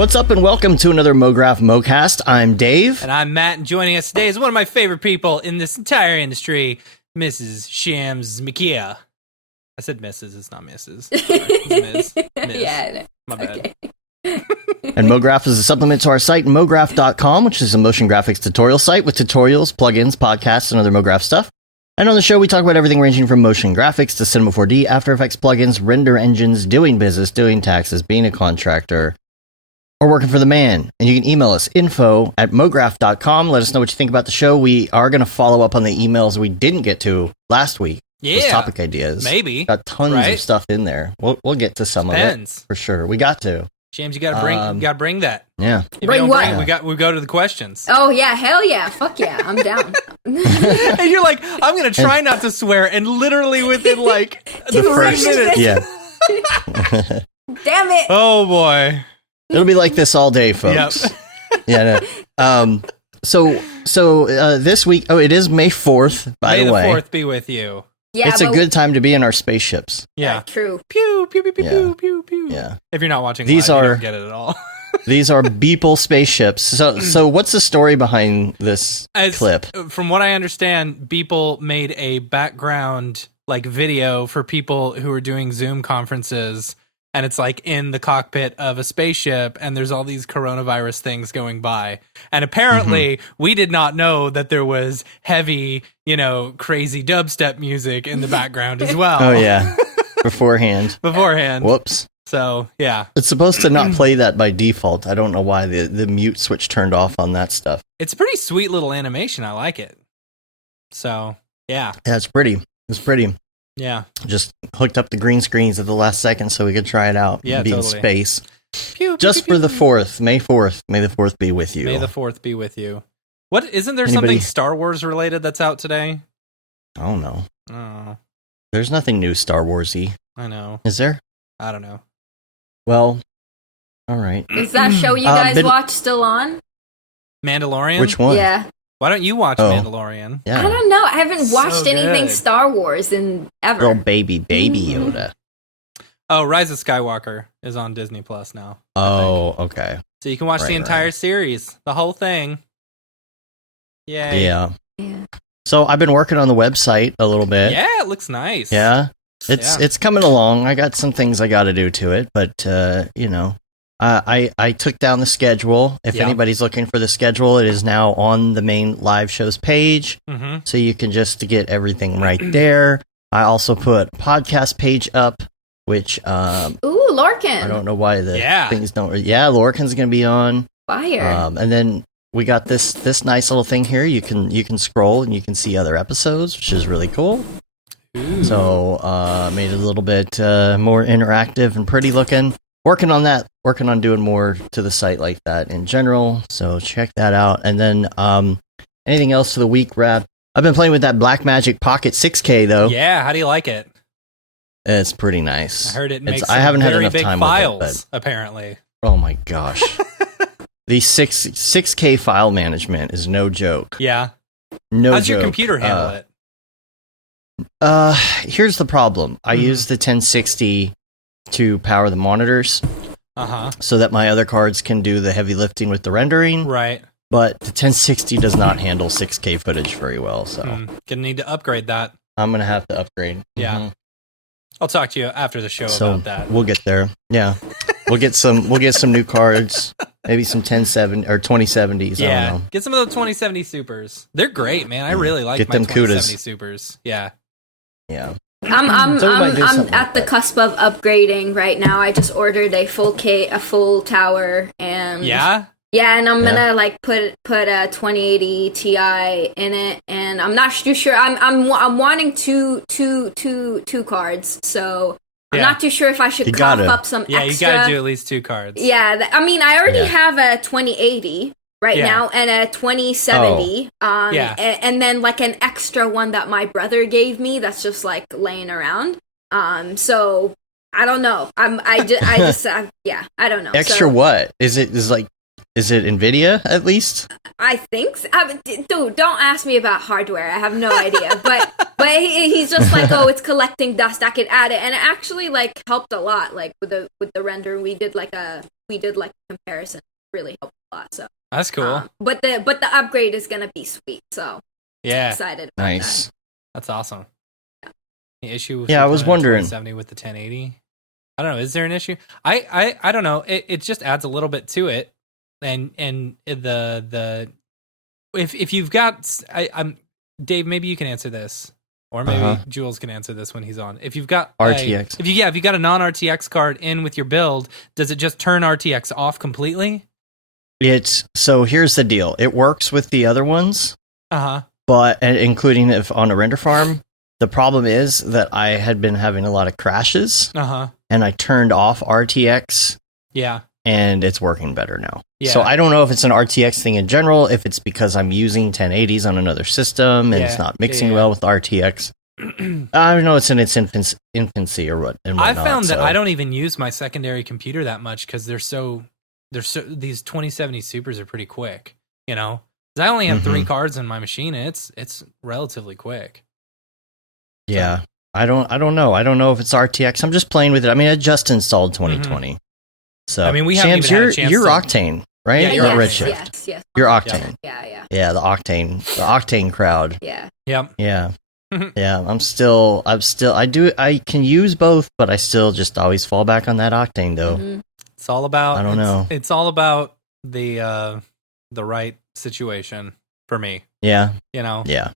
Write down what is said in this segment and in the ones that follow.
What's up and welcome to another Mograph Mocast. I'm Dave. And I'm Matt, and joining us today is one of my favorite people in this entire industry, Mrs. Shams Meccea. I said Mrs., it's not Mrs. It's Ms. Yeah, my bad. Okay. And Mograph is a supplement to our site, mograph.com, which is a motion graphics tutorial site with tutorials, plugins, podcasts, and other Mograph stuff. And on the show, we talk about everything ranging from motion graphics to Cinema 4D, After Effects plugins, render engines, doing business, doing taxes, being a contractor, or working for the man. And you can email us, info@mograph.com. Let us know what you think about the show. We are going to follow up on the emails we didn't get to last week. Yeah. Those topic ideas. Maybe. Got tons of stuff in there. We'll get to some of it. For sure. We got to. James, you gotta bring that. Yeah. Bring what? We go to the questions. Oh yeah, hell yeah, fuck yeah, I'm down. And you're like, I'm gonna try not to swear, and literally within like the 3 first minutes. Yeah. Damn it. Oh boy. It'll be like this all day, folks. Yep. Yeah. No. So this week, it is May 4th, by the way. May the 4th be with you. Yeah, it's a good time to be in our spaceships. Yeah. True. Pew, pew, pew, pew, pew, pew, pew. Yeah. If you're not watching These live, are, you don't get it at all. These are Beeple spaceships. So what's the story behind this clip? From what I understand, Beeple made a background like video for people who are doing Zoom conferences, and it's like in the cockpit of a spaceship, and there's all these coronavirus things going by. And apparently, we did not know that there was heavy, crazy dubstep music in the background as well. Oh, yeah. Beforehand. Whoops. So, yeah. It's supposed to not play that by default. I don't know why the mute switch turned off on that stuff. It's a pretty sweet little animation. I like it. So, yeah. Yeah, it's pretty. It's pretty. Yeah. Just hooked up the green screens at the last second so we could try it out. Yeah, and be totally. in space. Pew, just pew, for pew, the 4th. May 4th. May the 4th be with you. May the 4th be with you. What? Isn't there Anybody? something Star Wars related that's out today? I don't know. Oh. There's nothing new Star Wars-y. I know. Is there? I don't know. Well, all right. Is that show you guys watch still on? Mandalorian? Which one? Yeah. Why don't you watch Mandalorian? Yeah. I don't know. I haven't watched anything good. Star Wars in ever. Little baby Yoda. Oh, Rise of Skywalker is on Disney Plus now. Oh, okay. So you can watch the entire series, the whole thing. Yay. Yeah. So I've been working on the website a little bit. Yeah, it looks nice. Yeah. It's coming along. I got some things I got to do to it, but I took down the schedule. If anybody's looking for the schedule, it is now on the main live shows page, so you can just get everything right there. I also put podcast page up, which ooh, Lorcan. I don't know why the things don't. Yeah, Lorcan's gonna be on fire. And then we got this nice little thing here. You can scroll and you can see other episodes, which is really cool. Ooh. So made it a little bit more interactive and pretty looking. Working on that. Working on doing more to the site like that in general. So check that out. And then anything else for the week wrap? I've been playing with that Blackmagic Pocket 6K though. Yeah, how do you like it? It's pretty nice. I heard it makes I haven't had very enough big time files, with it, apparently. Oh my gosh. The 6K file management is no joke. Yeah. No How's joke. your computer handle it? Here's the problem. I use the 1060 to power the monitors. So that my other cards can do the heavy lifting with the rendering. Right. But the 1060 does not handle 6K footage very well, so gonna need to upgrade that. I'm gonna have to upgrade. Yeah. I'll talk to you after the show about that. We'll get there. Yeah. We'll get some new cards. Maybe some 1070 or 2070s. Yeah. I don't know. Get some of the 2070 Supers. They're great, man. I really like my them 2070 Cudas. Supers. Yeah. Yeah. I'm at the cusp of upgrading right now. I just ordered a full tower, and and I'm gonna like put a 2080 Ti in it, and I'm not too sure. I'm wanting two cards, so I'm not too sure if I should cough up some extra. Yeah, you gotta do at least 2 cards. Yeah, I mean, I already have a 2080. Right now, and a 2070, and then like an extra one that my brother gave me that's just like laying around. So I don't know. I don't know. Extra what? Is it Nvidia at least? I think so. Dude, don't ask me about hardware. I have no idea. But he's just like, oh, it's collecting dust. I could add it, and it actually like helped a lot. Like with the render, we did like a we did like a comparison. Really helped a lot. So that's cool. But the upgrade is gonna be sweet. So excited about that. That's awesome. Yeah. The issue with I was wondering 2070 with the 1080. I don't know. Is there an issue? I don't know. It just adds a little bit to it, and the if you've got I'm Dave, maybe you can answer this, or maybe Jules can answer this when he's on. If you've got RTX, if you got a non-RTX card in with your build, does it just turn RTX off completely? So here's the deal. It works with the other ones, but including if on a render farm. The problem is that I had been having a lot of crashes, and I turned off RTX. Yeah. And it's working better now. Yeah. So I don't know if it's an RTX thing in general, if it's because I'm using 1080s on another system and it's not mixing well with RTX. I don't know. It's in its infancy or what. I found that I don't even use my secondary computer that much because these 2070 Supers are pretty quick. You know, I only have 3 cards in my machine. And it's relatively quick. Yeah, I don't know. I don't know if it's RTX. I'm just playing with it. I mean, I just installed 2020. So I mean, we haven't even had a chance you're Octane, right? Yeah, you're Redshift. Yes. You're Octane. Yeah. Yeah, the Octane crowd. Yeah. Yep. Yeah. Yeah. I can use both, but I still just always fall back on that Octane though. It's all about. I don't know. It's all about the right situation for me. Yeah. You know. Yeah.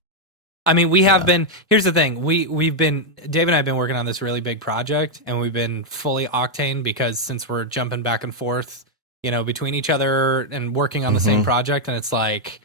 I mean, we have been. Here's the thing: we've been. Dave and I have been working on this really big project, and we've been fully Octane because since we're jumping back and forth, you know, between each other and working on the same project, and it's like,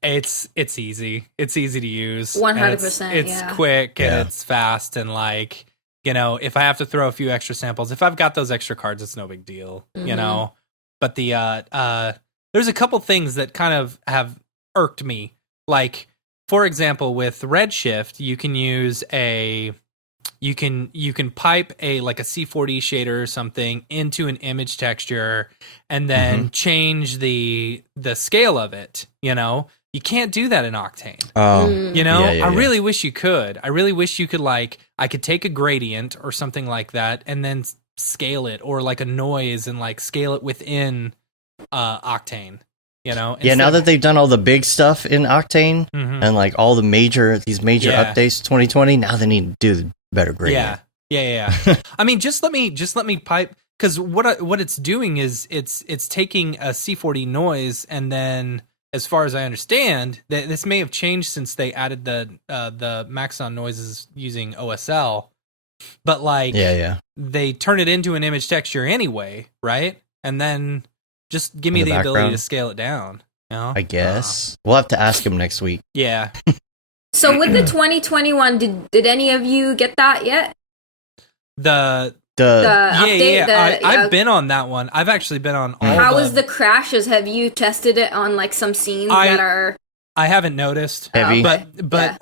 it's easy. It's easy to use. 100%. It's quick and it's fast, and like, you know, if I have to throw a few extra samples, if I've got those extra cards, it's no big deal, you know. But there's a couple things that kind of have irked me, like. For example, with Redshift, you can use you can pipe a C4D shader or something into an image texture and then change the scale of it, you know? You can't do that in Octane. You know? I really wish you could. I really wish you could I could take a gradient or something like that and then scale it, or like a noise and scale it within Octane. You know, now that they've done all the big stuff in Octane and all the major updates 2020, now they need to do the better gradient. Yeah. I mean, just let me pipe, because what it's doing is it's taking a C4D noise, and then, as far as I understand, this may have changed since they added the Maxon noises using OSL, but they turn it into an image texture anyway, right? And then just give me the ability to scale it down. You know? I guess. We'll have to ask him next week. Yeah. So with the 2021, did any of you get that yet? The update? I've been on that one. I've actually been on all How was the crashes? Have you tested it on some scenes that are... I haven't noticed. Heavy. But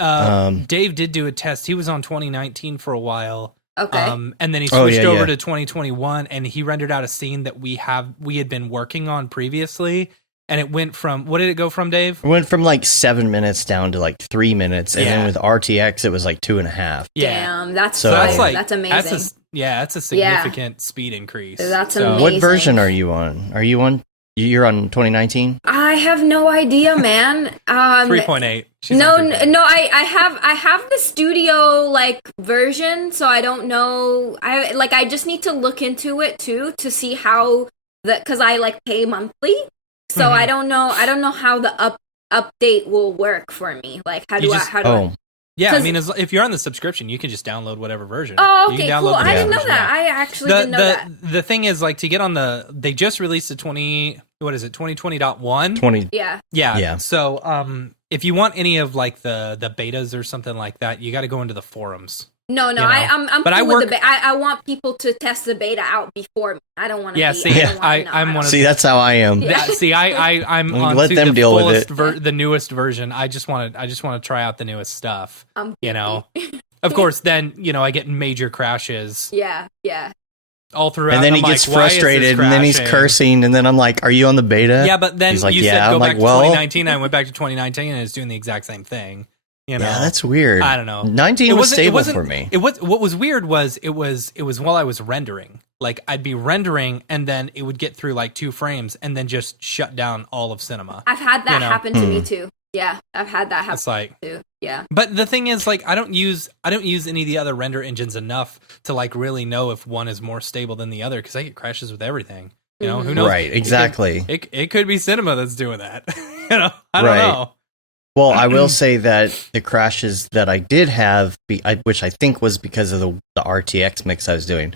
Dave did do a test. He was on 2019 for a while. Okay. And then he switched over to 2021, and he rendered out a scene that we had been working on previously, and it went from, what did it go from, Dave? It went from 7 minutes down to 3 minutes, and then with RTX it was 2.5. Damn, that's amazing. That's a significant speed increase. That's amazing. What version are you on? You're on 2019? I have no idea, man. 3.8. No, I have the studio version, so I don't know. I just need to look into it too to see how because I pay monthly, so I don't know how the update will work for me. Yeah, I mean, if you're on the subscription, you can just download whatever version. Oh, okay, cool. I didn't know that. I actually didn't know that. The thing is, to get on they just released a 2020.1? 20. Yeah. So, if you want any of the betas or something like that, you got to go into the forums. No, you know? I'm cool with the beta. I want people to test the beta out before me. I don't want to. I'm one of. See, that's how I am. Yeah, see, I'm on let them deal with it. The newest version. I just want to try out the newest stuff. You know, of course. Then I get major crashes. Yeah. All throughout, and then he gets frustrated, and then he's cursing, and then I'm like, "Are you on the beta?" Yeah, but then you said go back to 2019. I went back to 2019, and it's doing the exact same thing. You know? Yeah, that's weird. I don't know. 19 was stable for me. What was weird was it was while I was rendering. like I'd be rendering and then it would get through like 2 frames and then just shut down all of cinema. I've had that happen to me too. Yeah, I've had that happen it's like, too. Yeah. But the thing is, like, I don't use any of the other render engines enough to like really know if one is more stable than the other, because I get crashes with everything. You know, who knows? Right, exactly. It could be cinema that's doing that. You know, I don't know. Well, I will say that the crashes that I did have, which I think was because of the RTX mix I was doing,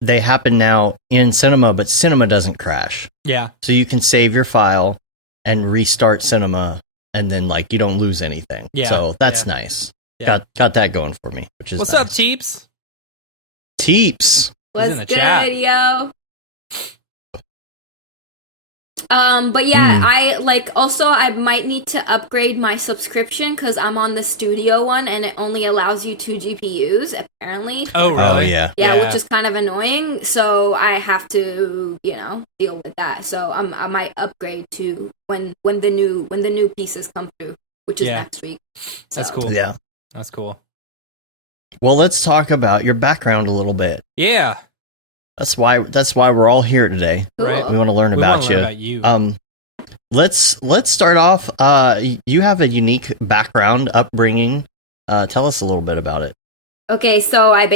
they happen now in Cinema, but Cinema doesn't crash. Yeah. So you can save your file and restart Cinema, and then like you don't lose anything. Yeah. So that's nice. Yeah. Got that going for me, which is What's nice. up, Teeps? Teeps. What's good, yo? But yeah, I might need to upgrade my subscription because I'm on the studio one and it only allows you 2 GPUs apparently. Oh, really? Oh, yeah. Yeah, which is kind of annoying. So I have to, deal with that. So I might upgrade to when the new pieces come through, which is next week. So. That's cool. Yeah. That's cool. Well, let's talk about your background a little bit. Yeah. That's why we're all here today. Right. We want to learn about you. Let's start off. You have a unique background, upbringing. Tell us a little bit about it. Okay, so I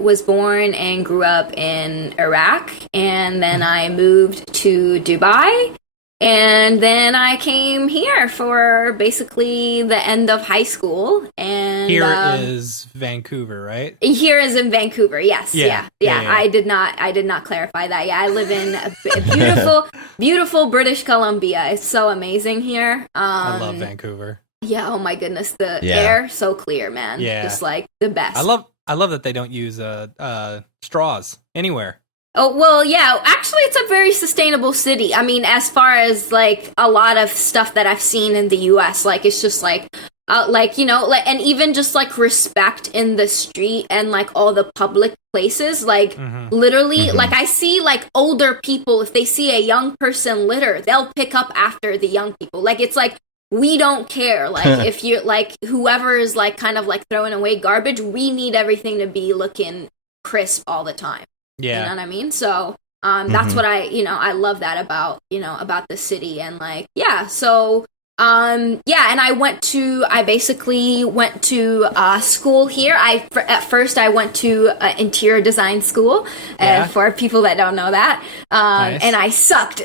was born and grew up in Iraq, and then I moved to Dubai, and then I came here for basically the end of high school. And here is Vancouver, right? Here is in Vancouver. Yes. Yeah. I did not clarify that. Yeah, I live in a beautiful, beautiful British Columbia. It's so amazing here. I love Vancouver. Yeah. Oh my goodness, the air so clear, man. Yeah. Just like the best. I love that they don't use straws anywhere. Oh, well, yeah, actually, it's a very sustainable city. I mean, as far as, like, a lot of stuff that I've seen in the U.S., like, it's just, and even just, like, respect in the street and, like, all the public places, like, literally, like, I see, like, older people, if they see a young person litter, they'll pick up after the young people. Like, it's like, we don't care. Like, if you're, like, whoever is, like, kind of, like, throwing away garbage, we need everything to be looking crisp all the time. Yeah. You know what I mean? So, that's what I love that about the city. And like, yeah, so, and I basically went to school here. At first I went to interior design school, for people that don't know that. Nice. And I sucked.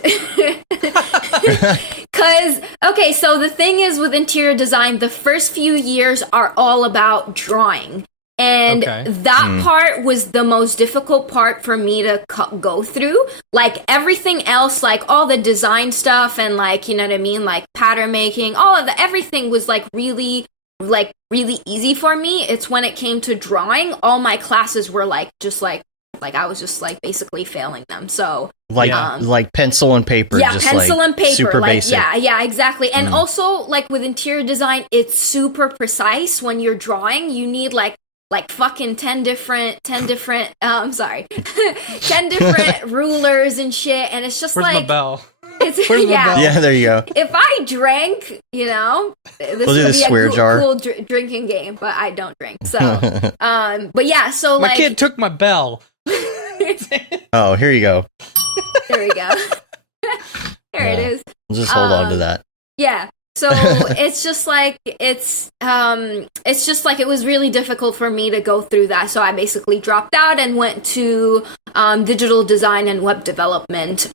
Okay, so the thing is with interior design, the first few years are all about drawing. And that part was the most difficult part for me to go through. Like, everything else, like, all the design stuff and, like, you know what I mean? Like, pattern making, all of everything was, like, really easy for me. It's when it came to drawing, all my classes were, like, just, like I was just, like, basically failing them. So... Like pencil and paper. Yeah, just pencil and paper. Super like, basic. Yeah, exactly. And also, like, with interior design, it's super precise. When you're drawing, you need, like fucking 10 different 10 different rulers and shit, and it's just Where's my bell? It's Where's my bell? Yeah, there you go. If I drank, this we'll would be swear a jar. cool drinking game, but I don't drink. So, but yeah, so my kid took my bell. Oh, here you go. There we go. There it is. We'll just hold on to that. Yeah. So it's just like it was really difficult for me to go through that. So I basically dropped out and went to digital design and web development,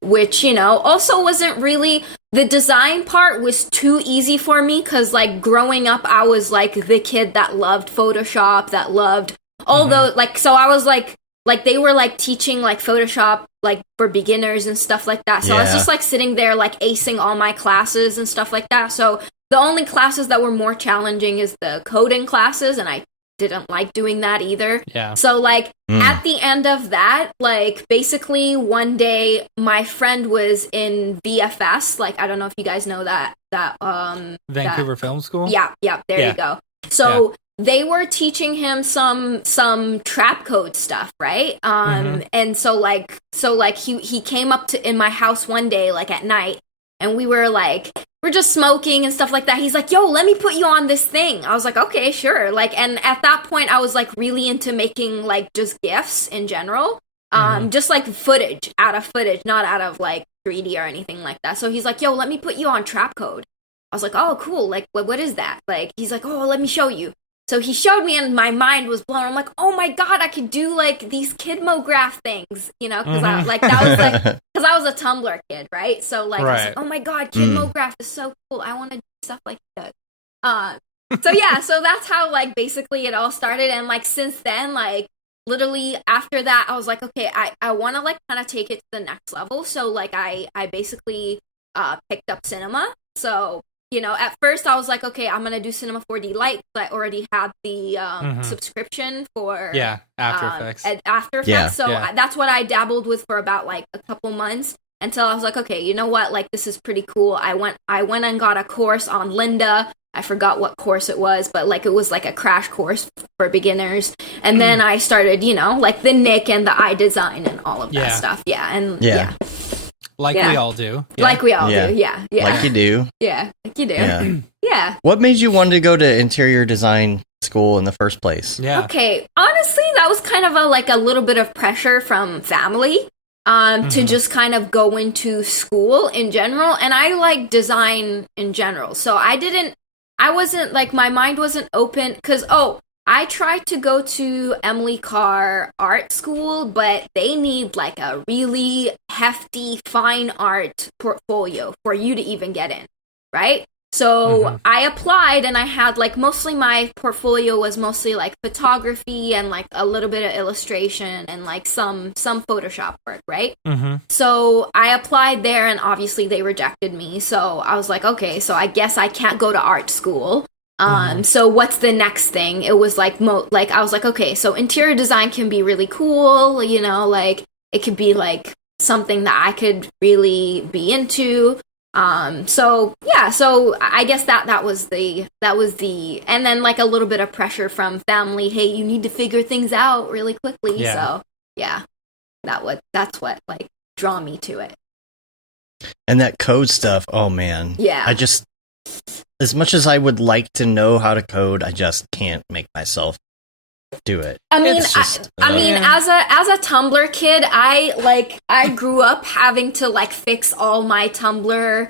which, also wasn't really, the design part was too easy for me because, like, growing up, I was like the kid that loved Photoshop, that loved all those, like, so I was like they were like teaching like Photoshop like for beginners and stuff like that. So I was just like sitting there like acing all my classes and stuff like that. So the only classes that were more challenging is the coding classes, and I didn't like doing that either. Yeah. So like at the end of that, like basically one day my friend was in VFS, like I don't know if you guys know that Vancouver Film School? Yeah, there you go. So they were teaching him some trap code stuff, right? And so like he came up to in my house one day, like at night, and we were we're just smoking and stuff like that. He's like, yo, let me put you on this thing. I was like, okay, sure. Like, and at that point I was like really into making like just GIFs in general. Just like footage, not out of like 3D or anything like that. So he's like, yo, let me put you on trap code. I was like, oh, cool. Like, what is that? Like, he's like, oh, let me show you. So he showed me and my mind was blown. I'm like, oh my God, I could do like these kid Mograph things, you know, because I like, that was like, because I was a Tumblr kid, right? So like, I was like, oh my God, kid Mograph is so cool. I want to do stuff like that. So yeah, so that's how like basically it all started. And like, since then, like, literally after that, I was like, okay, I want to like kind of take it to the next level. So like I basically picked up cinema. So, you know, at first I was like, okay, I'm going to do Cinema 4D Lite. I already had the subscription for After Effects. After Effects. So that's what I dabbled with for about like a couple months until I was like, okay, you know what? Like, this is pretty cool. I went and got a course on Lynda. I forgot what course it was, but like it was like a crash course for beginners. And then I started, you know, like the Nick and the iDesign and all of that stuff. Yeah. And Like we all do. Yeah. Like we all do. Yeah. Like you do. Yeah. Like you do. Yeah. What made you want to go to interior design school in the first place? Yeah. Okay. Honestly, that was kind of a little bit of pressure from family. To just kind of go into school in general. And I like design in general. So I wasn't like, my mind wasn't open because, I tried to go to Emily Carr art school, but they need like a really hefty fine art portfolio for you to even get in, right? So I applied and I had like mostly my portfolio was mostly like photography and like a little bit of illustration and like some Photoshop work, right? So I applied there and obviously they rejected me. So I was like, okay, so I guess I can't go to art school. So what's the next thing? It was like, I was like, okay, so interior design can be really cool, you know, like it could be like something that I could really be into. So I guess that was the, and then like a little bit of pressure from family. Hey, you need to figure things out really quickly. Yeah. So yeah, that's what like draw me to it. And that code stuff. Oh man. Yeah. As much as I would like to know how to code, I just can't make myself do it. I mean, as a Tumblr kid, I grew up having to like fix all my Tumblr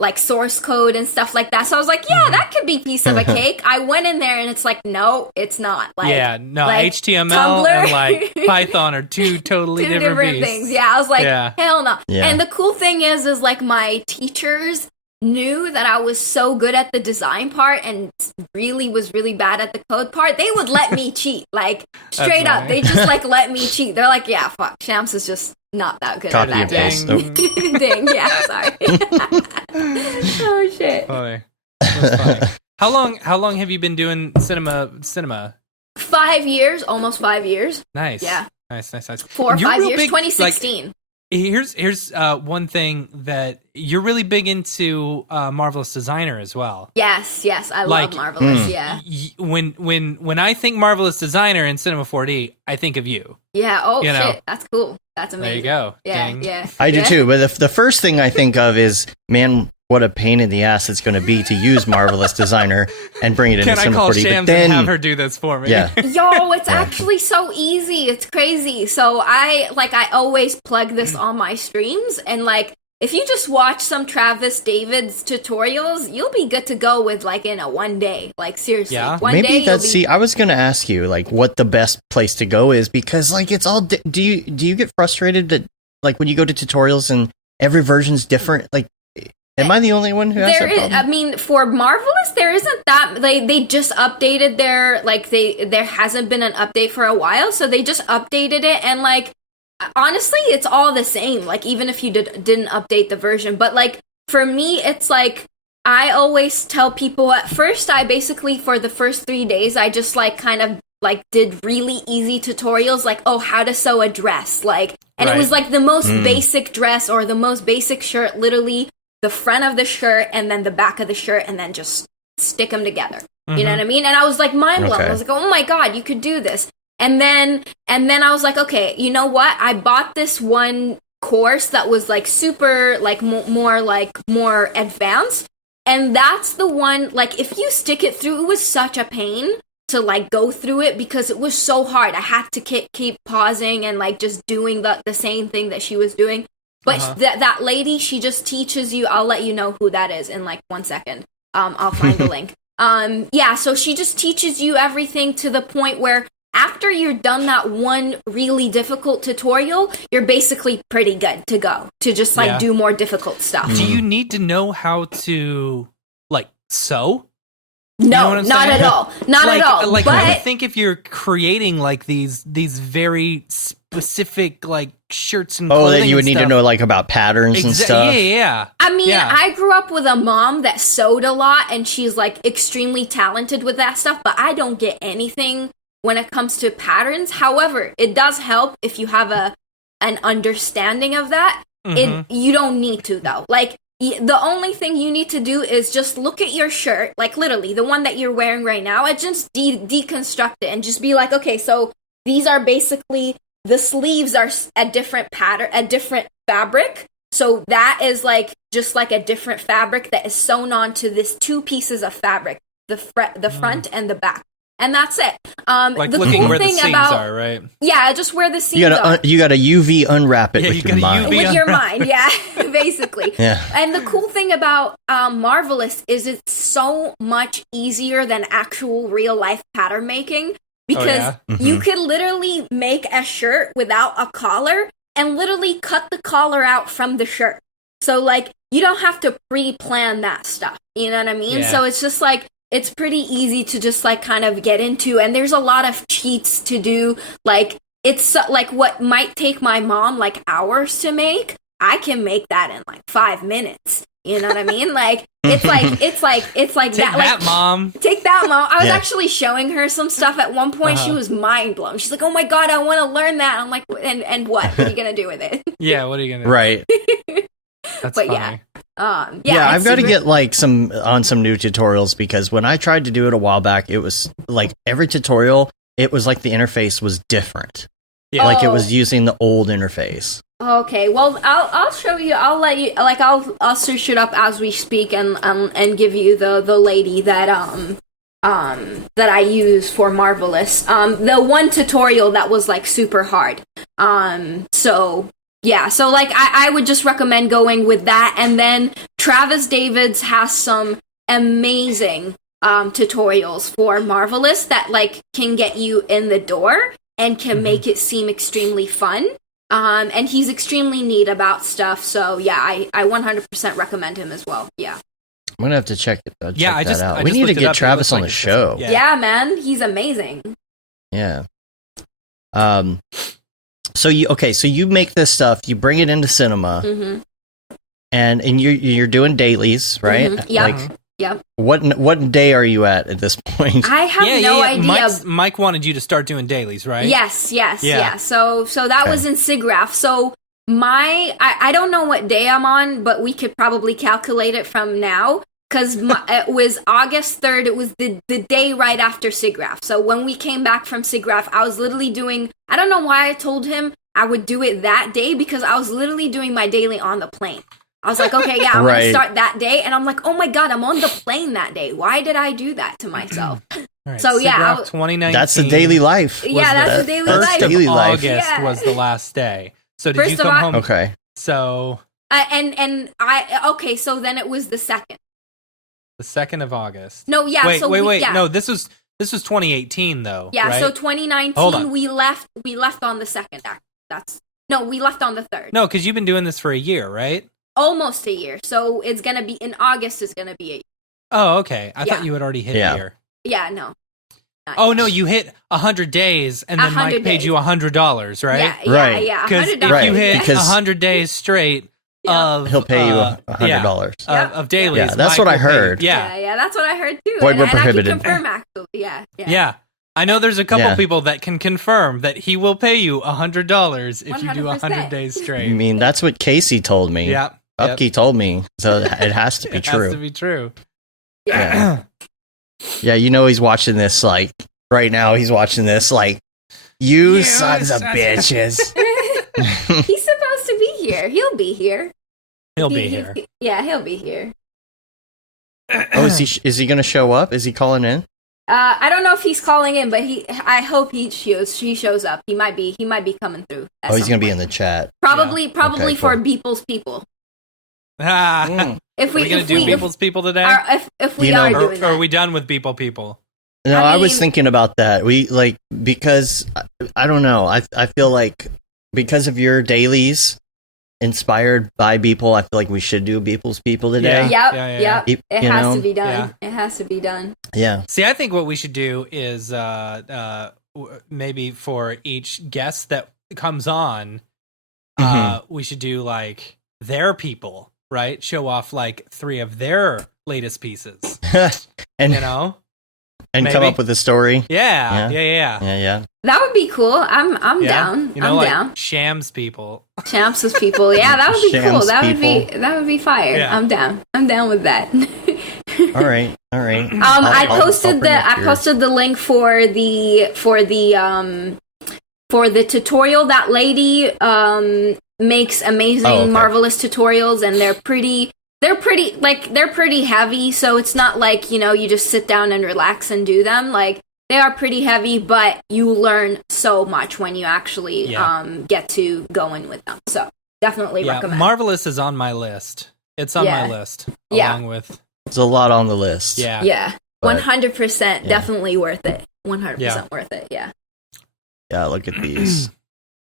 like source code and stuff like that. So I was like, yeah, that could be piece of a cake. I went in there and it's like, no, it's not. Like, like, HTML Tumblr and like Python are two totally different things. Yeah, I was like, hell no. Yeah. And the cool thing is like my teachers knew that I was so good at the design part and was really bad at the code part. They would let me cheat, like straight up. They just like let me cheat. They're like, yeah, fuck, Shams is just not that good Copy at that. Ding. Ding. Yeah, sorry. Oh shit. Funny. That's funny. How long have you been doing cinema? 5 years, almost 5 years. Nice. Yeah. Nice. 4 or 5 years. Big, 2016. Like, here's one thing that you're really big into Marvelous Designer as well. Yes, I love Marvelous. Yeah. When I think Marvelous Designer in Cinema 4D, I think of you. Yeah. Oh shit, that's cool. That's amazing. There you go. Yeah, Dang. yeah. I do too. But the first thing I think of is, man, what a pain in the ass it's going to be to use Marvelous Designer and bring it into Cinema 4D. Can I call Shams and have her do this for me? Yeah. Yo, it's actually so easy. It's crazy. So I always plug this on my streams, and like if you just watch some Travis David's tutorials, you'll be good to go with like in a one day. Like seriously, one day. See, I was going to ask you like what the best place to go is, because like it's all. Do you get frustrated that like when you go to tutorials and every version's different? Like, am I the only one who has that problem? I mean, for Marvelous, there isn't that. They just updated their there hasn't been an update for a while, so they just updated it, and like honestly, it's all the same. Like even if you didn't update the version, but like for me, it's like I always tell people at first. I basically for the first 3 days, I just like kind of like did really easy tutorials, like how to sew a dress, like, and it was like the most basic dress or the most basic shirt, literally. The front of the shirt and then the back of the shirt and then just stick them together. You know what I mean? And I was like mind blown. I was like, oh my God, you could do this. And then I was like, okay, you know what? I bought this one course that was like super like more advanced, and that's the one, like, if you stick it through, it was such a pain to like go through it because it was so hard. I had to keep pausing and like just doing the same thing that she was doing. But that lady, she just teaches you. I'll let you know who that is in like 1 second. I'll find the link. Yeah, so she just teaches you everything to the point where after you're done that one really difficult tutorial, you're basically pretty good to go to just like do more difficult stuff. Do you need to know how to like sew? No, you know not at all. Not at all. Like, I would think if you're creating like these very specific like shirts and clothing, then you would need to know like about patterns and stuff. Yeah. I mean, I grew up with a mom that sewed a lot, and she's like extremely talented with that stuff. But I don't get anything when it comes to patterns. However, it does help if you have an understanding of that. You don't need to though. Like, the only thing you need to do is just look at your shirt, like literally the one that you're wearing right now, and just deconstruct it and just be like, okay, so these are basically, the sleeves are a different pattern, a different fabric. So that is like just like a different fabric that is sewn onto this 2 pieces of fabric, the front and the back. And that's it. Like the looking cool where thing the seams about, are, right? Yeah, just where the seams are. You got to UV unwrap it with your mind. With your mind, yeah, basically. Yeah. And the cool thing about Marvelous is it's so much easier than actual real life pattern making, because you could literally make a shirt without a collar and literally cut the collar out from the shirt. So like you don't have to pre-plan that stuff. You know what I mean? Yeah. So it's just like, it's pretty easy to just like kind of get into, and there's a lot of cheats to do. Like, it's like what might take my mom like hours to make, I can make that in like 5 minutes. You know what I mean? Like, it's like Take that. That, like, mom. Take that, mom. I was actually showing her some stuff at one point. She was mind blown. She's like, "Oh my god, I want to learn that." I'm like, "And what? What are you gonna do with it?" Yeah, what are you gonna do? Right. That's but funny. I've got to get like some new tutorials, because when I tried to do it a while back, it was like every tutorial, it was like the interface was different. Yeah. Like it was using the old interface. Okay, well, I'll show you. I'll let you. Like, I'll search it up as we speak, and give you the lady that I use for Marvelous. The one tutorial that was like super hard. So. Yeah, so like I would just recommend going with that, and then Travis Davids has some amazing tutorials for Marvelous that like can get you in the door and can make it seem extremely fun. And he's extremely neat about stuff, so yeah, I 100% recommend him as well. Yeah. I'm gonna have to check that out. I We just need to looked it get up. Travis on It the looks like show. Yeah, man, he's amazing. Yeah. So you make this stuff, you bring it into cinema, and you're doing dailies, right? Yep. What day are you at this point? I have no idea. Mike wanted you to start doing dailies, right? Yes. So that was in SIGGRAPH. So I don't know what day I'm on, but we could probably calculate it from now. Because it was August 3rd. It was the day right after SIGGRAPH. So when we came back from SIGGRAPH, I was literally doing... I don't know why I told him I would do it that day, because I was literally doing my daily on the plane. I was like, okay, yeah, I'm going to start that day. And I'm like, oh my god, I'm on the plane that day. Why did I do that to myself? Right, so yeah. 2019. That's the daily life. Yeah, that's the daily life. Daily life. August was the last day. So did you come home? Okay. So... Okay, so then it was the 2nd. The 2nd of August. No, yeah. Wait. Yeah. No, this was 2018 though. Yeah. Right? So 2019, we left on the 2nd. We left on the 3rd. No, because you've been doing this for a year, right? Almost a year. So it's gonna be in August. It's gonna be a year. Oh, okay. I thought you had already hit a year. Yeah. No. Oh no, you hit 100 days, and then Mike paid you $100, right? Yeah. Because if you hit 100 days straight. He'll pay you $100 of dailies. Yeah, that's what I heard. Yeah, that's what I heard too. Void were and prohibited. I can confirm, actually. Yeah. I know there's a couple people that can confirm that he will pay you $100 if you do 100 days straight. I mean, that's what Casey told me. Yeah, Upkey told me, so it has to be true. It has to be true. Yeah. Yeah, he's watching this like right now. He's watching this like, you sons of bitches. He's supposed wants to be here. He'll be here. He'll be here. Yeah, he'll be here. Oh, is he going to show up? Is he calling in? I don't know if he's calling in, but I hope he shows up. He might be coming through. Oh, he's going to be in the chat. Probably Okay, for cool. Beeple's people. If we going to do Beeple's people today? If we are doing that. Or are we done with Beeple people? No, I was thinking about that. Because I don't know. I feel like because of your dailies inspired by Beeple, I feel like we should do Beeple's people today. Yep. It has to be done. Yeah. It has to be done. Yeah. See, I think what we should do is maybe for each guest that comes on, we should do like their people, right? Show off like 3 of their latest pieces. And and maybe come up with a story. Yeah. That would be cool. I'm down. You know, I'm like down. Shams people. Champs' people. Yeah, that would be cool. Shams That would be fire. Yeah. I'm down. I'm down with that. All right. I posted the link for the tutorial. That lady makes amazing, marvelous tutorials, and they're pretty heavy. So it's not like, you just sit down and relax and do them. Like, they are pretty heavy, but you learn so much when you actually get to go in with them. So definitely recommend. Marvelous is on my list. It's on my list along with. There's a lot on the list. Yeah. 100% definitely worth it. 100% worth it. Yeah. Yeah, look at these.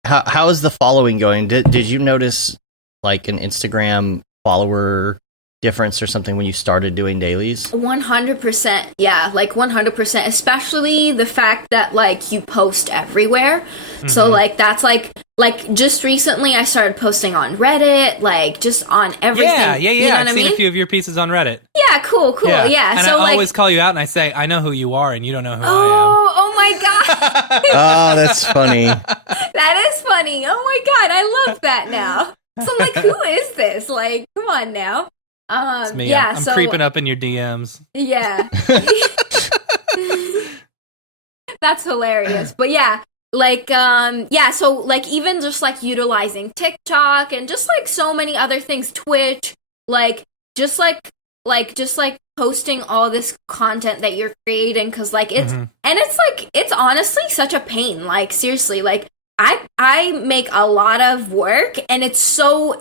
How is the following going? Did you notice like an Instagram follower difference or something when you started doing dailies? 100%. Yeah, like 100%. Especially the fact that like you post everywhere. So like that's like just recently I started posting on Reddit, like just on everything. Yeah. You know what I've seen a few of your pieces on Reddit. Yeah, cool. Yeah. And so I always call you out and I say, I know who you are and you don't know who I am. Oh my god. Oh, that's funny. That is funny. Oh my god, I love that now. So I'm like, who is this? Like, come on now. It's me. Yeah, I'm creeping up in your DMs. Yeah. That's hilarious. But yeah, like, so like even just like utilizing TikTok and just like so many other things, Twitch, like just posting all this content that you're creating, because like it's and it's honestly such a pain. Like seriously, like I make a lot of work, and it's so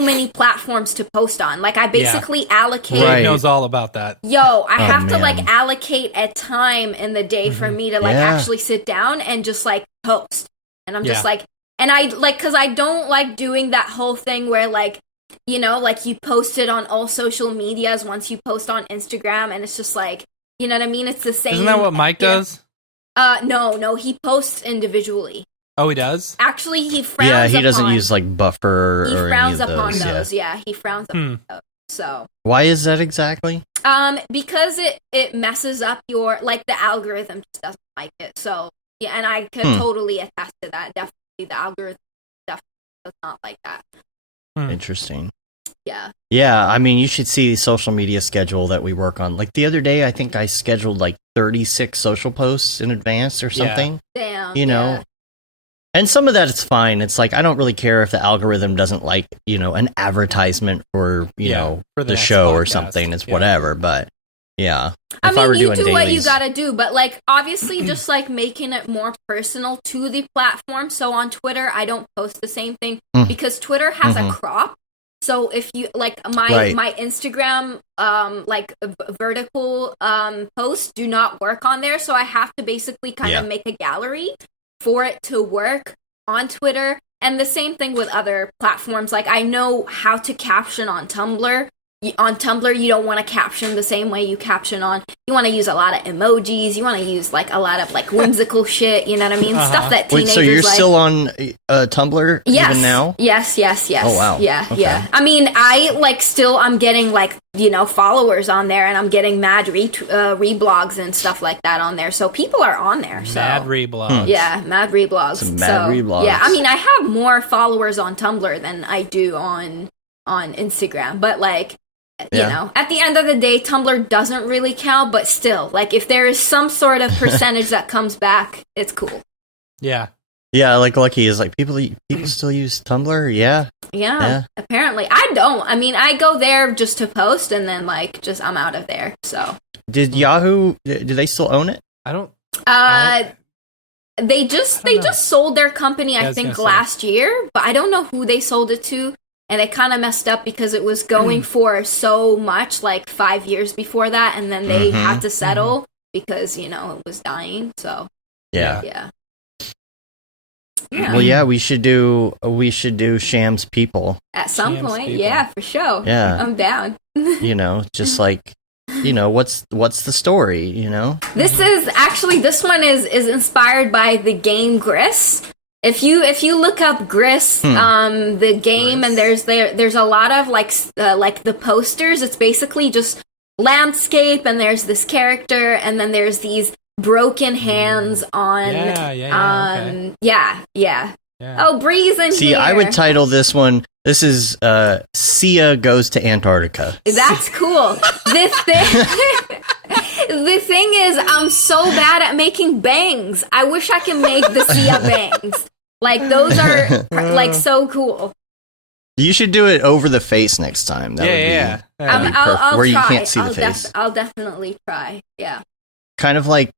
many platforms to post on. Like I basically allocate. Right. Knows all about that. I have to like allocate a time in the day for me to like actually sit down and just like post. And I'm just like, and I like, because I don't like doing that whole thing where like, like you post it on all social medias once you post on Instagram, and it's just like, you know what I mean? It's the same. Isn't that what Mike does? No, he posts individually. Oh, he does? Actually, he frowns. Yeah, he doesn't use like Buffer he or frowns any of upon those. Yeah, he frowns upon those. So why is that exactly? Because it messes up your like the algorithm just doesn't like it. So yeah, and I could totally attest to that. Definitely, the algorithm definitely does not like that. Interesting. Yeah. Yeah, I mean, you should see the social media schedule that we work on. Like the other day, I think I scheduled like 36 social posts in advance or something. Damn. You know. And some of that it's fine. It's like I don't really care if the algorithm doesn't like, an advertisement for, for the show podcast or something. It's whatever, but yeah. I mean, you do what you gotta do, but like obviously just like making it more personal to the platform. So on Twitter, I don't post the same thing because Twitter has a crop. So if you like my Instagram like vertical posts do not work on there, so I have to basically kind of make a gallery for it to work on Twitter. And the same thing with other platforms. Like I know how to caption on Tumblr. On Tumblr, you don't want to caption the same way you caption on. You want to use a lot of emojis. You want to use like a lot of like whimsical shit. You know what I mean? Stuff that teenagers so you're like. still on Tumblr even now? Yes. Oh wow. Yeah. I mean, I'm getting like followers on there, and I'm getting mad reblogs and stuff like that on there. So people are on there. So. Mad reblogs. Yeah, mad reblogs. Reblogs. Yeah, I mean, I have more followers on Tumblr than I do on Instagram, but like. At the end of the day, Tumblr doesn't really count, but still, like, if there is some sort of percentage that comes back, it's cool. Yeah. Yeah, like Lucky is like, people still use Tumblr? Yeah, apparently. I don't. I mean, I go there just to post, and then like just I'm out of there. So did Yahoo? Do they still own it? I don't. They just sold their company, I think, last year, but I don't know who they sold it to, and it kind of messed up because it was going for so much, like 5 years before that, and then they had to settle because it was dying. So yeah. Well, yeah, we should do Shams People at some point. People. Yeah, for sure. Yeah, I'm down. Just like. What's the story? This one is inspired by the game Gris. If you look up Gris, the game, and there's a lot of like the posters. It's basically just landscape, and there's this character, and then there's these broken hands on. Yeah. Oh, Breeze in here. See, I would title this one. This is Sia Goes to Antarctica. That's cool. The thing is, I'm so bad at making bangs. I wish I could make the Sia bangs. Like, those are like so cool. You should do it over the face next time. That'd be I'll where try. You can't see the face. I'll definitely try. Yeah. Kind of like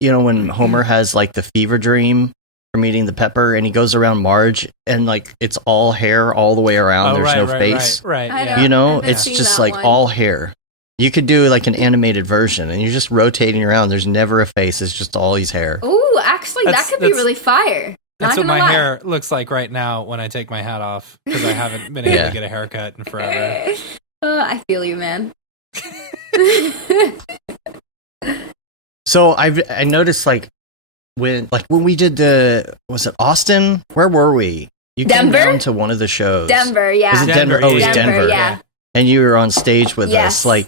when Homer has like the fever dream from eating the pepper, and he goes around Marge, and like it's all hair all the way around. There's no face. Right. Yeah. It's just like all hair. You could do like an animated version, and you're just rotating around. There's never a face. It's just all his hair. Ooh, actually, that could be really fire. That's what my hair looks like right now when I take my hat off, because I haven't been able to get a haircut in forever. I feel you, man. So I noticed like when we did was it Austin? Where were we? You Denver? came down to one of the shows. Denver, yeah. Was it Denver? Oh, it was Denver. Yeah. And you were on stage with us, like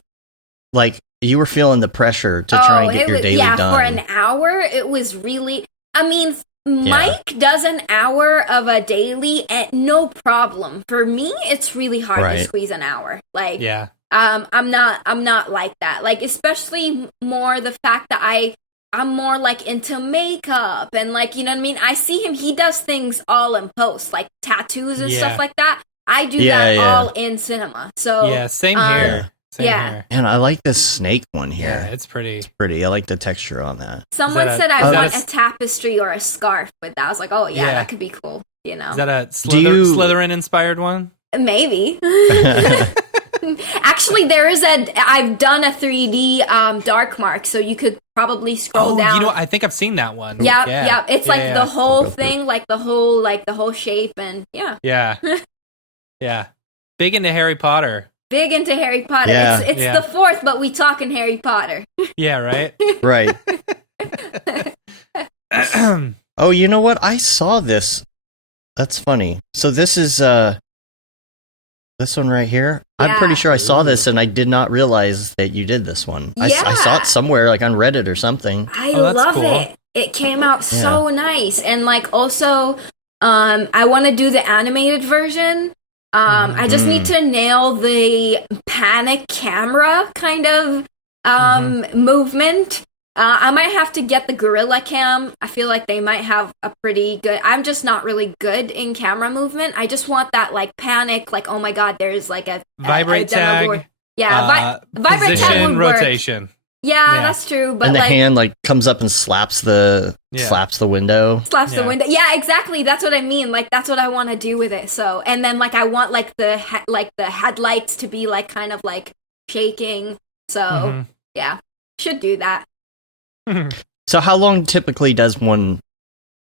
you were feeling the pressure to try and get your daily done. Yeah, for an hour, it was really. I mean, Mike does an hour of a daily, and no problem. For me, it's really hard to squeeze an hour. Like, I'm not like that. Like, especially more the fact that I'm more like into makeup and like, you know what I mean? I see him, he does things all in post, like tattoos and stuff like that. I do that all in cinema. So same here. Same here. And I like this snake one here. Yeah, it's pretty. It's pretty. I like the texture on that. Someone said I want a tapestry or a scarf with that. I was like, oh yeah, that could be cool. Is that a Slytherin inspired one? Maybe. Actually, I've done a 3D dark mark, so you could probably scroll down. I think I've seen that one. Yeah. It's like the whole thing, like the whole shape, and yeah. Big into Harry Potter. Yeah. It's the fourth, but we talking Harry Potter. Yeah, right. Right. Oh, you know what? I saw this. That's funny. So this is this one right here. Yeah. I'm pretty sure I saw this, and I did not realize that you did this one. I saw it somewhere, like on Reddit or something. I love it. It came out so nice, and like also, I want to do the animated version. I just need to nail the panic camera kind of movement. I might have to get the Gorilla Cam. I feel like they might have a pretty good. I'm just not really good in camera movement. I just want that like panic, like, oh my god, there's like a vibrate tag. Board. Yeah, vibrate tag would rotation. Work. Yeah, that's true. But and the hand like comes up and slaps the window. Slaps the window. Yeah, exactly. That's what I mean. Like that's what I want to do with it. So, and then like I want like the headlights to be like kind of like shaking. So yeah, should do that. So how long typically does one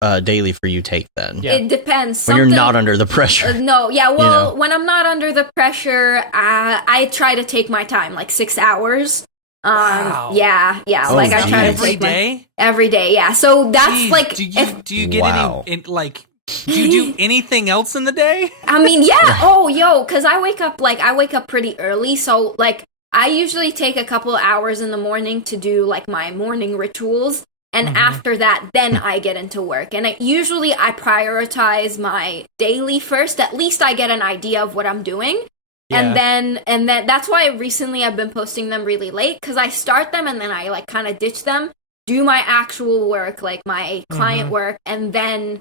daily for you take then? Yeah. It depends. When you're not under the pressure. No, yeah. Well, when I'm not under the pressure, I try to take my time, like 6 hours. Wow. Yeah. Oh, like I try to every take day. Every day, yeah. So that's like. Do you get any like? Do you do anything else in the day? I mean, yeah. Oh, because I wake up pretty early, so like. I usually take a couple hours in the morning to do like my morning rituals, and after that, then I get into work. And usually I prioritize my daily first. At least I get an idea of what I'm doing, and then that's why recently I've been posting them really late, because I start them and then I like kind of ditch them, do my actual work, like my client work, and then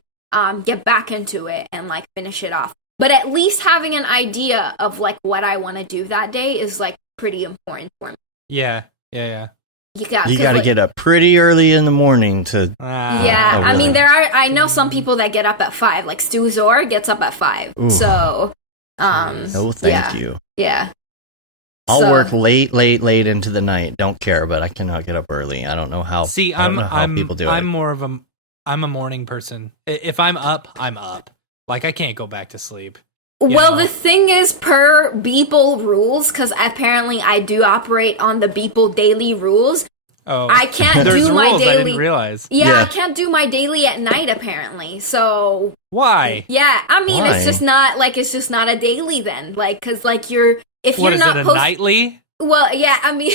get back into it and like finish it off. But at least having an idea of like what I want to do that day is like pretty important for me. Yeah. You got to get up pretty early in the morning to. Yeah, I mean, I know some people that get up at 5. Like Stu Zor gets up at 5. Ooh. So, no, thank you. Yeah. I'll work late into the night. Don't care, but I cannot get up early. I don't know how. See, I don't know how people do it. I'm a morning person. If I'm up, I'm up. Like I can't go back to sleep. Well, the thing is, per Beeple rules, because apparently I do operate on the Beeple daily rules. Oh, I can't do my daily. I didn't realize. Yeah, I can't do my daily at night. Apparently, so why? Yeah, I mean, it's just not a daily then. Like, because like you're not it, a nightly? Well, yeah, I mean,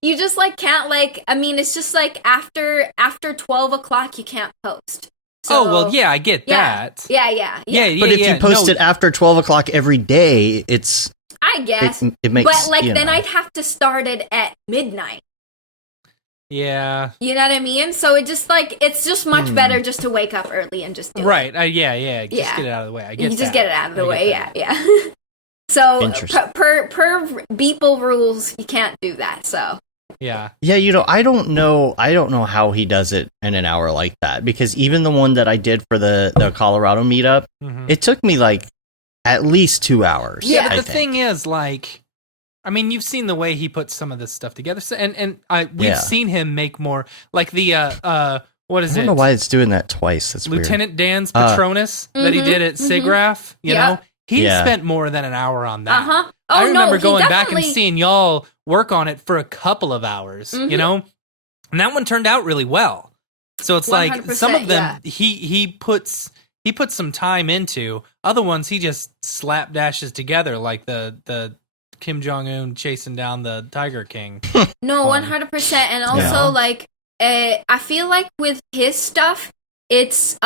you just like can't like. I mean, it's just like after 12 o'clock you can't post. So, well, yeah, I get that. Yeah. But if you post it after 12 o'clock every day, it's... I guess. It makes... But, like, then I'd have to start it at midnight. Yeah. You know what I mean? So it just, like, it's just much better just to wake up early and just do it. Right. Just get it out of the way. I get You just get it out of the way, yeah. So, per Beeple rules, you can't do that, so... Yeah, I don't know how he does it in an hour like that, because even the one that I did for the Colorado meetup, it took me like at least 2 hours. Yeah, but the thing is, like, I mean, you've seen the way he puts some of this stuff together, so, we've seen him make more, like the what is it? I don't know why it's doing that twice. That's Lieutenant weird. Dan's Patronus that he did at Sigraph. You know, he spent more than an hour on that. I remember going back and seeing y'all work on it for a couple of hours, you know? And that one turned out really well. So it's like some of them he puts some time into. Other ones he just slapdashes together like the Kim Jong-un chasing down the Tiger King. No, 100%. And also like I feel like with his stuff, it's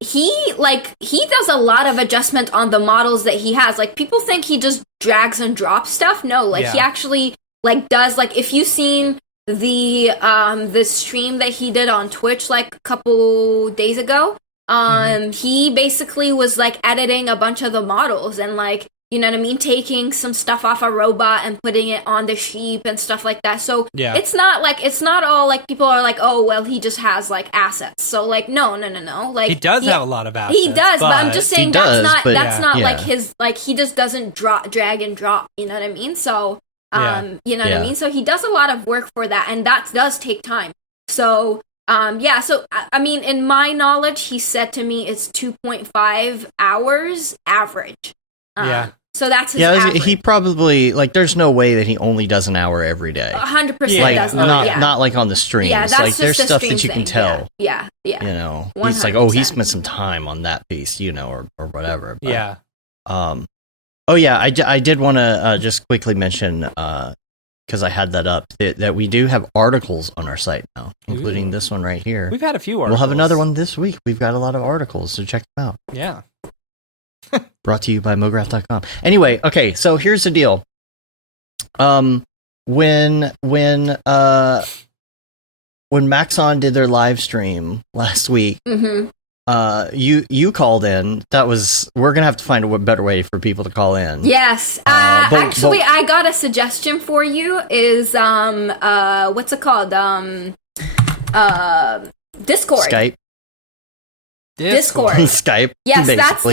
he does a lot of adjustment on the models that he has. Like people think he just drags and drops stuff. No, like he actually like does, like if you've seen the stream that he did on Twitch like a couple days ago, he basically was like editing a bunch of the models and like, you know what I mean, taking some stuff off a robot and putting it on the sheep and stuff like that. So it's not all like people are like, oh well, he just has like assets. So like no. Like he does have a lot of assets. He does, but I'm just saying that's not like his, like he just doesn't drag and drop. You know what I mean? So you know what I mean. So he does a lot of work for that, and that does take time. So so I mean, in my knowledge, he said to me it's 2.5 hours average. So that's his average. He probably, like, there's no way that he only does an hour every day. 100% like, does not like on the streams. Yeah, that's like, just there's stuff that you can tell. Yeah. You know, 100%. He's like, oh, he spent some time on that piece, you know, or whatever. But, I did want to just quickly mention, because I had that up, that we do have articles on our site now, including this one right here. We've had a few articles. We'll have another one this week. We've got a lot of articles, so check them out. Yeah. Brought to you by Mograph.com. Anyway, okay, so here's the deal. When Maxon did their live stream last week, you called in. We're gonna have to find a better way for people to call in. Yes. Actually, I got a suggestion for you. Is what's it called? Discord. Skype. Discord. Skype. Yes, that's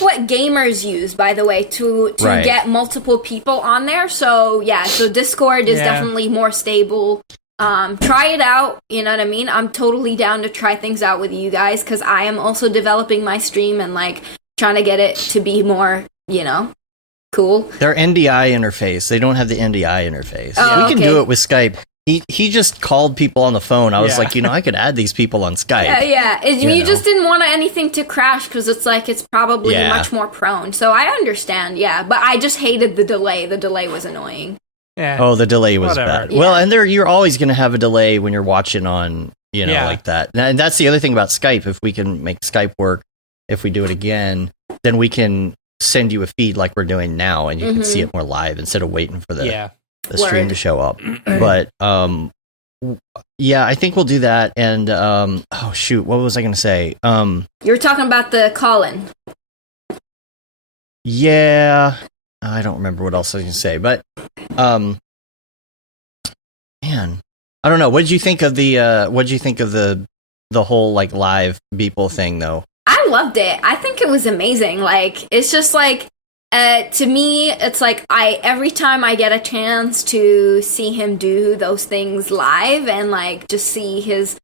what gamers use, by the way, to get multiple people on there. So so Discord is definitely more stable. Try it out, you know what I mean? I'm totally down to try things out with you guys, because I am also developing my stream and like trying to get it to be more, you know, cool. Their NDI interface, they don't have the NDI interface. We can do it with Skype. He just called people on the phone. I was like, I could add these people on Skype. You just didn't want anything to crash, because it's like it's probably much more prone. So I understand, but I just hated the delay. The delay was annoying. Yeah. Oh, the delay was bad. Yeah. Well, and you're always going to have a delay when you're watching on, like that. And that's the other thing about Skype. If we can make Skype work, if we do it again, then we can send you a feed like we're doing now, and you can see it more live instead of waiting for the the stream to show up. But yeah, I think we'll do that. And oh shoot, what was I going to say? You were talking about the call-in. Yeah, I don't remember what else I was going to say, but man, I don't know. What did you think of the whole like live Beeple thing though? I loved it. I think it was amazing. Like, it's just like, to me, it's like every time I get a chance to see him do those things live and like just see his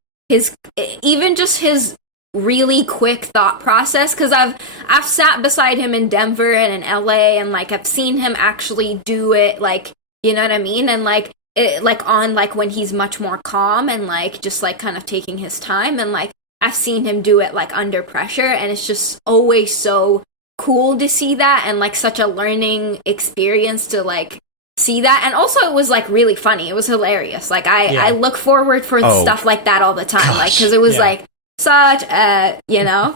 even just his really quick thought process, because I've sat beside him in Denver and in LA, and like I've seen him actually do it, like, you know what I mean, and like it, like on like when he's much more calm and like just like kind of taking his time, and like I've seen him do it like under pressure, and it's just always so cool to see that, and like such a learning experience to like see that. And also it was like really funny, it was hilarious, like I look forward for stuff like that all the time. Gosh. Like, because it was like such a, you know,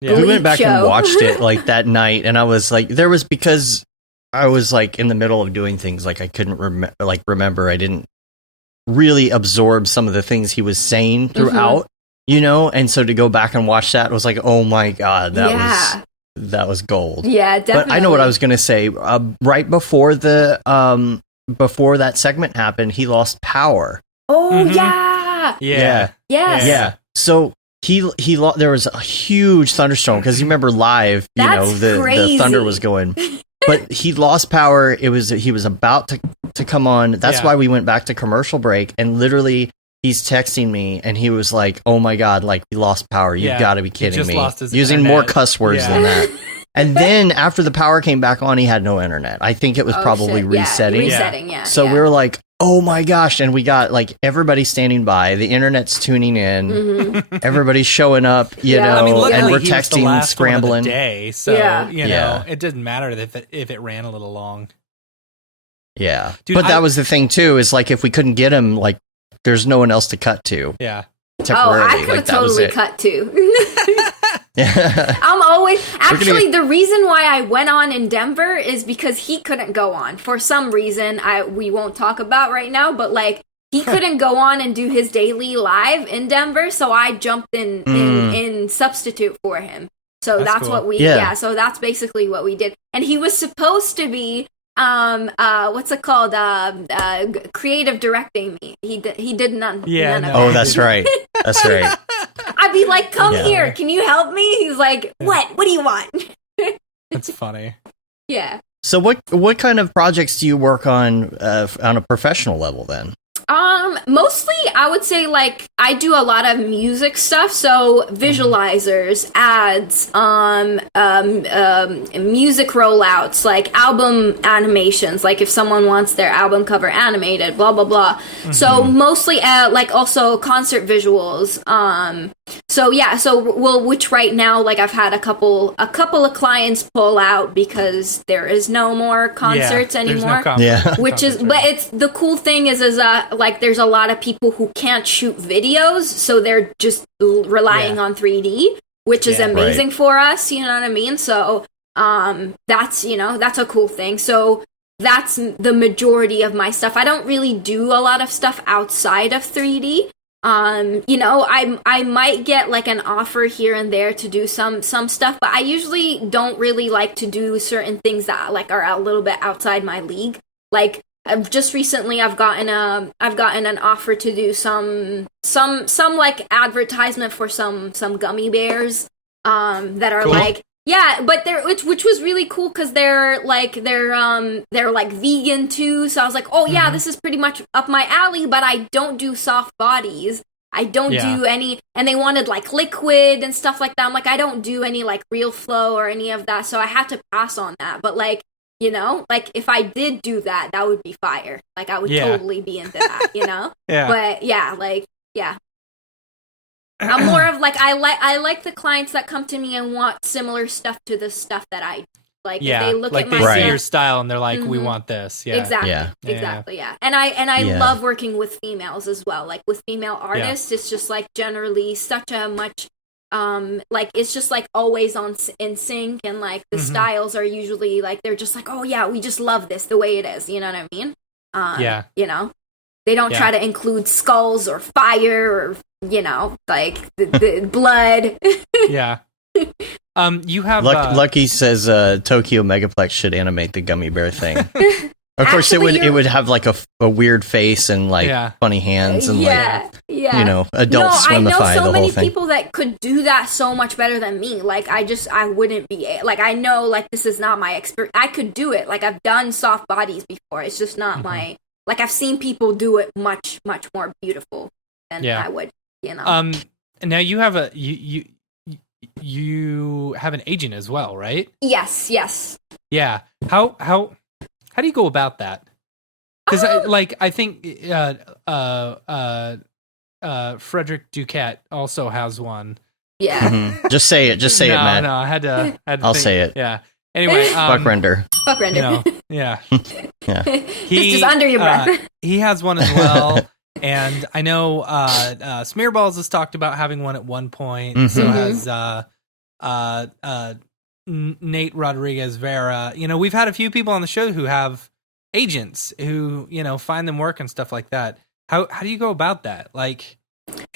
we went back and watched it like that night, and I was like, because I was like in the middle of doing things, like I couldn't remember, I didn't really absorb some of the things he was saying throughout, you know, and so to go back and watch that, it was like, oh my god, that was gold. Yeah, definitely. But I know what I was going to say. Right before before that segment happened, he lost power. Oh yeah. So there was a huge thunderstorm, because you remember live, you know, the thunder was going, but he lost power. He was about to come on. That's why we went back to commercial break, and literally he's texting me, and he was like, "Oh my god, like he lost power. You've got to be kidding me!" Using internet. more cuss words than that. And then after the power came back on, he had no internet. I think it was probably resetting. So we were like, oh my gosh. And we got like everybody standing by. The internet's tuning in. Everybody's showing up, you know, I mean, and we're texting, scrambling. Day, so, you know, it didn't matter if it ran a little long. Yeah. Dude, but that was the thing, too, is like if we couldn't get him, like there's no one else to cut to. Yeah. I could have totally cut to. I'm always the reason why I went on in Denver is because he couldn't go on for some reason we won't talk about right now, but like he couldn't go on and do his daily live in Denver, so I jumped in substitute for him. So that's cool. What we so that's basically what we did. And he was supposed to be what's it called, creative directing me. He did none of that. Oh, that's right. I'd be like, come here, can you help me? He's like, what do you want? That's funny. Yeah. So what kind of projects do you work on a professional level then? Mostly I would say like I do a lot of music stuff, so visualizers, ads, music rollouts, like album animations, like if someone wants their album cover animated, blah blah blah. So mostly like also concert visuals. Which right now, like I've had a couple of clients pull out because there is no more concerts anymore. Which is, but it's the cool thing is like there's a lot of people who can't shoot videos, so they're just relying on 3D, which is amazing for us. You know what I mean? So that's a cool thing. So that's the majority of my stuff. I don't really do a lot of stuff outside of 3D. I might get like an offer here and there to do some stuff, but I usually don't really like to do certain things that like are a little bit outside my league. Like just recently I've gotten an offer to do some like advertisement for some gummy bears that are cool. Like but they're which was really cool because they're like vegan too. So I was like, oh yeah, this is pretty much up my alley. But I don't do soft bodies. I don't do any, and they wanted like liquid and stuff like that. I'm like, I don't do any like real flow or any of that. So I had to pass on that. But like, you know, like if I did do that, that would be fire. Like I would totally be into that. You know. But I'm more of like I like the clients that come to me and want similar stuff to the stuff that I like. If they look like at they my see your style and they're like, we want this. Exactly. And I love working with females as well. Like with female artists, it's just like generally such a much like it's just like always in sync, and like the styles are usually like they're just like, oh yeah, we just love this the way it is. You know what I mean? You know, they don't try to include skulls or fire or, you know, like the blood. Yeah. You have Lucky says Tokyo Megaplex should animate the gummy bear thing. Of course, actually, it would have like a weird face and like funny hands and you know, Adult Swimify the whole thing. I know so many people that could do that so much better than me. Like I wouldn't be like, I know like this is not my experience. I could do it. Like I've done soft bodies before. It's just not my, like I've seen people do it much more beautiful than I would. You know. Now you have you have an agent as well, right? Yes. Yeah. How do you go about that? Because I think Frederick Duquette also has one. Yeah. Mm-hmm. Just say it, Matt. No, I had to I'll say it. Yeah. Anyway, fuck render. You know, yeah. Yeah. Just under your breath. He has one as well. And I know Smearballs has talked about having one at one point. Mm-hmm. So has Nate Rodriguez Vera. You know, we've had a few people on the show who have agents who, you know, find them work and stuff like that. How do you go about that? Like,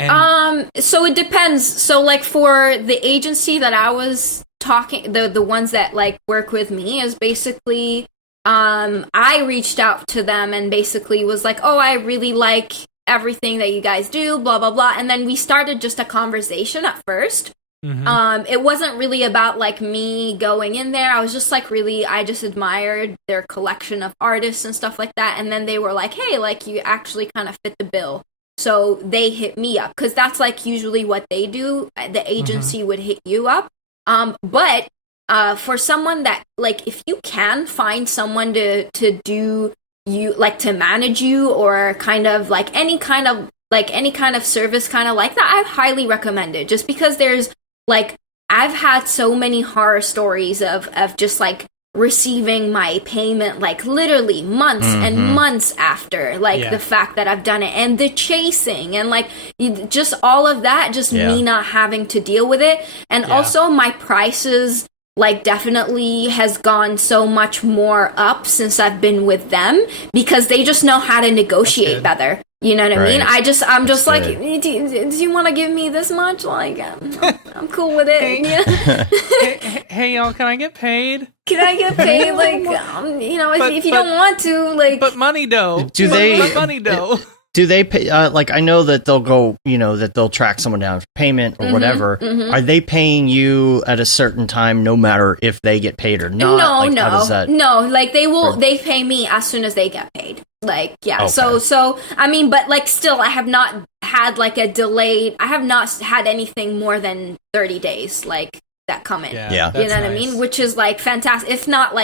so it depends. So like for the agency that I was talking, the ones that like work with me is basically, I reached out to them and basically was like, oh, I really like everything that you guys do, blah, blah, blah. And then we started just a conversation at first. Mm-hmm. It wasn't really about like me going in there. I was just like I just admired their collection of artists and stuff like that. And then they were like, hey, like you actually kind of fit the bill. So they hit me up because that's like usually what they do. The agency would hit you up. But for someone that like, if you can find someone to do you like to manage you or kind of like any kind of service kind of like that, I highly recommend it just because there's like, I've had so many horror stories of just like receiving my payment like literally months and months after like the fact that I've done it and the chasing and like just all of that, just me not having to deal with it. And also my prices like definitely has gone so much more up since I've been with them because they just know how to negotiate better. You know what I mean? I'm just That's like, do you want to give me this much? Like, I'm cool with it. Hey, y'all, can I get paid? Can I get paid? Like, you know, if you don't want to, like. But money dough. Money dough. Do they pay, like, I know that they'll go, you know, that they'll track someone down for payment or whatever. Mm-hmm. Are they paying you at a certain time no matter if they get paid or not? No, like they pay me as soon as they get paid. Like, yeah. Okay. So, I mean, but like still, I have not had like I have not had anything more than 30 days, like that come in. Yeah. You know what I mean? Which is like fantastic. If not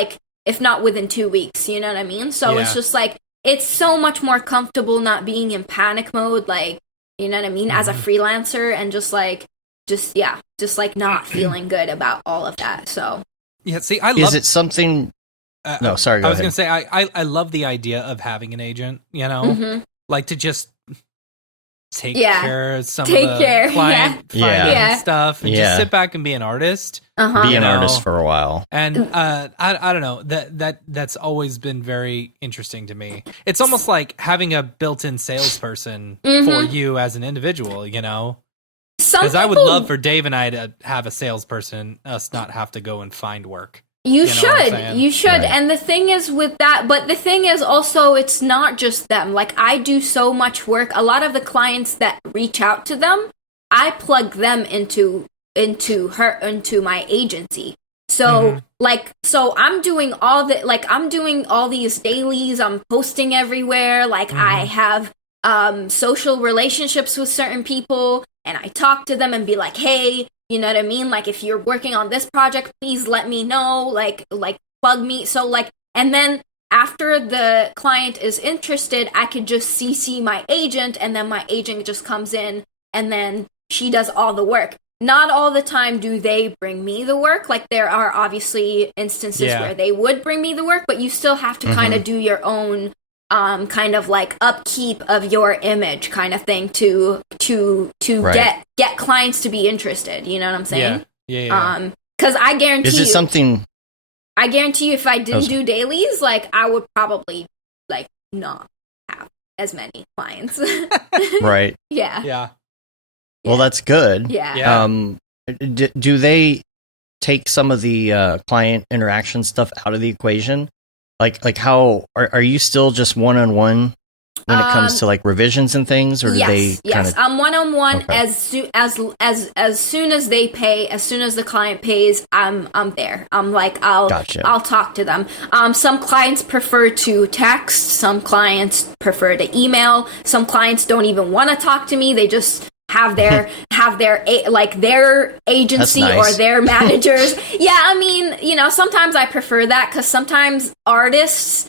within 2 weeks, you know what I mean? So it's just like, it's so much more comfortable not being in panic mode, like, you know what I mean, as a freelancer and just not feeling good about all of that. So yeah, see, is it something? No, sorry. Go ahead. I was going to say I love the idea of having an agent. You know, like to just take care of some of the client stuff and just sit back and be an artist. Be an artist for a while. And I don't know, that's always been very interesting to me. It's almost like having a built-in salesperson for you as an individual, you know? Because I would love for Dave and I to have a salesperson, us not have to go and find work. You should. Right. And the thing is with that, but the thing is also, it's not just them. Like, I do so much work. A lot of the clients that reach out to them, I plug them into my agency. So, so I'm doing I'm doing all these dailies. I'm posting everywhere. Like, I have social relationships with certain people, and I talk to them and be like, hey, you know what I mean? Like, if you're working on this project, please let me know, like plug me. So like, and then after the client is interested, I could just CC my agent, and then my agent just comes in and then she does all the work. Not all the time do they bring me the work. Like, there are obviously instances where they would bring me the work, but you still have to kind of do your own kind of like upkeep of your image kind of thing to get clients to be interested. You know what I'm saying? Yeah. Because I guarantee Is it something... I guarantee you if I didn't do dailies, like, I would probably like not have as many clients. Right. Yeah. Well, that's good. Yeah. Do they take some of the client interaction stuff out of the equation? Like how are you still just one-on-one when it comes to like revisions and things, or do they Yes, I'm one-on-one. As soon as they pay, as soon as the client pays, I'm there. I'm like, I'll talk to them. Some clients prefer to text, some clients prefer to email, some clients don't even want to talk to me. They just have their agency nice. or their managers. Yeah, I mean, sometimes I prefer that, because sometimes artists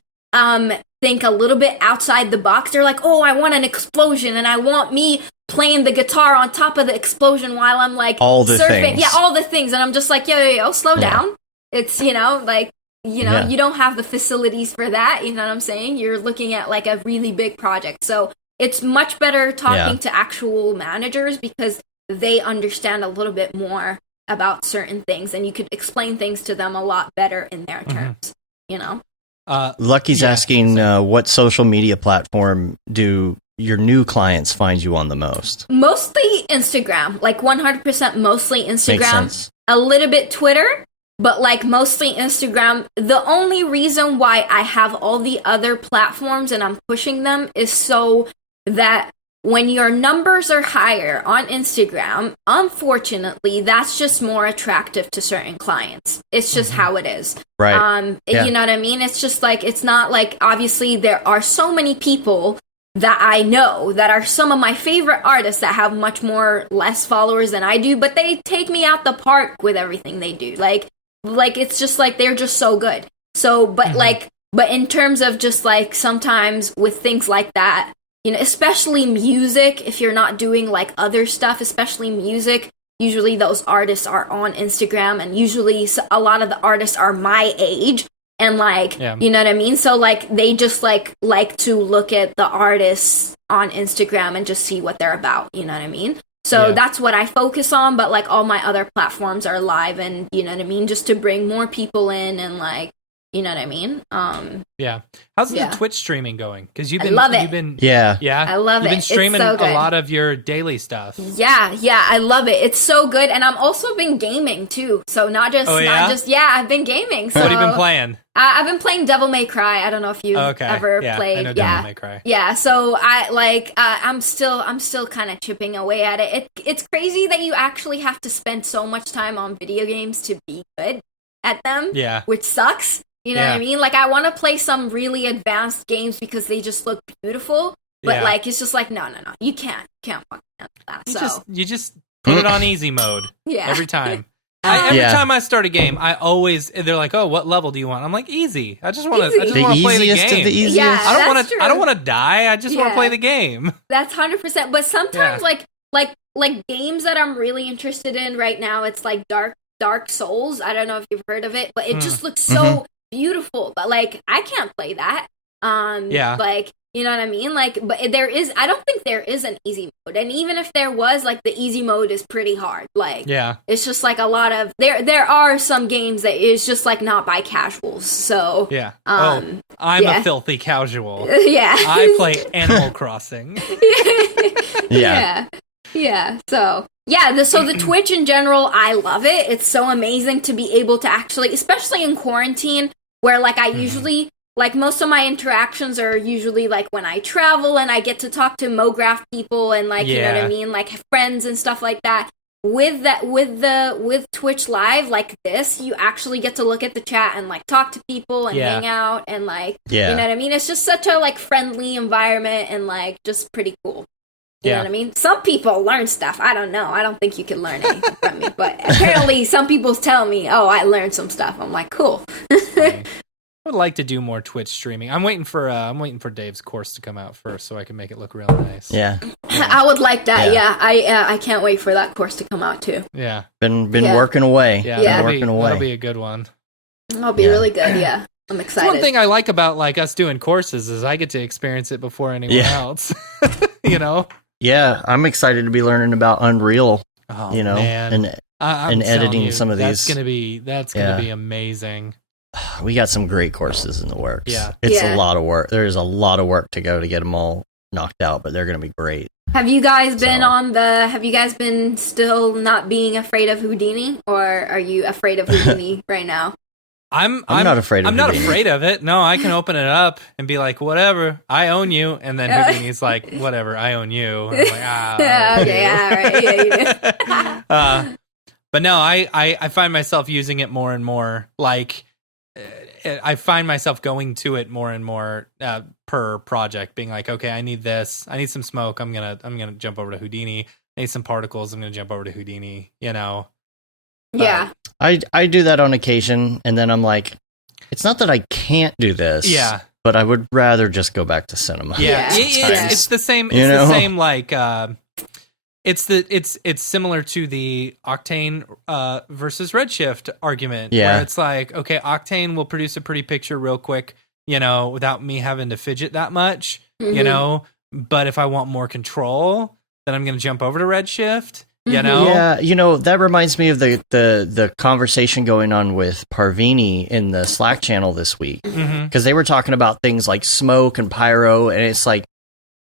think a little bit outside the box. They're like, oh, I want an explosion, and I want me playing the guitar on top of the explosion while I'm like all the surfing. Things. Yeah, all the things. And I'm just like, yo, slow down. It's, you don't have the facilities for that. You know what I'm saying? You're looking at like a really big project. So it's much better talking to actual managers, because they understand a little bit more about certain things, and you could explain things to them a lot better in their terms, Lucky's asking, what social media platform do your new clients find you on the most? Mostly Instagram, like 100% mostly Instagram. Makes sense. A little bit Twitter, but like mostly Instagram. The only reason why I have all the other platforms and I'm pushing them is so that when your numbers are higher on Instagram, unfortunately, that's just more attractive to certain clients. It's just how it is. Right. You know what I mean? It's just like, it's not like, obviously, there are so many people that I know that are some of my favorite artists that have much more less followers than I do, but they take me out the park with everything they do. Like it's just like, they're just so good. So, but but in terms of just like, sometimes with things like that, especially music, if you're not doing like other stuff, especially music, usually those artists are on Instagram, and usually a lot of the artists are my age, and like, you know what I mean? So like, they just like to look at the artists on Instagram and just see what they're about, you know what I mean? So that's what I focus on, but like all my other platforms are live, and you know what I mean? Just to bring more people in, and like, you know what I mean? How's the Twitch streaming going? Because I love it. You've been I love it. You've been streaming it's so a lot of your daily stuff. Yeah, I love it. It's so good, and I'm also been gaming too. So not just I've been gaming. So what have you been playing? I've been playing Devil May Cry. I don't know if you've ever played. I know Devil May Cry. Yeah, so I like I'm still kind of chipping away at it. It's crazy that you actually have to spend so much time on video games to be good at them. Yeah, which sucks. You know what I mean? Like, I want to play some really advanced games because they just look beautiful. But, like, it's just like, no. You can't fucking do that. You just put it on easy mode. Every time. Every time I start a game, they're like, oh, what level do you want? I'm like, easy. I just want to play the game. Of the easiest. Yeah, I don't want to die. I just want to play the game. That's 100%. But sometimes, like games that I'm really interested in right now, it's like Dark Souls. I don't know if you've heard of it, but it just looks so beautiful, but like I can't play that. Like, you know what I mean? Like, but I don't think there is an easy mode, and even if there was, like, the easy mode is pretty hard. Like, it's just like a lot of there are some games that is just like not by casuals. So I'm a filthy casual. I play Animal Crossing. So the Twitch in general, I love it. It's so amazing to be able to actually, especially in quarantine, where like I usually, like, most of my interactions are usually like when I travel and I get to talk to Mograph people and like, you know what I mean, like friends and stuff like that. With Twitch Live like this, you actually get to look at the chat and like talk to people and hang out and like, you know what I mean? It's just such a like friendly environment and like just pretty cool. You know what I mean? Some people learn stuff. I don't know. I don't think you can learn anything from me. But apparently some people tell me, oh, I learned some stuff. I'm like, cool. I would like to do more Twitch streaming. I'm waiting for Dave's course to come out first so I can make it look real nice. Yeah. I would like that. Yeah. I can't wait for that course to come out too. Yeah. Been working away. That'll be a good one. It'll be really good. Yeah. I'm excited. One thing I like about like us doing courses is I get to experience it before anyone else. You know? Yeah, I'm excited to be learning about Unreal, man. and editing some of these. That's gonna be amazing. we got some great courses in the works. Yeah. It's a lot of work. There's a lot of work to go to get them all knocked out, but they're going to be great. Have you guys been still not being afraid of Houdini, or are you afraid of Houdini right now? I'm not afraid of Houdini. I'm not afraid of it. No, I can open it up and be like, whatever, I own you. And then Houdini's like, whatever, I own you. And I'm like, okay, right. Yeah, you do. But no, I find myself using it more and more. Like, I find myself going to it more and more per project, being like, okay, I need this. I need some smoke. I'm gonna jump over to Houdini. I need some particles. I'm gonna jump over to Houdini. You know. Yeah. I do that on occasion, and then I'm like, it's not that I can't do this. Yeah. But I would rather just go back to cinema. Yeah. It's the same. It's the same. Like, it's similar to the Octane versus Redshift argument. Yeah. Where it's like, okay, Octane will produce a pretty picture real quick, you know, without me having to fidget that much, you know. But if I want more control, then I'm going to jump over to Redshift. You know? Yeah, you know, that reminds me of the conversation going on with Parvini in the Slack channel this week. Because they were talking about things like smoke and pyro, and it's like,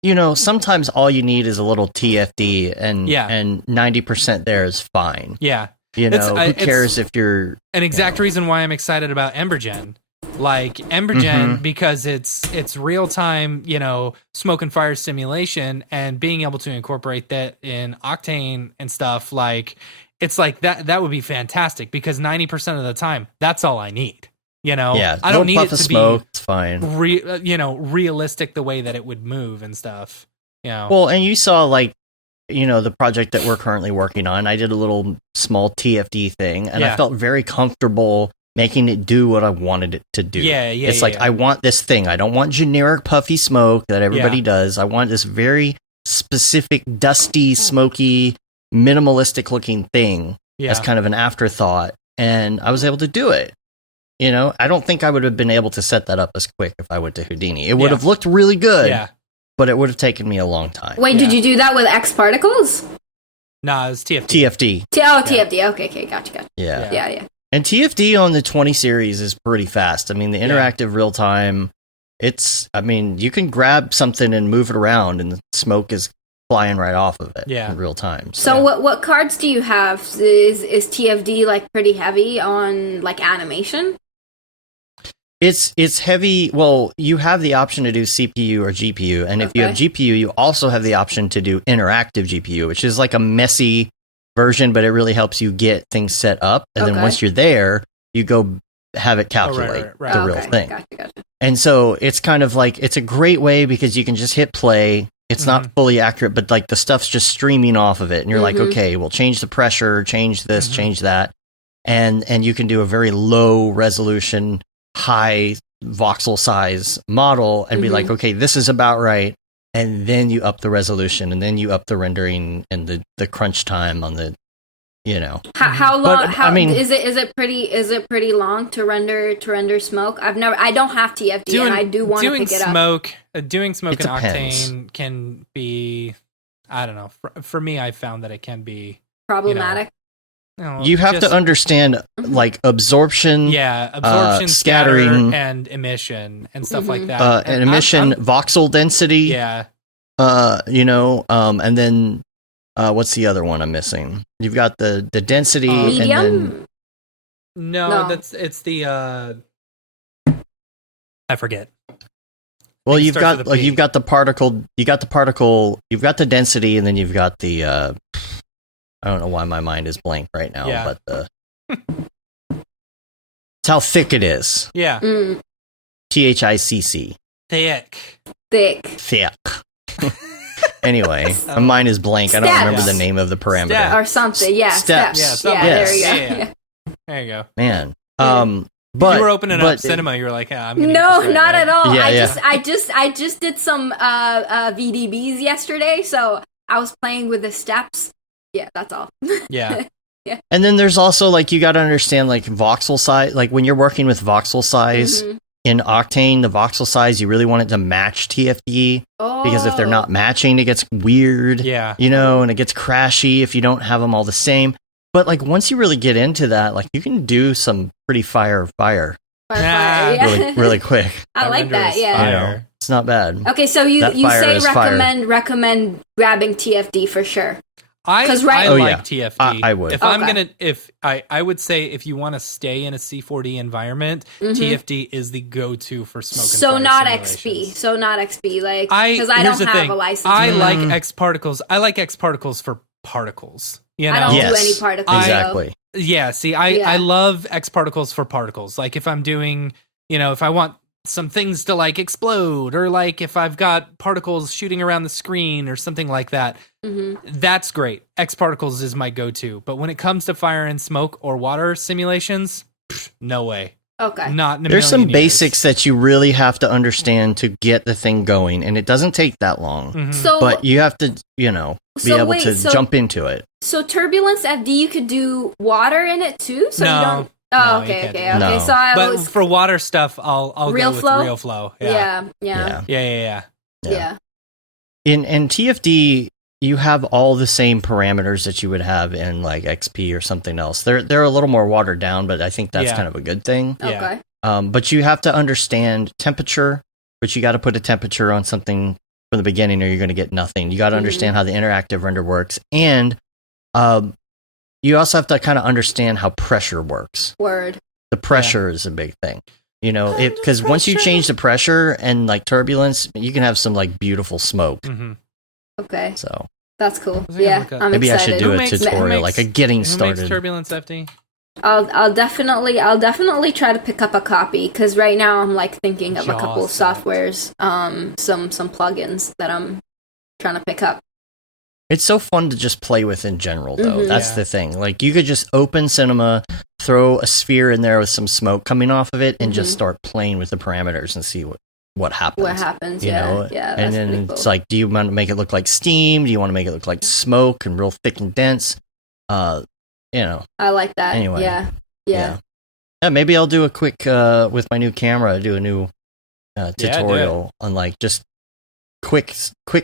you know, sometimes all you need is a little TFD, and 90% there is fine. Yeah. You know, who cares if you're... An exact reason why I'm excited about Embergen. Like Embergen, because it's real time, you know, smoke and fire simulation, and being able to incorporate that in Octane and stuff, like it's like that would be fantastic, because 90% of the time that's all I need. You know, I don't need it to smoke, it's fine. Realistic the way that it would move and stuff. You know. Well, and you saw, like, you know, the project that we're currently working on. I did a little small TFD thing, and I felt very comfortable making it do what I wanted it to do. It's like, I want this thing. I don't want generic puffy smoke that everybody does. I want this very specific, dusty, smoky, minimalistic looking thing as kind of an afterthought. And I was able to do it. You know, I don't think I would have been able to set that up as quick if I went to Houdini. It would have looked really good, but it would have taken me a long time. Wait, did you do that with X Particles? Nah, it was TFD. TFD. TFD. Okay, gotcha. Yeah. And TFD on the 20 series is pretty fast. I mean, the interactive real time, you can grab something and move it around, and the smoke is flying right off of it in real time. So what cards do you have? Is TFD like pretty heavy on like animation? It's heavy. Well, you have the option to do CPU or GPU, and if you have GPU, you also have the option to do interactive GPU, which is like a messy version, but it really helps you get things set up, and then once you're there, you go have it calculate the real thing. Gotcha. And so it's kind of like, it's a great way because you can just hit play. It's not fully accurate, but like the stuff's just streaming off of it, and you're like, okay, we'll change the pressure, change this, change that, and you can do a very low resolution, high voxel size model, and be like, okay, this is about right. And then you up the resolution, and then you up the rendering and the crunch time on the, you know. How long? Is it pretty long to render smoke? I don't have TFD, and I do want to pick it up. Doing smoke in Octane can be, I don't know. For me, I found that it can be problematic. You have to understand, like, absorption, scattering, and emission and stuff like that. And emission, voxel density. And then what's the other one I'm missing? You've got the density, medium? and then no, it's the I forget. Well, you've got the particle, you've got the density, and then you've got the I don't know why my mind is blank right now, but it's how thick it is. Yeah. THICC. Thick. Anyway, my mind is blank. I don't remember the name of the parameter. Or something. Yeah. Steps. There you go. Yeah. There you go. Man. But you were opening up cinema. You were like, I'm gonna not at all. I just did some VDBs yesterday, so I was playing with the steps. Yeah, that's all. Yeah. And then there's also, like, you got to understand, like, voxel size. Like, when you're working with voxel size in Octane, the voxel size, you really want it to match TFD. Because if they're not matching, it gets weird. Yeah. You know, and it gets crashy if you don't have them all the same. But, like, once you really get into that, like, you can do some pretty fire really, really quick. I like that. Yeah, you know, it's not bad. Okay, so you say recommend grabbing TFD for sure. I like TFD. I would. If I'm gonna, I would say if you want to stay in a C4D environment, TFD is the go-to for smoke. So not XP. Like because I don't have a license. I like X particles. I like X particles for particles. You know? I don't do any particles. Exactly. Yeah. See, I love X particles for particles. Like if I'm doing, if I want some things to like explode, or like if I've got particles shooting around the screen or something like that, that's great. X particles is my go-to. But when it comes to fire and smoke or water simulations, no way. Okay. Not in a There's some million basics that you really have to understand to get the thing going, and it doesn't take that long. But you have to, be able to jump into it. So Turbulence FD, you could do water in it too? So no. you don't. Oh, okay. No. So for water stuff, I'll real go with flow? real flow. Yeah. In TFD, you have all the same parameters that you would have in like XP or something else. They're a little more watered down, but I think that's kind of a good thing. Okay. But you have to understand temperature, but you got to put a temperature on something from the beginning, or you're going to get nothing. You got to understand how the interactive render works, and you also have to kind of understand how pressure works. The pressure is a big thing. Because once you change the pressure and like turbulence, you can have some like beautiful smoke. Okay. So that's cool. Yeah, I'm maybe excited. I should do a tutorial, like a getting started. Who makes Turbulence FD? I'll definitely try to pick up a copy, because right now I'm like thinking of a couple of softwares, some plugins that I'm trying to pick up. It's so fun to just play with in general, though. That's the thing. Like, you could just open Cinema, throw a sphere in there with some smoke coming off of it, and just start playing with the parameters and see what happens. What happens, yeah. And then it's like, do you want to make it look like steam? Do you want to make it look like smoke and real thick and dense? I like that. Anyway. Yeah. Maybe I'll do a quick, with my new camera, do a new tutorial on like just quick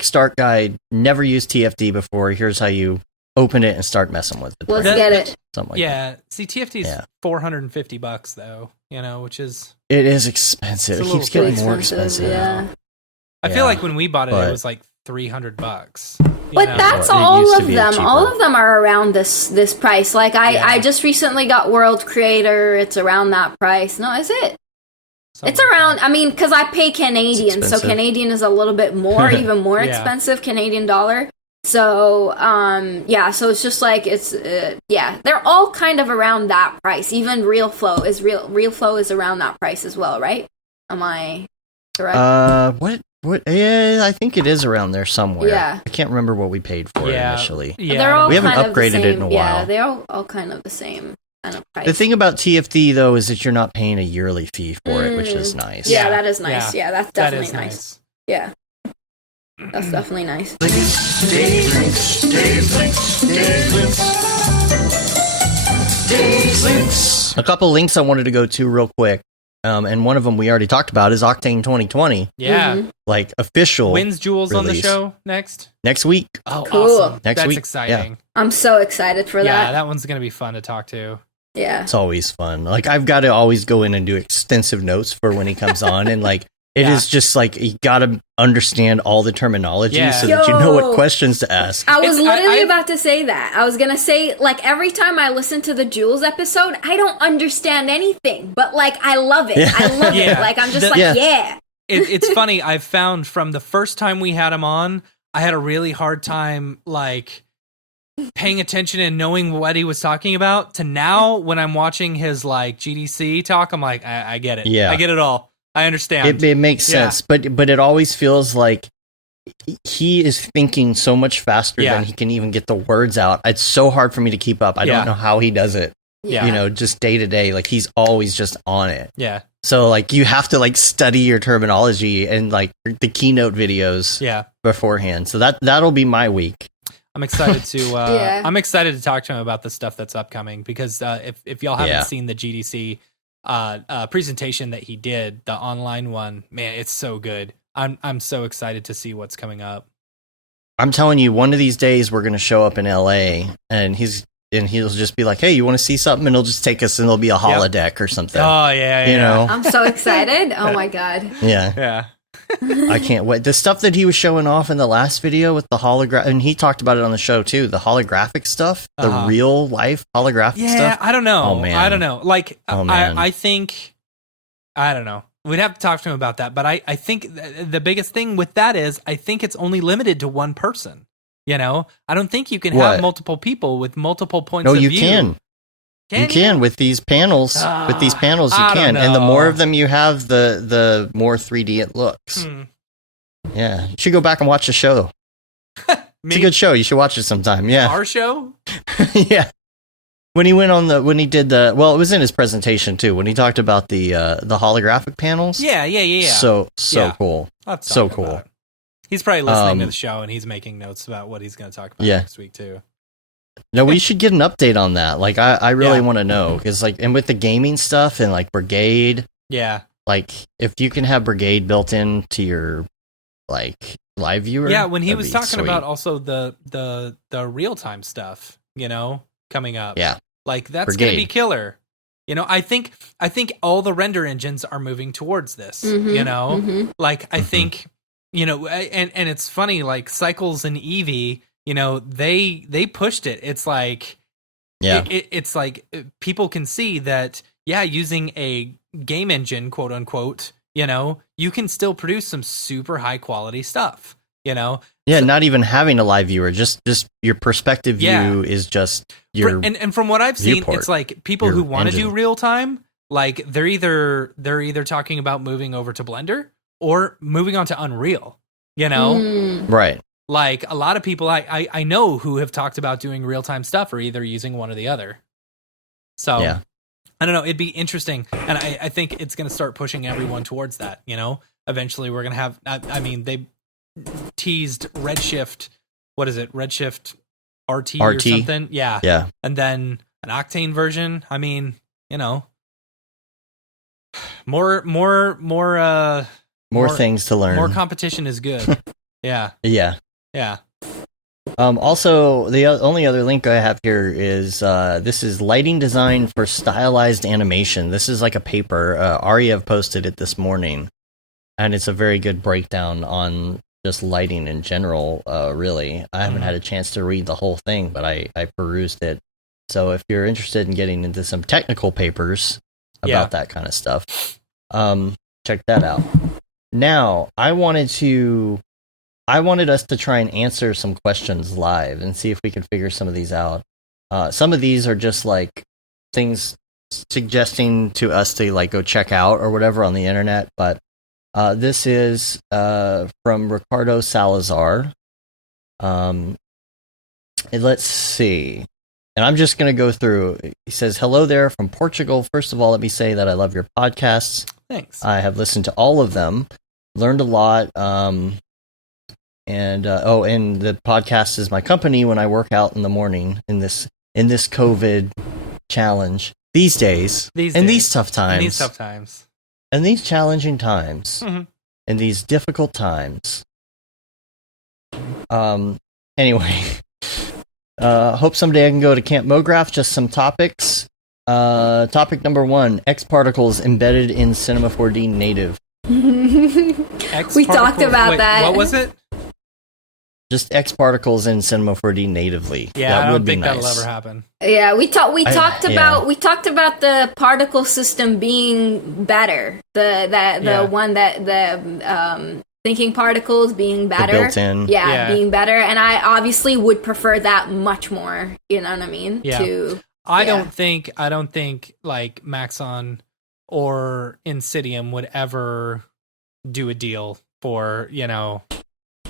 start guide. Never used TFD before. Here's how you open it and start messing with it. Let's get it. Something like that. See, TFD is $450 though, which is... It is expensive. It keeps getting more expensive. Yeah. I feel like when we bought it, it was like $300. But that's all of them. All of them are around this price. Like I just recently got World Creator. It's around that price. No, is it? It's around, because I pay Canadian, so Canadian is a little bit more, even more expensive, Canadian dollar. So, so it's just like, they're all kind of around that price. Even Real Flow is around that price as well, right? Am I correct? What? Yeah, I think it is around there somewhere. Yeah. I can't remember what we paid for it initially. Yeah. They're all we haven't kind upgraded of the same. it in a while. Yeah, they're all kind of the same. The thing about TFD, though, is that you're not paying a yearly fee for it, which is nice. Yeah, that is nice. Yeah, that's definitely nice. Yeah. That's definitely nice. A couple links I wanted to go to real quick. And one of them we already talked about is Octane 2020. Yeah. Like official. When's Jules on the show next? Next week. Oh, cool. Awesome. That's exciting. Yeah. I'm so excited for that. Yeah, that one's going to be fun to talk to. Yeah. It's always fun. Like, I've got to always go in and do extensive notes for when he comes on. And like, it is just like, you got to understand all the terminology so that you know what questions to ask. I was literally about to say that. I was going to say, like, every time I listen to the Jules episode, I don't understand anything, but like, I love it. I love it. Like, I'm just It's funny. I've found from the first time we had him on, I had a really hard time, like, paying attention and knowing what he was talking about, to now when I'm watching his like GDC talk, I'm like, I get it. I get it all. I understand. It makes sense, but it always feels like he is thinking so much faster than he can even get the words out. It's so hard for me to keep up. I don't know how he does it. Just day to day, like he's always just on it. Yeah. So like you have to like study your terminology and like the keynote videos beforehand. So that'll be my week. I'm excited to I'm excited to talk to him about the stuff that's upcoming, because if y'all haven't seen the GDC presentation that he did, the online one, man, it's so good. I'm so excited to see what's coming up. I'm telling you, one of these days we're going to show up in LA and he's and he'll just be like, "Hey, you want to see something?" And he'll just take us, and it'll be a holodeck or something. Oh yeah, you know. I'm so excited! Oh my god. Yeah. I can't wait. The stuff that he was showing off in the last video with the hologram, and he talked about it on the show too. The holographic stuff, the real life holographic stuff. Yeah, I don't know. Oh man, I don't know. Like, I think, I don't know. We'd have to talk to him about that. But I think the biggest thing with that is I think it's only limited to one person. You know, I don't think you can have multiple people with multiple points of view. No, you can. You can with these panels. With these panels, you can, and the more of them you have, the more 3D it looks. Yeah, you should go back and watch the show. It's a good show. You should watch it sometime. Yeah, our show. Yeah, when he did it was in his presentation too. When he talked about the holographic panels. Yeah. So cool. So cool. He's probably listening to the show and he's making notes about what he's going to talk about next week too. No, we should get an update on that. Like, I really want to know because, like, and with the gaming stuff and like Brigade, like if you can have Brigade built into your like live viewer, when he was talking about also the real time stuff, you know, coming up, like that's going to be killer. You know, I think all the render engines are moving towards this. You know, like I think, you know, and it's funny, like Cycles and Eevee. You know, they pushed it. It's like, it's like people can see that, using a game engine, quote unquote, you know, you can still produce some super high quality stuff, you know? Yeah, not even having a live viewer, just your perspective view is just your and from what I've seen, it's like people who want to do real time, like they're either talking about moving over to Blender or moving on to Unreal, you know? Right. Like a lot of people I know who have talked about doing real-time stuff are either using one or the other. So I don't know. It'd be interesting. And I think it's going to start pushing everyone towards that. You know, eventually we're going to have, I mean, they teased Redshift. What is it? Redshift RT or something. Yeah. Yeah. And then an Octane version. I mean, you know, more things to learn. More competition is good. Yeah. Yeah. Also, the only other link I have here is this is lighting design for stylized animation. This is like a paper. Ariev posted it this morning, and it's a very good breakdown on just lighting in general. Really, I haven't had a chance to read the whole thing, but I perused it. So if you're interested in getting into some technical papers about that kind of stuff, check that out. Now, I wanted us to try and answer some questions live and see if we can figure some of these out. Some of these are just like things suggesting to us to like go check out or whatever on the internet. But this is from Ricardo Salazar. And let's see. And I'm just going to go through. He says, "Hello there from Portugal. First of all, let me say that I love your podcasts. Thanks. I have listened to all of them, learned a lot. And the podcast is my company when I work out in the morning in this COVID challenge these days, these tough times, and these challenging times, and these difficult times. Anyway, hope someday I can go to Camp Mograph. Just some topics. Topic number 1: X particles embedded in Cinema 4D native. We talked about that. What was it? Just X particles in Cinema 4D natively. Yeah, I don't think that'll ever happen. Yeah, we talked about the particle system being better. The one that the thinking particles being better. The built-in. Yeah, being better. And I obviously would prefer that much more. You know what I mean? Yeah. I don't think like Maxon or Insidium would ever do a deal for, you know.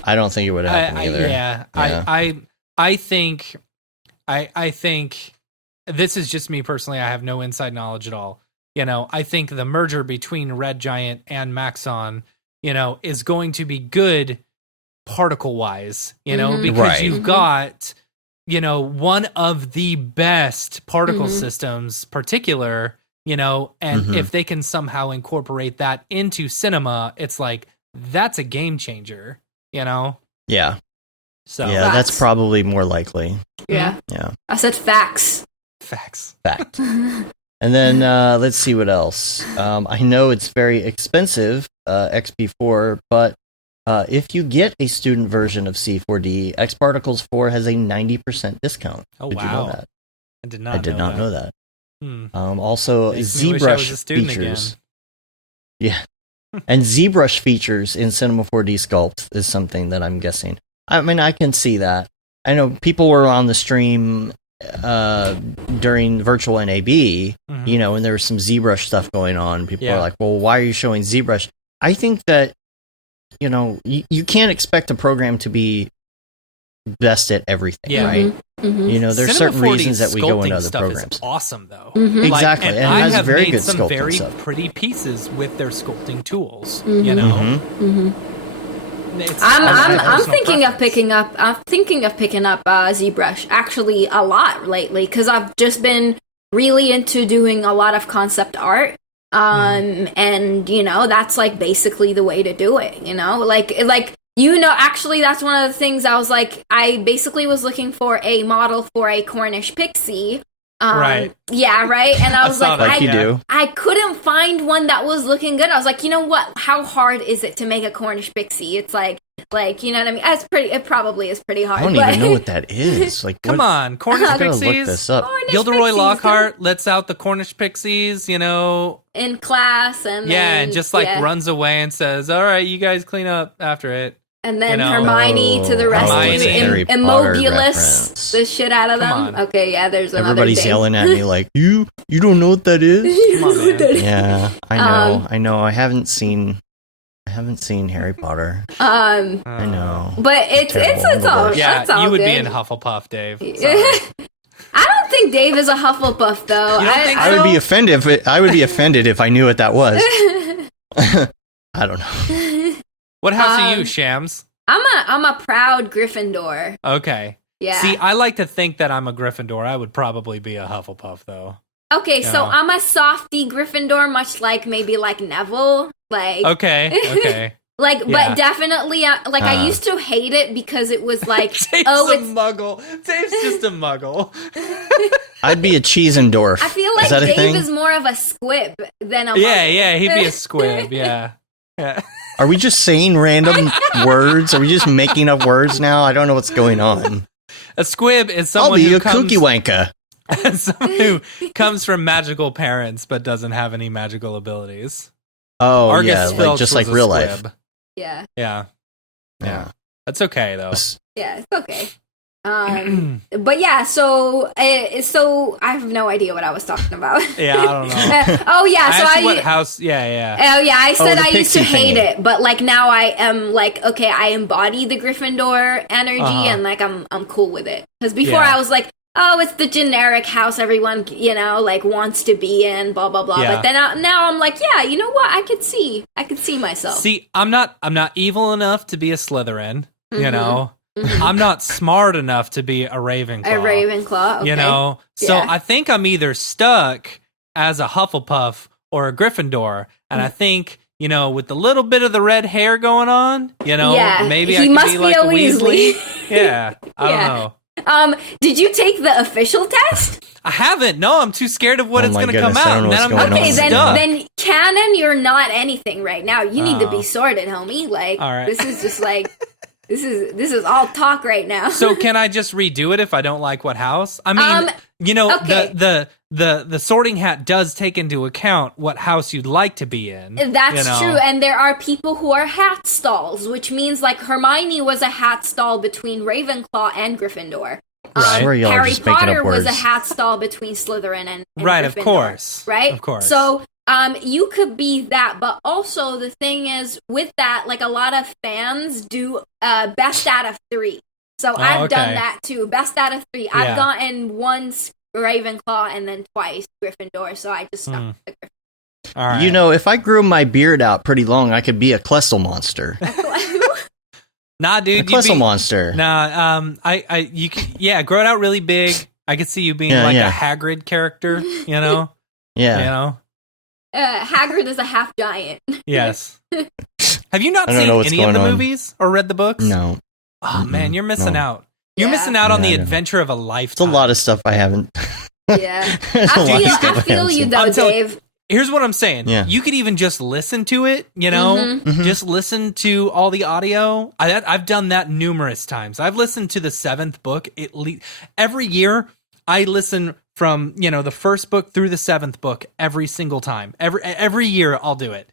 I don't think it would happen either. I think this is just me personally. I have no inside knowledge at all. You know, I think the merger between Red Giant and Maxon, you know, is going to be good particle wise, you know, because you've got, you know, one of the best particle systems particular, you know, and if they can somehow incorporate that into cinema, it's like, that's a game changer. You know? Yeah. So yeah, that's probably more likely. Yeah. Yeah. I said facts. Fact. And then let's see what else. I know it's very expensive, XP4, but if you get a student version of C4D, Xparticles 4 has a 90% discount. Oh, Did you know that? I did not know that. Hmm. Also, ZBrush features. Yeah. And ZBrush features in Cinema 4D Sculpt is something that I'm guessing. I mean, I can see that. I know people were on the stream during virtual NAB, you know, and there was some ZBrush stuff going on. People were like, well, why are you showing ZBrush? I think that, you know, you can't expect a program to be best at everything, right? You know, there's certain reasons that we go into other programs. Is awesome, though. Exactly, and it has I have very made good some sculpting very stuff. pretty pieces with their sculpting tools. You know, I'm thinking of picking up. ZBrush actually a lot lately because I've just been really into doing a lot of concept art. And you know, that's like basically the way to do it. You know, like. You know, actually, that's one of the things I was like, I basically was looking for a model for a Cornish pixie. Right. Yeah, right? And I was like, you do. I couldn't find one that was looking good. I was like, you know what? How hard is it to make a Cornish pixie? It's like, you know what I mean? It probably is pretty hard. I don't even know what that is. Like, come on, Cornish pixies. Look this up. Gilderoy Lockhart lets out the Cornish pixies, you know, in class, and and just like runs away and says, "All right, you guys clean up after it." And then Hermione to the rescue, Immobulus the shit out of them. Okay, yeah, there's another Everybody's thing. yelling at me like, you don't know what that is? Come on, man. Yeah, I know. I haven't seen Harry Potter. I know. But it's all you would good. be in Hufflepuff, Dave. I don't think Dave is a Hufflepuff though. You don't think I would be offended. I would be offended if I knew what that was. I don't know. What house are you, Shams? I'm a proud Gryffindor. Okay. Yeah. See, I like to think that I'm a Gryffindor. I would probably be a Hufflepuff, though. Okay, so I'm a softy Gryffindor, much like maybe like Neville. Like Okay. But definitely, I used to hate it because it was like, it's a muggle. Dave's just a muggle. I'd be a Cheesendorf. I feel like Dave is more of a squib than a muggle. Yeah, he'd be a squib, yeah. Are we just saying random words? Are we just making up words now? I don't know what's going on. A squib is someone I'll be a cookie wanker. Someone who comes from magical parents but doesn't have any magical abilities. Oh, Argus yeah, Filch just like was a real squib. life. Yeah. That's okay, though. Yeah, it's okay. But yeah, so I have no idea what I was talking about. Yeah, I don't know. Oh yeah, so what house? Yeah. Oh yeah, I said I used to pixie hate thingy. it, but like now I am like, okay, I embody the Gryffindor energy, and like I'm cool with it. Because before I was like, oh, it's the generic house everyone like wants to be in, blah blah blah. Yeah. But then now I'm like, yeah, you know what? I could see myself. See, I'm not Mm-hmm. evil enough to be a Slytherin. You know. I'm not smart enough to be a Ravenclaw. A Ravenclaw, okay. You know? So Yeah. I think I'm either stuck as a Hufflepuff or a Gryffindor. And I think, with the little bit of the red hair going on, maybe he I could must be like a a Weasley. Weasley. Yeah, I don't know. Did you take the official test? I haven't. No, I'm too scared of what it's going to come goodness, I out. don't know And then I'm what's going to going be on. stuck. then canon, you're not anything right now. You need to Oh. be sorted, homie. Like, All right. this is just like, this is all talk right now. So can I just redo it if I don't like what house? I mean, okay. the sorting hat does take into account what house you'd like to be in. That's true, and there are people who are hat stalls, which means like Hermione was a hat stall between Ravenclaw and Gryffindor. Right. Swear y'all are Harry just making up Potter was a words. hat stall between Slytherin and Right, Gryffindor, of course. right? Of course. So you could be that, but also the thing is with that, like a lot of fans do best out of 3. So I've done that too. Best out of 3. Yeah. I've gotten once Ravenclaw and then twice Gryffindor. So I just stuck with the Gryffindor. All right. If I grew my beard out pretty long, I could be a Klessel monster. Nah, dude. A Klessel monster. Nah, you can, grow it out really big. I could see you being a Hagrid character, Yeah. Hagrid is a half giant. Yes. Have you not I don't seen know what's any of going the on. movies or read the books? No. Oh man, you're missing out. You're missing out on the adventure of a lifetime. It's a lot of stuff I haven't. Yeah. I feel you though, Dave. Here's what I'm saying. Yeah. You could even just listen to it, you know? Just listen to all the audio. I've done that numerous times. I've listened to the 7th book every year. I listen from, the first book through the 7th book every single time. Every year I'll do it,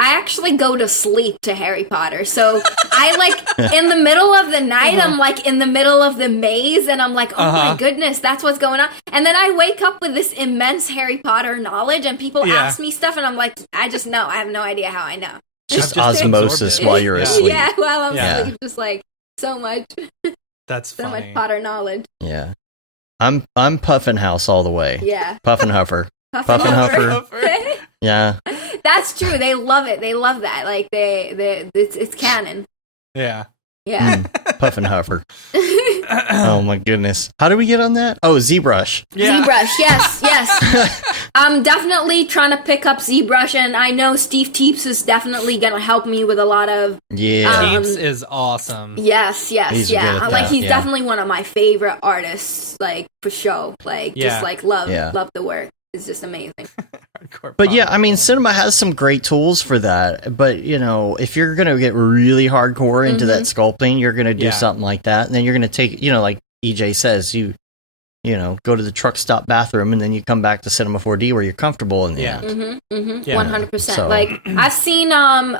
I actually go to sleep to Harry Potter. So I in the middle of the night, I'm in the middle of the maze and I'm like, oh my goodness, that's what's going on. And then I wake up with this immense Harry Potter knowledge and people ask me stuff and I'm like, I just know. I have no idea how I know. Just osmosis while you're asleep. Yeah, while I'm asleep. Just so much. That's so much Potter knowledge. Yeah. I'm Puffinhouse all the way. Yeah. Puffinhuffer. Puffinhuffer. Yeah. That's true. They love it. They love that. It's canon. Yeah. Yeah. Puffinhuffer. Oh my goodness. How do we get on that? Oh, ZBrush. Yeah. ZBrush. Yes. I'm definitely trying to pick up ZBrush, and I know Steve Teeps is definitely gonna help me with a lot of. Yeah. Teeps is awesome. Yes. He's definitely one of my favorite artists. For sure. Love the work. It's just amazing. But yeah, I mean, cinema has some great tools for that. But, if you're going to get really hardcore into that sculpting, you're going to do something like that. And then you're going to take, like EJ says, you go to the truck stop bathroom and then you come back to Cinema 4D where you're comfortable in the end. 100%. So. I've seen,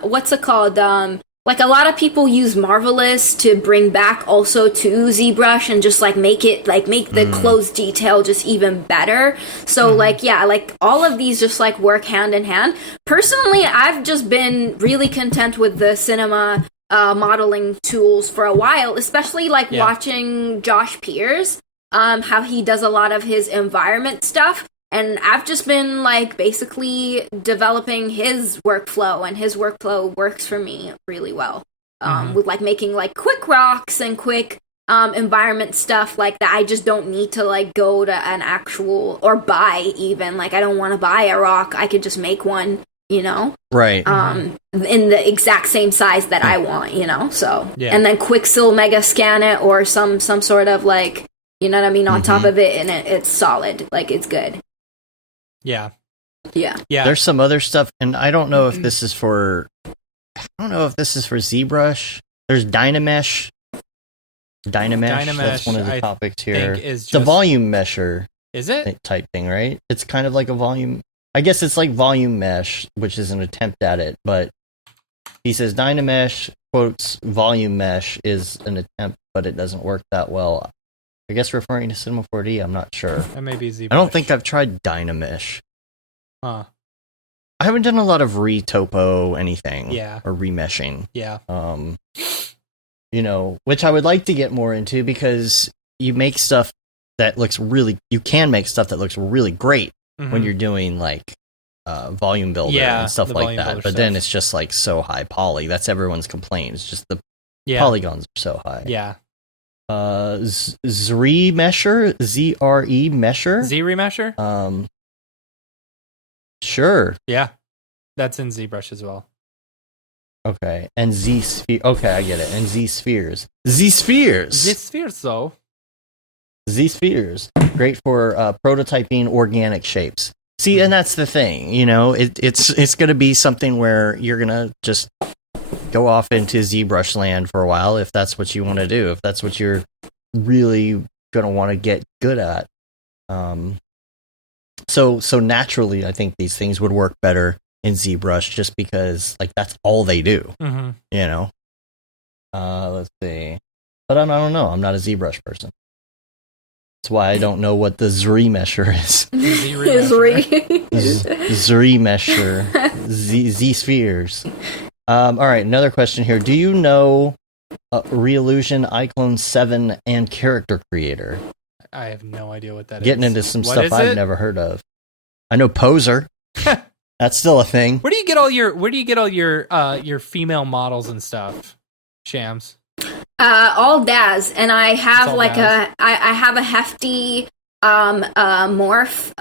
what's it called? A lot of people use Marvelous to bring back also to ZBrush and just make the close detail just even better. So all of these just work hand in hand. Personally, I've just been really content with the cinema modeling tools for a while, especially watching Josh Pierce, how he does a lot of his environment stuff. And I've just been basically developing his workflow, and his workflow works for me really well. With making quick rocks and quick environment stuff like that. I just don't need to go to an actual or buy even. I don't want to buy a rock. I could just make one, Right. In the exact same size that I want, So and then Quicksil mega scan it or some sort of on top of it, and it's solid. It's good. Yeah. There's some other stuff, and I don't know if this is for ZBrush. There's Dynamesh. That's one of the topics here. It's a volume mesher. Is it? Type thing, right? It's kind of like a volume. I guess it's like volume mesh, which is an attempt at it. But he says Dynamesh quotes volume mesh is an attempt, but it doesn't work that well. I guess referring to Cinema 4D, I'm not sure. That may be ZBrush. I don't think I've tried Dynamesh. Huh. I haven't done a lot of retopo anything. Yeah. Or remeshing. Yeah. Which I would like to get more into because you make stuff that looks you can make stuff that looks really great when you're doing volume builder and stuff like that. But then it's just so high poly. That's everyone's complaint. It's just the polygons are so high. Yeah. Zre Mesher, ZRE Mesher. Zre Mesher? Sure. Yeah. That's in ZBrush as well. Okay. And Z-Sphere. Okay, I get it. And Z-Spheres. Z-Spheres! Z-Spheres, though. Z-Spheres. Great for prototyping organic shapes. See, and that's the thing, it's going to be something where you're going to just go off into ZBrush land for a while if that's what you want to do, if that's what you're really going to want to get good at. So naturally, I think these things would work better in ZBrush just because that's all they do. Let's see. But I don't know. I'm not a ZBrush person. That's why I don't know what the Zre Mesher is. Zre Mesher. Z-Spheres. All right, another question here. Do you know Reallusion, iClone 7, and Character Creator? I have no idea what that Getting is. into some stuff I've never heard of. I know Poser. That's still a thing. Where do you get all your female models and stuff, Shams? All DAZ, and I have I have a hefty morph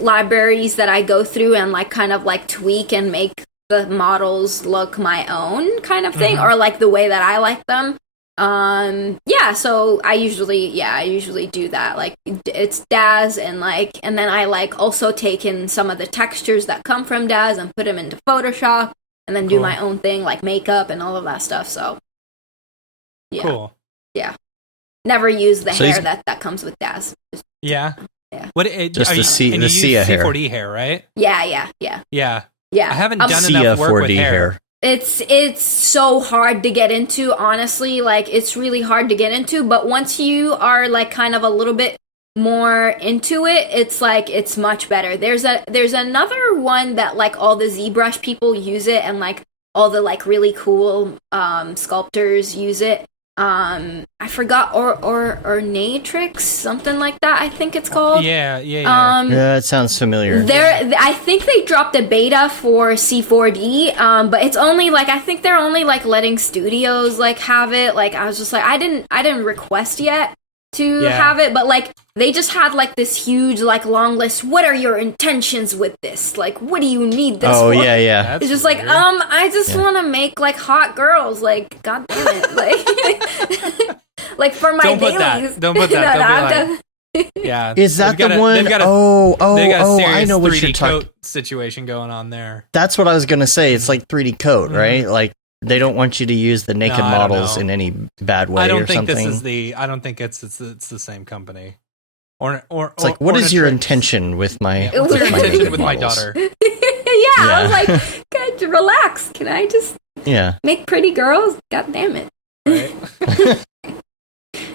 libraries that I go through and kind of tweak and make the models look my own kind of thing, or like the way that I like them. So I usually do that. Like it's DAZ and then I like also take in some of the textures that come from DAZ and put them into Photoshop and then do my own thing like makeup and all of that stuff. So yeah. Cool. Yeah. Never use the hair that comes with DAZ. Yeah. What just the Meccea hair. C4D hair, right? Yeah. I haven't done enough work with hair. It's so hard to get into, honestly. Like, it's really hard to get into, but once you are, like, kind of a little bit more into it, it's, like, it's much better. There's another one that, like, all the ZBrush people use it, and, like, all the, like, really cool sculptors use it. I forgot, Ornatrix, something like that, I think it's called. Yeah, it sounds familiar. I think they dropped a beta for C4D, but it's only, like, I think they're only, like, letting studios, like, have it. Like, I was just like, I didn't request yet to have it, but, like, they just had, like, this huge, like, long list. What are your intentions with this? Like, what do you need this for? Oh, yeah. It's just weird. Like, I just want to make, like, hot girls. Like, god damn it. Like, like for my dailies. Don't put that. Yeah. Is that the one? They got a serious I know what 3D you're talking situation going on there. That's what I was going to say. It's like 3D coat, right? Like, they don't want you to use the naked models in any bad way or something. I don't think it's the same company. It's like, what is your intention with my with my daughter? I was like, God, relax. Can I just make pretty girls? God damn it. Right.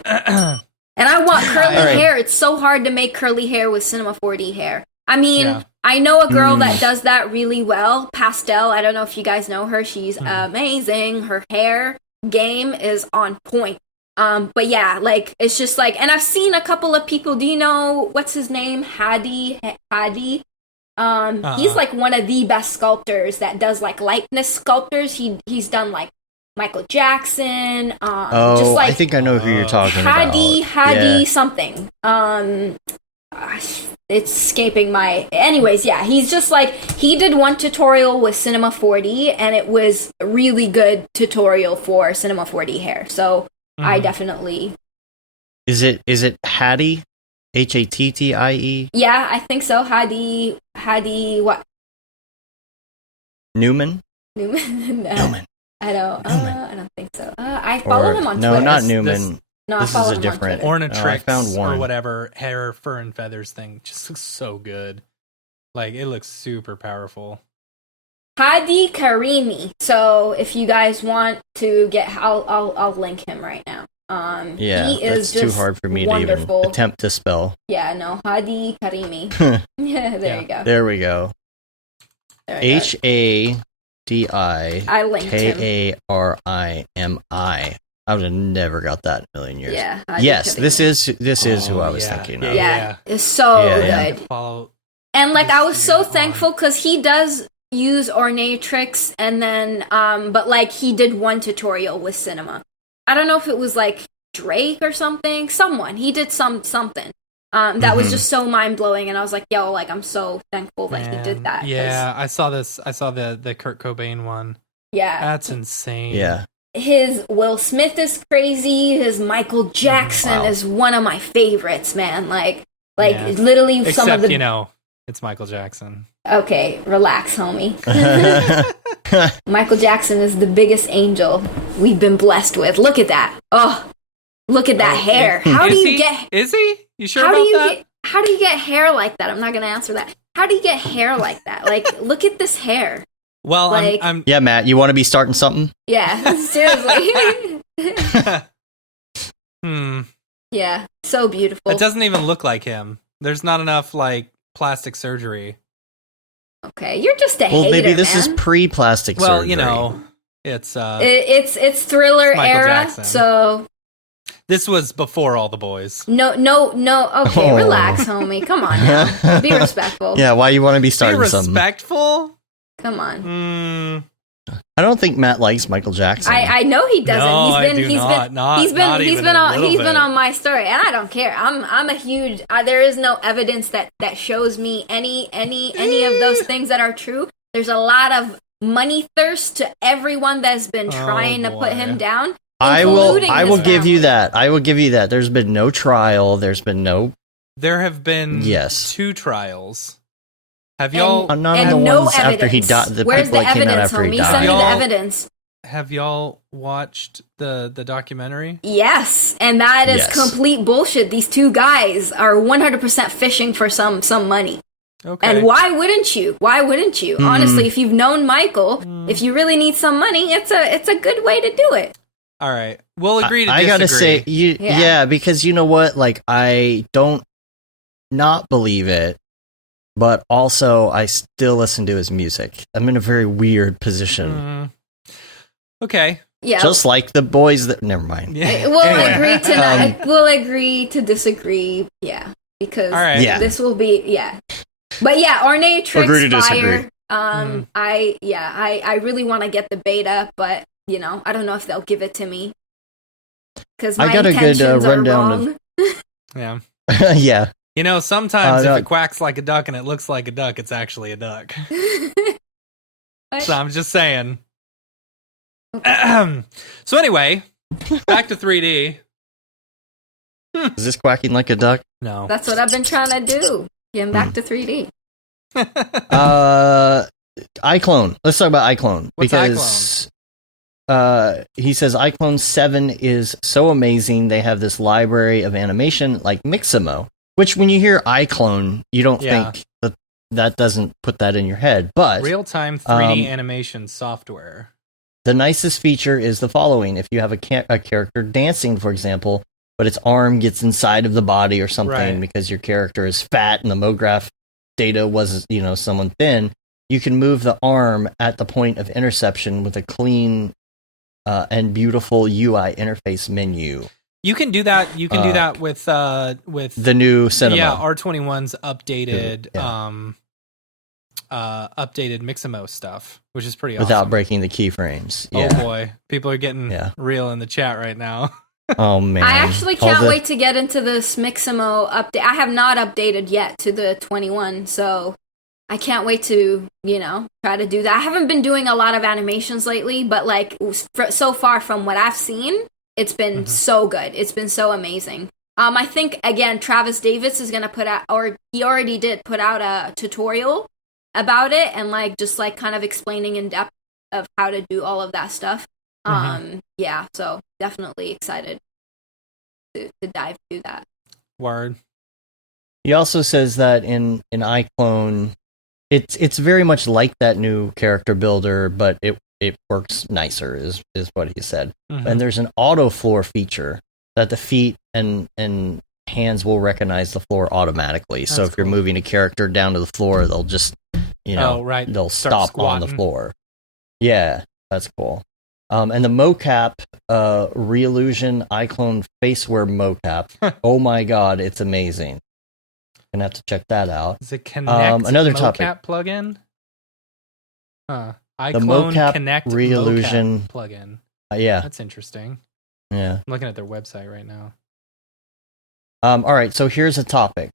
And I want curly hair. It's so hard to make curly hair with Cinema 4D hair. I mean, I know a girl that does that really well. Pastel. I don't know if you guys know her. She's amazing. Her hair game is on point. But yeah, like, it's just like, and I've seen a couple of people, do you know, what's his name? Hadi. He's like one of the best sculptors that does, like, likeness sculptors. He's done, like, Michael Jackson. Just like, I think I know who you're talking about. Hadi something. It's escaping my... Anyways, yeah, he's just like... He did one tutorial with Cinema 4D, and it was a really good tutorial for Cinema 4D hair. So, I definitely... Is it Hattie? Hattie? Yeah, I think so. Hadi, what? Newman? No. Newman. I don't think so. I follow him on Twitter. No, not Newman. This is a different Ornatrix I found one. or whatever hair, fur, and feathers thing. Just looks so good. Like, it looks super powerful. Hadi Karimi. So if you guys want to get, I'll link him right now. He is that's too hard for me wonderful. to even attempt to spell. Yeah, no, Hadi Karimi. Yeah, there you go. There we go. HADI KARIMI. I would have never got that in a million years. Yeah. Yes, this is who I was thinking of. Yeah. It's so good. And like, I was so thankful because he does use Ornatrix, and then but like, he did one tutorial with Cinema. I don't know if it was like Drake or something. He did something. That was just so mind-blowing, and I was like, yo, like, I'm so thankful that he did that. Yeah, I saw the Kurt Cobain one. Yeah. That's insane. Yeah. His Will Smith is crazy. His Michael Jackson is one of my favorites, man. Like literally Except, some of the... you know, it's Michael Jackson. Okay, relax, homie. Michael Jackson is the biggest angel we've been blessed with. Look at that. Oh, look at that hair. How do you get... Is he? You sure about that? How do you get hair like that? I'm not going to answer that. How do you get hair like that? Like, look at this hair. Well, like, I'm yeah, Matt, you want to be starting something? Yeah, seriously. Yeah, so beautiful. It doesn't even look like him. There's not enough, like, plastic surgery. Okay, you're just a hater, well, maybe this man. is pre-plastic surgery. Well, you know, it's Thriller era, Jackson. So... This was before All the Boys. No. Okay, relax, homie. Come on now. Be respectful. Yeah, why you want to be starting something? Be respectful? Come on. I don't think Matt likes Michael Jackson. I know he doesn't. No, He's been on my story, and I don't care. I'm a huge. There is no evidence that shows me any of those things that are true. There's a lot of money thirst to everyone that's been trying to put him down. I will give you that. I will give you that. There's been no trial. There have been 2 trials. Have y'all? None of the ones after he died. Where's the evidence, homie? Send me the evidence. Have y'all watched the documentary? Yes, and that is complete bullshit. These 2 guys are 100% fishing for some money. Okay. And why wouldn't you? Honestly, if you've known Michael, if you really need some money, it's a good way to do it. All right, we'll agree to disagree. I gotta say, because you know what? Like, I don't not believe it, but also I still listen to his music. I'm in a very weird position. Okay. Yeah. Just like the boys that. Never mind. Yeah. We'll agree to disagree. Yeah, because this will be But yeah, Ornatrix Fire. I really want to get the beta, but I don't know if they'll give it to me because my intentions are wrong. Yeah. Yeah. Sometimes if it quacks like a duck and it looks like a duck, it's actually a duck. So I'm just saying. So anyway, back to 3D. Is this quacking like a duck? No. That's what I've been trying to do. Getting back to 3D. iClone. Let's talk about iClone. What's because he says iClone 7 is so amazing. They have this library of animation like Mixamo, which when you hear iClone, you don't think that doesn't put that in your head. But real-time 3D animation software. The nicest feature is the following. If you have a character dancing, for example, but its arm gets inside of the body or something because your character is fat and the Mograph data was, someone thin, you can move the arm at the point of interception with a clean and beautiful UI interface menu. You can do that. You can do that with the new cinema. Yeah, R21's updated updated Mixamo stuff, which is pretty awesome. Without breaking the keyframes. Yeah. Oh boy, people are getting real in the chat right now. Oh man, I actually can't wait to get into this Mixamo update. I have not updated yet to the 21, so I can't wait to try to do that. I haven't been doing a lot of animations lately, but so far from what I've seen, it's been so good. It's been so amazing. I think again, Travis Davis is gonna put out, or he already did put out a tutorial about it, and just kind of explaining in depth of how to do all of that stuff. Yeah, so definitely excited to dive through that. Word. He also says that in iClone, it's very much like that new character builder, but it works nicer, is what he said. And there's an auto floor feature that the feet and hands will recognize the floor automatically. So if you're moving a character down to the floor, they'll just they'll stop squatting on the floor. Yeah, that's cool. And the mocap, Reillusion iClone Facewear mocap. Oh my god, it's amazing. Gonna have to check that out. Is it Connect another mocap topic plugin? The iClone mocap Connect Reillusion mocap plugin. Yeah, that's interesting. Yeah, I'm looking at their website right now. All right, so here's a topic.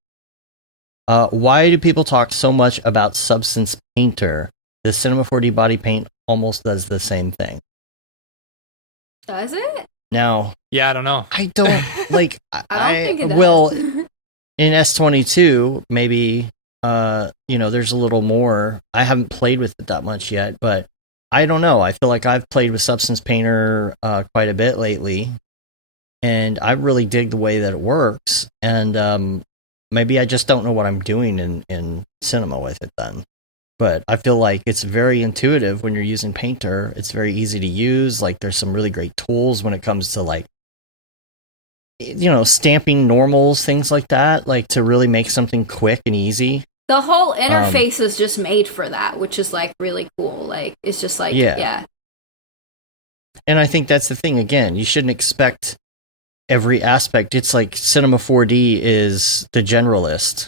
Why do people talk so much about Substance Painter? The Cinema 4D body paint almost does the same thing. Does it? Now, yeah, I don't know. I don't like. I don't think it does. Well, in S22, maybe there's a little more. I haven't played with it that much yet, but I don't know. I feel like I've played with Substance Painter quite a bit lately, and I really dig the way that it works. And maybe I just don't know what I'm doing in cinema with it then. But I feel like it's very intuitive when you're using Painter. It's very easy to use. Like, there's some really great tools when it comes to stamping normals, things like that, to really make something quick and easy. The whole interface is just made for that, which is really cool. It's just yeah. And I think that's the thing. Again, you shouldn't expect every aspect. It's like Cinema 4D is the generalist,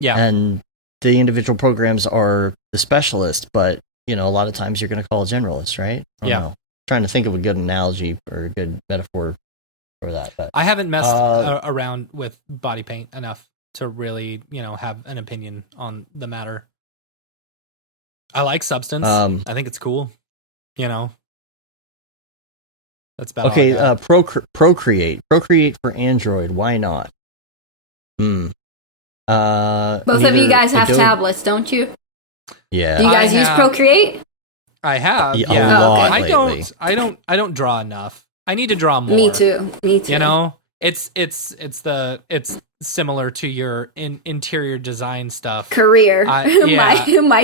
Yeah. And the individual programs are the specialist, but a lot of times you're going to call a generalist, right? I don't know. Trying to think of a good analogy or a good metaphor for that. But I haven't messed around with body paint enough to really, have an opinion on the matter. I like Substance. I think it's cool. You know, that's about okay. Procreate for Android. Why not? Both of you guys have tablets, don't you? Yeah. Do you guys use Procreate? I have. A lot lately. I don't draw enough. I need to draw more. Me too. You know, it's similar to your interior design stuff. Career. my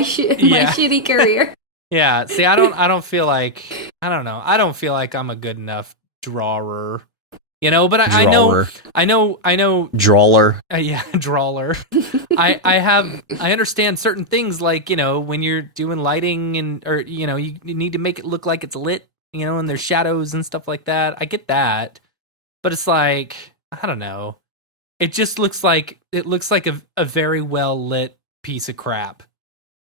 shitty career. Yeah. See, I don't feel like I don't feel like I'm a good enough drawer. You know, but I know. Drawler. Yeah, drawler. I understand certain things, like, you know, when you're doing lighting or, you know, you need to make it look like it's lit, you know, and there's shadows and stuff like that. I get that. But it's like, I don't know. It just looks like a very well lit piece of crap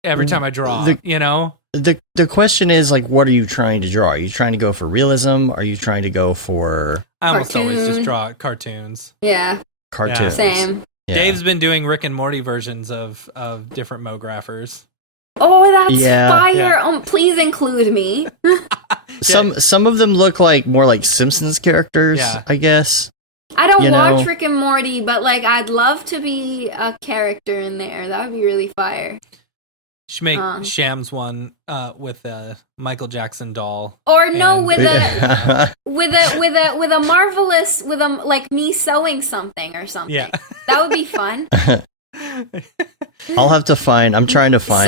every time I draw, you know? The question is, like, what are you trying to draw? Are you trying to go for realism? Are you trying to go for... I almost always just draw cartoons. Yeah. Cartoons. Yeah. Same. Yeah. Dave's been doing Rick and Morty versions of different Mographers. Oh, that's fire. Yeah. Please include me. Some of them look like more like Simpsons characters, I guess. I don't watch Rick and Morty, but, like, I'd love to be a character in there. That would be really fire. Should make Shams one with a Michael Jackson doll, or with a marvelous like me sewing something or something. Yeah, that would be fun. I'll have to find. I'm trying to find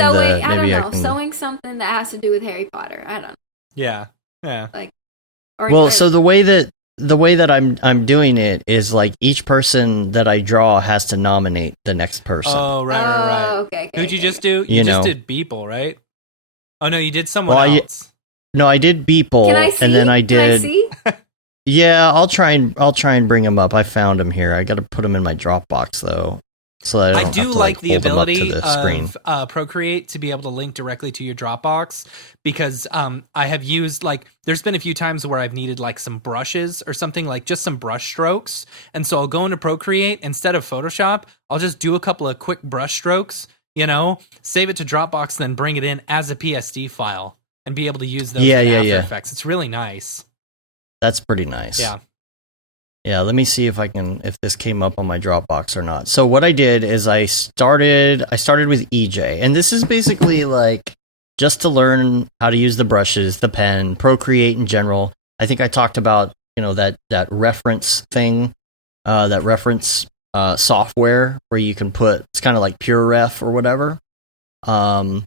sewing something that has to do with Harry Potter. I don't know. Yeah. Like, so the way that I'm doing it is, like, each person that I draw has to nominate the next person. Oh, right. Okay. Who'd you just do? You just did Beeple, right? Oh no, you did someone else. No, I did Beeple. Can I see? And then I did. Can I see? Yeah, I'll try and bring him up. I found him here. I got to put him in my Dropbox though. So that I do like the ability of Procreate to be able to link directly to your Dropbox, because I have used, like, there's been a few times where I've needed, like, some brushes or something, like just some brush strokes, and so I'll go into Procreate instead of Photoshop. I'll just do a couple of quick brush strokes, you know, save it to Dropbox, then bring it in as a PSD file and be able to use those in After Effects. It's really nice. That's pretty nice. Yeah. Yeah, let me see if this came up on my Dropbox or not. So what I did is I started with EJ, and this is basically, like, just to learn how to use the brushes, the pen, Procreate in general. I think I talked about, you know, that reference thing, that reference software where you can put, it's kind of like PureRef or whatever. Now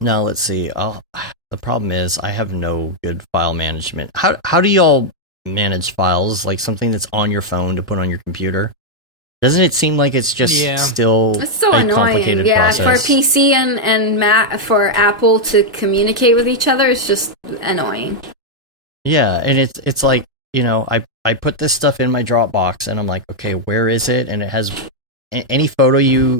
let's see. The problem is I have no good file management. How do y'all manage files, like something that's on your phone to put on your computer? Doesn't it seem like it's just still it's so a annoying? complicated process? For PC and Mac, for Apple to communicate with each other, it's just annoying. Yeah, and it's like, you know, I put this stuff in my Dropbox and I'm like, okay, where is it? And it has any photo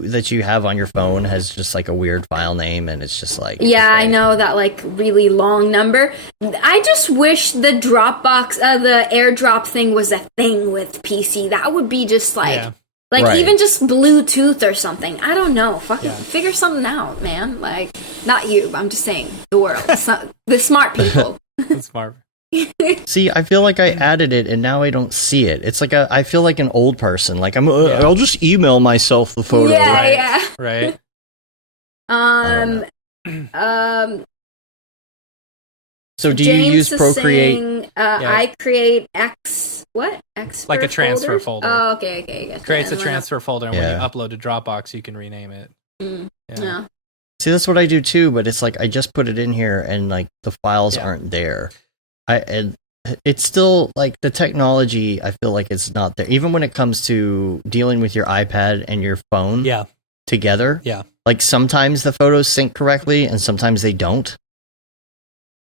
that you have on your phone has just like a weird file name, and it's just like, yeah, okay. I know that, like, really long number. I just wish the Dropbox, the AirDrop thing was a thing with PC. That would be just like, even just Bluetooth or something. I don't know. Fucking figure something out, man. Like, not you. I'm just saying the world, the smart people. Smart. See, I feel like I added it and now I don't see it. It's like I feel like an old person. Like I'll just email myself the photo. Right. So do James you use Procreate? Saying, I create X like a transfer folder. Oh, okay. Creates a transfer folder, and when you upload to Dropbox, you can rename it. Yeah. See, that's what I do too, but it's like I just put it in here and, like, the files aren't there. And it's still, like, the technology, I feel like it's not there. Even when it comes to dealing with your iPad and your phone together. Yeah. Like, sometimes the photos sync correctly and sometimes they don't.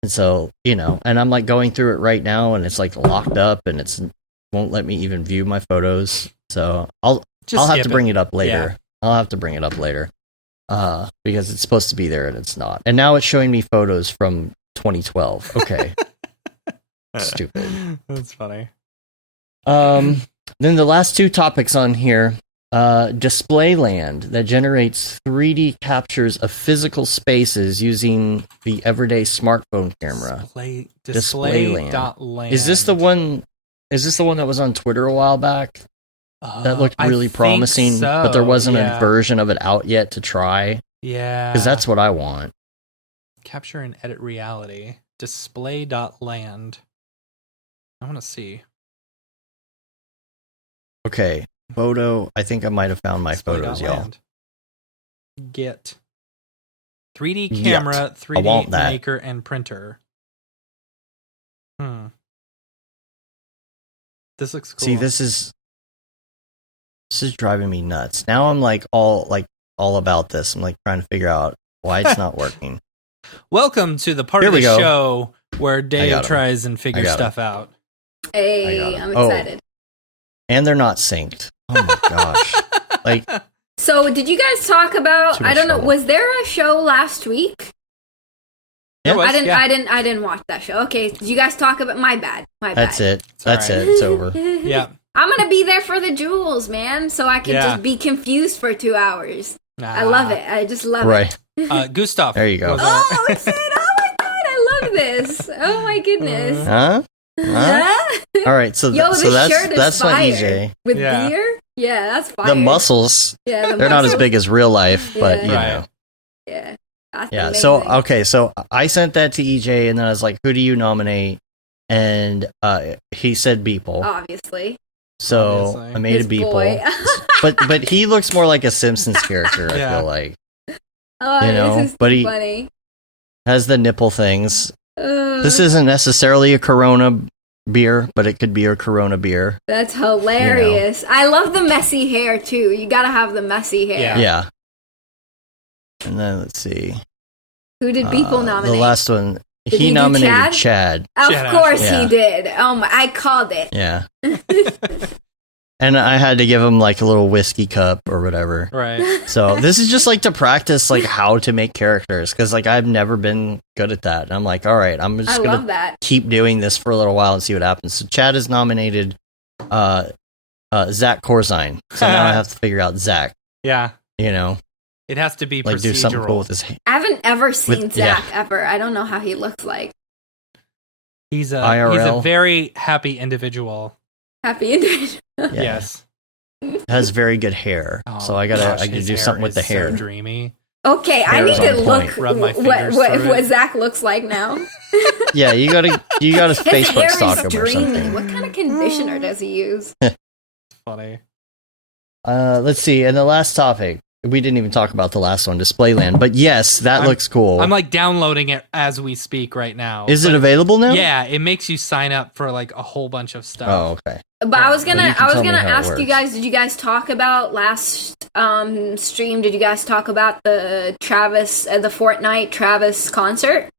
And so, you know, and I'm, like, going through it right now and it's, like, locked up and it's won't let me even view my photos. So I'll have to bring it up later. I'll have to bring it up later. Because it's supposed to be there and it's not. And now it's showing me photos from 2012. Okay. Stupid. That's funny. Then the last two topics on here Displayland that generates 3D captures of physical spaces using the everyday smartphone camera. Displayland. Is this the one? Is this the one that was on Twitter a while back? That looked really promising, but there wasn't a version of it out yet to try. Yeah, because that's what I want. Capture and edit reality. Display.land. I want to see. Okay, photo. I think I might have found my photos, y'all. Get 3D camera, 3D maker, and printer. This looks cool. See, this is driving me nuts. Now I'm like all about this. I'm like trying to figure out why it's not working. Welcome to the part of the show where Dave tries and figures stuff out. Hey, I'm excited. And they're not synced. Oh my gosh. So did you guys talk about, I don't know, was there a show last week? Yeah. I didn't watch that show. Okay, did you guys talk about, my bad. That's it. That's it. It's over. Yeah. I'm going to be there for the jewels, man, so I can just be confused for 2 hours. I love it. I just love it. Gustav. There you go. Oh, it's it. Oh my god, I love this. Oh my goodness. Huh? All right, so that's my EJ. With beer? Yeah, that's fire. The muscles. Yeah, they're not as big as real life, but you know. Yeah. That's yeah. amazing. So I sent that to EJ, and then I was like, "Who do you nominate?" And he said Beeple. Obviously. So I made a Beeple. but he looks more like a Simpsons character. I feel like. Oh, this is but funny. Has the nipple things. This isn't necessarily a Corona beer, but it could be a Corona beer. That's hilarious. I love the messy hair too. You gotta have the messy hair. Yeah. And then let's see. Who did Beeple nominate? The last one. He nominated Chad. Of course he did. Oh my! I called it. Yeah. And I had to give him like a little whiskey cup or whatever. Right. So this is just like to practice like how to make characters, because like I've never been good at that. And I'm like, all right, I'm just gonna keep doing this for a little while and see what happens. So Chad has nominated Zach Corzine. So now I have to figure out Zach. Yeah. You know. It has to be like procedural. Do something cool with his hair. I haven't ever seen Zach ever. I don't know how he looks like. He's a IRL. very happy individual. Happy individual. Yeah. Yes. Has very good hair. So I gotta do something with the hair. So dreamy. Okay, I need to look what Zach looks like now. Yeah, you gotta Facebook stalk him or dreamy. something. What kind of conditioner does he use? Funny. Let's see. And the last topic. We didn't even talk about the last one, Displayland. But yes, that looks cool. I'm like downloading it as we speak right now. Is it available now? Yeah, it makes you sign up for like a whole bunch of stuff. Oh, okay. But I was gonna ask you guys. Did you guys talk about last stream? Did you guys talk about the Fortnite Travis concert?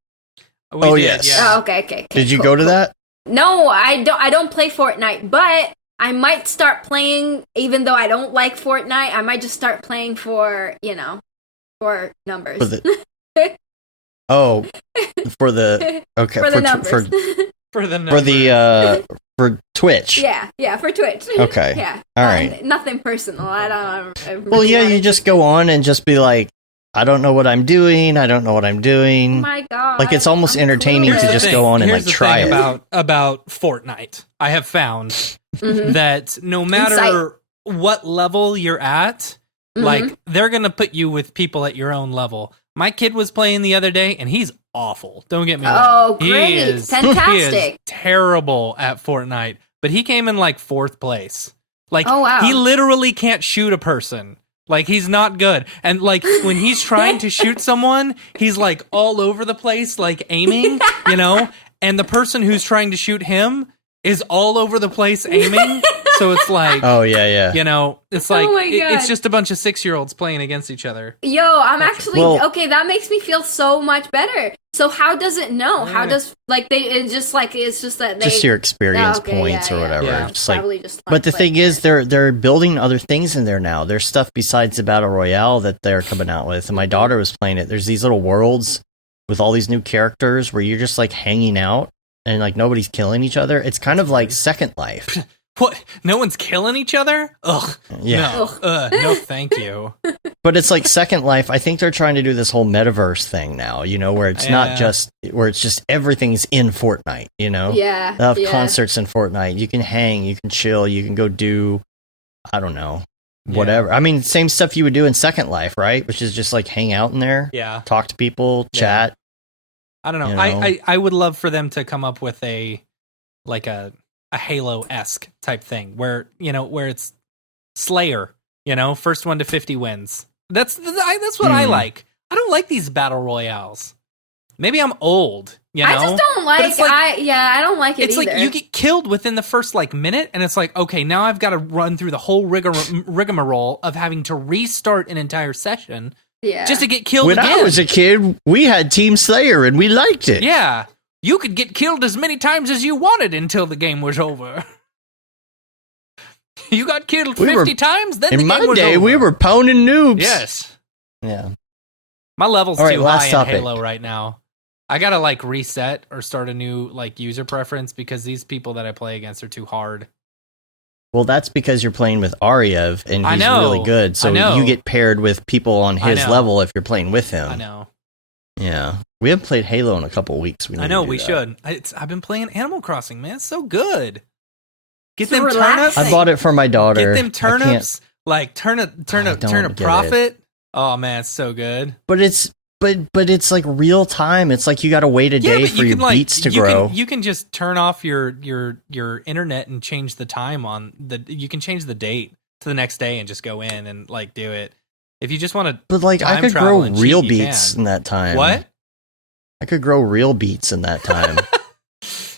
We did, yes. Yeah. Oh, okay. Did you go to that? No, I don't play Fortnite, but I might start playing, even though I don't like Fortnite. I might just start playing for numbers. For the numbers. For Twitch. Yeah, for Twitch. Okay. Yeah. All right. Nothing personal. I don't. Well, yeah, you just go on and just be like, I don't know what I'm doing. Oh my god! Like it's almost entertaining to just go on and like try it. About Fortnite, I have found that no matter what level you're at, like they're gonna put you with people at your own level. My kid was playing the other day, and he's awful. Don't get me wrong. Oh, great! Fantastic. He is terrible at Fortnite, but he came in like 4th place. Like, oh, wow. He literally can't shoot a person. Like, he's not good. And, like, when he's trying to shoot someone, he's, like, all over the place, like, aiming, you know? And the person who's trying to shoot him is all over the place aiming. So it's like... Oh, yeah. You know, it's like... it's just a bunch of 6-year-olds playing against each other. Yo, I'm actually... okay, that makes me feel so much better. So how does it know? How does... Like, it's just that they... Just your experience points or whatever. Yeah. Just like, but the thing is, they're building other things in there now. There's stuff besides the Battle Royale that they're coming out with. And my daughter was playing it. There's these little worlds with all these new characters where you're just, like, hanging out and, like, nobody's killing each other. It's kind of like Second Life. What? No one's killing each other? Ugh. Yeah. No, thank you. But it's like Second Life. I think they're trying to do this whole metaverse thing now, where it's not just everything's in Fortnite, Yeah. They have concerts in Fortnite. You can hang, you can chill, you can go do, I don't know, whatever. I mean, same stuff you would do in Second Life, right? Which is just like hang out in there, talk to people, chat. I don't know. I would love for them to come up with a Halo-esque type thing where it's Slayer, first one to 50 wins. That's what I like. I don't like these battle royales. Maybe I'm old, I just don't like, I don't like it either. It's like you get killed within the first minute, and it's like, okay, now I've got to run through the whole rigmarole of having to restart an entire session just to get killed again. When I was a kid, we had Team Slayer, and we liked it. Yeah. You could get killed as many times as you wanted until the game was over. You got killed 50 times, then the game was over. In my day, we were pounding noobs. Yes. Yeah. My level's too high in Halo right now. I gotta reset or start a new user preference because these people that I play against are too hard. Well, that's because you're playing with Ariev, and he's really good, so you get paired with people on his level if you're playing with him. I know. Yeah. We haven't played Halo in a couple of weeks. I know, we should. I've been playing Animal Crossing, man. It's so good. Get them turnips. I bought it for my daughter. Get them turnips. Turn a profit. Oh, man, it's so good. But it's like real time. It's like you got to wait a day for your beets to grow. You can just turn off your internet and change the time you can change the date to the next day and just go in and do it. If you just want to, but I could grow real beets in that time. What? I could grow real beets in that time.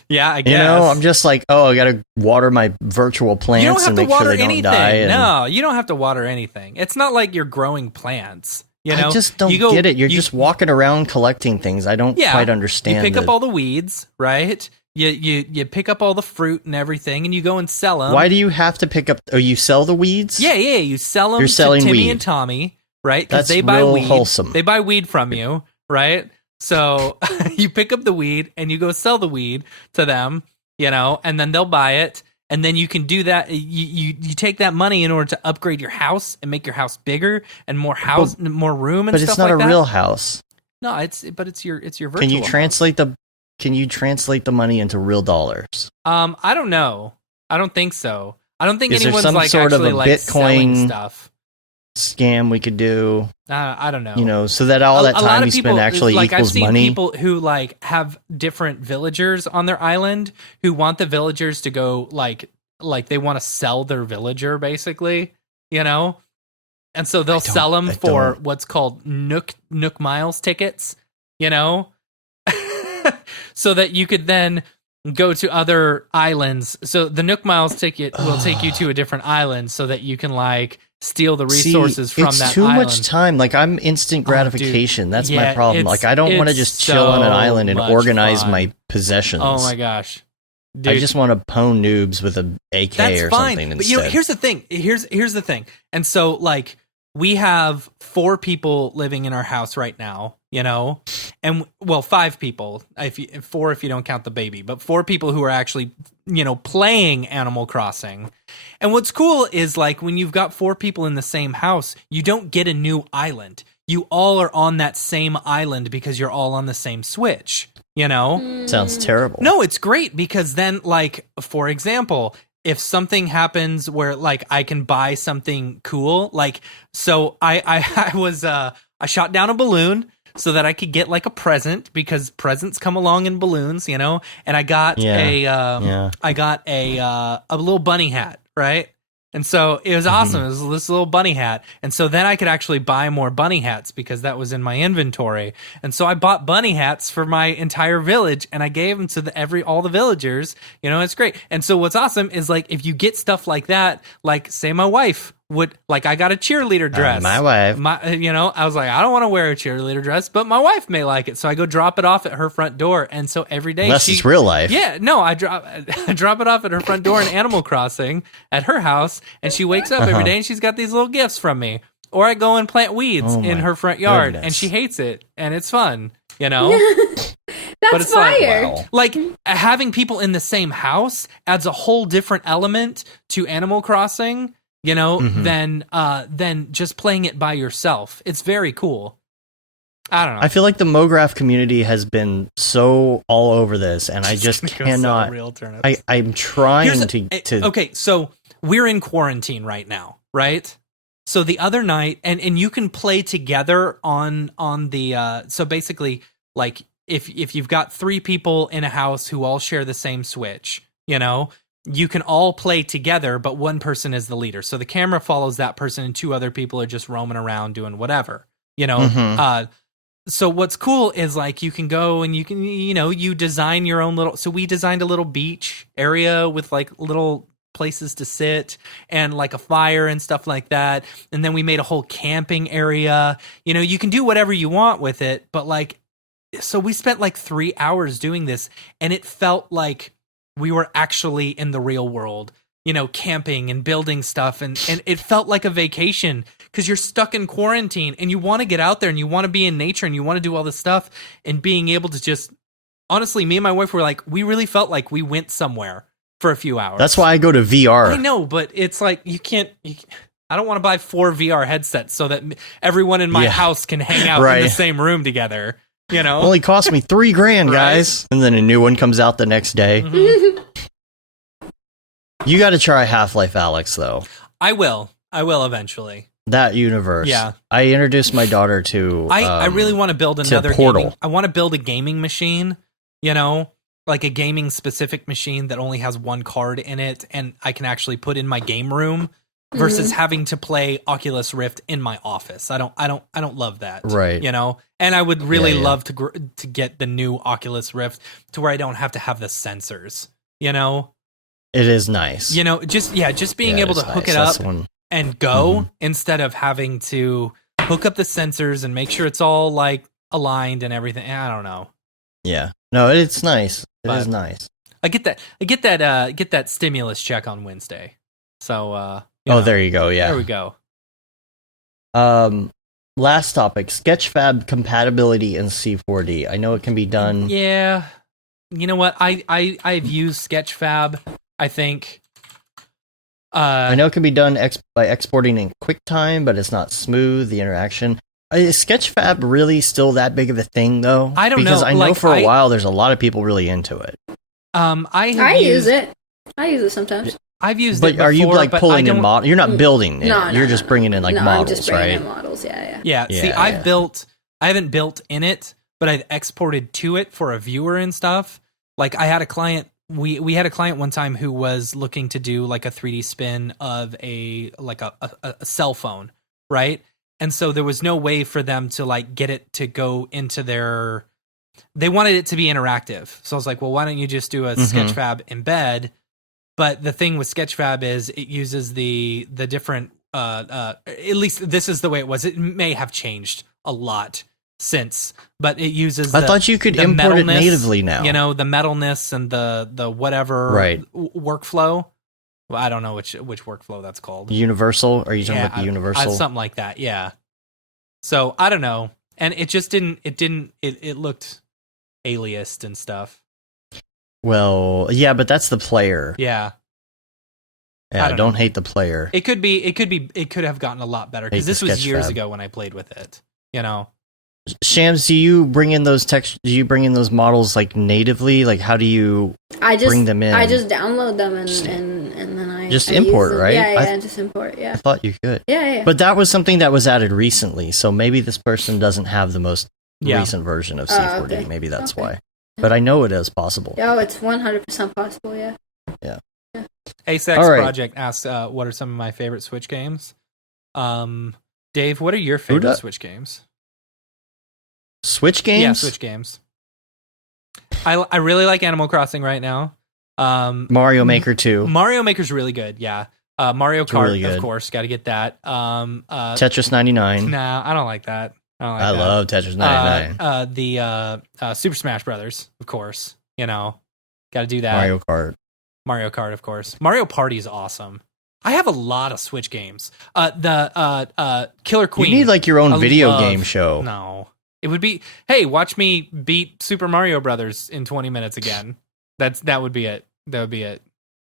Yeah, I guess. I'm just like, I got to water my virtual plants and make sure they don't die. No, you don't have to water anything. It's not like you're growing plants. I just don't get it. You're just walking around collecting things. I don't quite understand. You pick up all the weeds, right? You pick up all the fruit and everything, and you go and sell them. Why do you have to pick up? Oh, you sell the weeds? Yeah. You sell them. You're selling to Timmy weed. And Tommy, right? Because they buy weed. Wholesome. They buy weed from you, right? So you pick up the weed and you go sell the weed to them, and then they'll buy it. And then you can do that. You take that money in order to upgrade your house and make your house bigger and more room and stuff like that. But it's not a real house. No, it's your virtual. Can you translate the money into real dollars? I don't know. I don't think so. I don't think Is anyone's there some sort actually of a Bitcoin selling stuff. Scam we could do. I don't know. So that all that time you spend actually equals I've seen money. People who have different villagers on their island who want the villagers to go like they want to sell their villager basically, and so they'll sell them for what's called Nook Miles tickets, so that you could then go to other islands. So the Nook Miles ticket will take you to a different island so that you can steal the resources from that island. It's too much time. I'm instant gratification. That's my problem. I don't want to just chill on an island and organize my possessions. Oh my gosh. Dude, I just want to pwn noobs with an AK or something instead. But here's the thing. Here's the thing. And so we have 4 people living in our house right now, and 5 people, 4 if you don't count the baby, but 4 people who are actually, playing Animal Crossing. And what's cool is when you've got 4 people in the same house, you don't get a new island. You all are on that same island because you're all on the same Switch, Sounds terrible. No, it's great because then, for example, if something happens where I can buy something cool, so I shot down a balloon so that I could get a present because presents come along in balloons, and I got a little bunny hat, right? And so it was awesome. It was this little bunny hat. And so then I could actually buy more bunny hats because that was in my inventory. And so I bought bunny hats for my entire village and I gave them to all the villagers. It's great. And so what's awesome is if you get stuff like that, say my wife would I got a cheerleader dress. My wife. I was I don't want to wear a cheerleader dress, but my wife may like it. So I go drop it off at her front door. And so every day unless it's real life. Yeah, no, I drop it off at her front door in Animal Crossing at her house. And she wakes up every day and she's got these little gifts from me. Or I go and plant weeds in her front yard and she hates it and it's fun. That's but it's fire. Like having people in the same house adds a whole different element to Animal Crossing, than just playing it by yourself. It's very cool. I don't know. I feel like the Mograph community has been so all over this, and I just cannot. Real turnips. I'm trying to. Okay, so we're in quarantine right now, right? So the other night, and you can play together on the. So basically, like if you've got 3 people in a house who all share the same Switch, you can all play together, but one person is the leader. So the camera follows that person, and 2 other people are just roaming around doing whatever. So what's cool is like you can go and you can you design your own little. So we designed a little beach area with like little places to sit and like a fire and stuff like that. And then we made a whole camping area. You can do whatever you want with it, but like, so we spent like 3 hours doing this, and it felt like we were actually in the real world, camping and building stuff. And it felt like a vacation because you're stuck in quarantine and you want to get out there and you want to be in nature and you want to do all this stuff, and being able to just, honestly, me and my wife were like, we really felt like we went somewhere for a few hours. That's why I go to VR. I know, but it's like, I don't want to buy 4 VR headsets so that everyone in my house can hang out in the same room together. Only cost me $3,000, guys. And then a new one comes out the next day. Mm-hmm. You got to try Half-Life Alyx, though. I will eventually. That universe. Yeah. I introduced my daughter to. I really want to build another Portal. I want to build a gaming machine, like a gaming specific machine that only has 1 card in it, and I can actually put in my game room versus having to play Oculus Rift in my office. I don't love that. Right. And I would really love to get the new Oculus Rift to where I don't have to have the sensors, It is nice. Just being able to hook it up and go instead of having to hook up the sensors and make sure it's all like aligned and everything. I don't know. Yeah. No, it's nice. It is nice. I get that stimulus check on Wednesday. So there you go. Yeah. There we go. Last topic, Sketchfab compatibility in C4D. I know it can be done. Yeah. You know what? I've used Sketchfab, I think. I know it can be done by exporting in QuickTime, but it's not smooth, the interaction. Is Sketchfab really still that big of a thing, though? I don't know. Because I know for a while there's a lot of people really into it. I use it. I use it sometimes. I've used it before, are you like pulling in models? You're not building it. No, you're just bringing in models, I'm just bringing right? in models, yeah. Yeah, see, I haven't built in it, but I've exported to it for a viewer and stuff. Like I had a client, we had a client one time who was looking to do like a 3D spin of a cell phone, right? And so there was no way for them to like get it to go into they wanted it to be interactive. So I was like, well, why don't you just do a Sketchfab embed? But the thing with Sketchfab is it uses the different, at least this is the way it was. It may have changed a lot since, but it uses I thought you could import it natively now. The metalness and the whatever workflow. Well, I don't know which workflow that's called. Universal? Are you talking about the universal? Something like that, yeah. So I don't know. And it just it looked aliased and stuff. Well, yeah, but that's the player. Yeah. Yeah, don't hate the player. It could have gotten a lot better because this was years ago when I played with it. Shams, do you bring in those Do you bring in those models like natively? Like, how do you bring them in? I just download them and then I just import, right? Yeah, just import. Yeah, I thought you could. Yeah. But that was something that was added recently, so maybe this person doesn't have the most recent version of C4D. Okay. Maybe that's why. But I know it is possible. Oh, it's 100% possible. Yeah. Yeah. Asex Project asks, "What are some of my favorite Switch games?" Dave, what are your favorite Switch games? Switch games? Yeah, Switch games. I really like Animal Crossing right now. Mario Maker 2. Mario Maker's really good, yeah. Mario Kart, really of course, got to get that. Tetris 99. Nah, I don't like that. I love Tetris 99. The Super Smash Brothers, of course. Got to do that. Mario Kart, of course. Mario Party is awesome. I have a lot of Switch games. The Killer Queen. You need like your own video game show. No. It would be, hey, watch me beat Super Mario Brothers in 20 minutes again. That would be it. That would be it.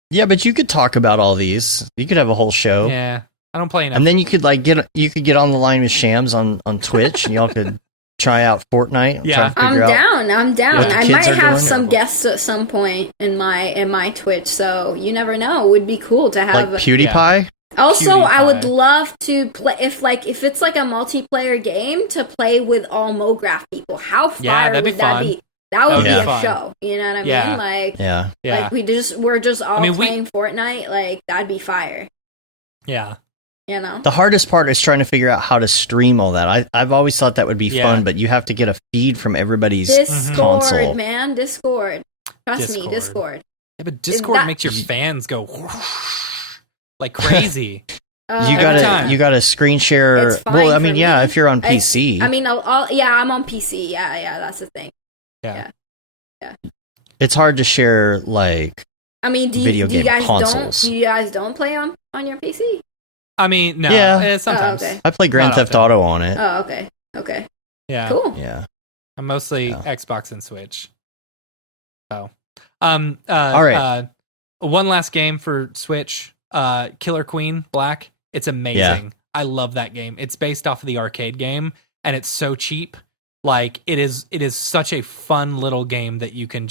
Yeah, but you could talk about all these. You could have a whole show. Yeah, I don't play enough. And then you could get on the line with Shams on Twitch, and y'all could try out Fortnite. Yeah, I'm down. I might have some guests at some point in my Twitch, so you never know. It would be cool to have like PewDiePie. Yeah. Also, I would love to play if it's like a multiplayer game to play with all Mograph people. How fire would that be? That would be a show. You know what I mean? Like, like we're just all playing Fortnite. Like, that'd be fire. Yeah. You know? The hardest part is trying to figure out how to stream all that. I've always thought that would be fun, but you have to get a feed from everybody's console. Man, Discord. Trust me, Discord. Yeah, but Discord makes your fans go like crazy. You gotta screen share. Well, I mean, if you're on PC. I'm on PC. Yeah, that's the thing. Yeah. It's hard to share video game consoles. You guys don't play on your PC? I mean, no. Sometimes. Oh, okay. I play Grand Theft Auto on it. Oh, okay. Yeah. Cool. Yeah. I'm mostly Xbox and Switch. So, all right. One last game for Switch. Killer Queen Black. It's amazing. Yeah. I love that game. It's based off of the arcade game, and it's so cheap. Like it is such a fun little game that you can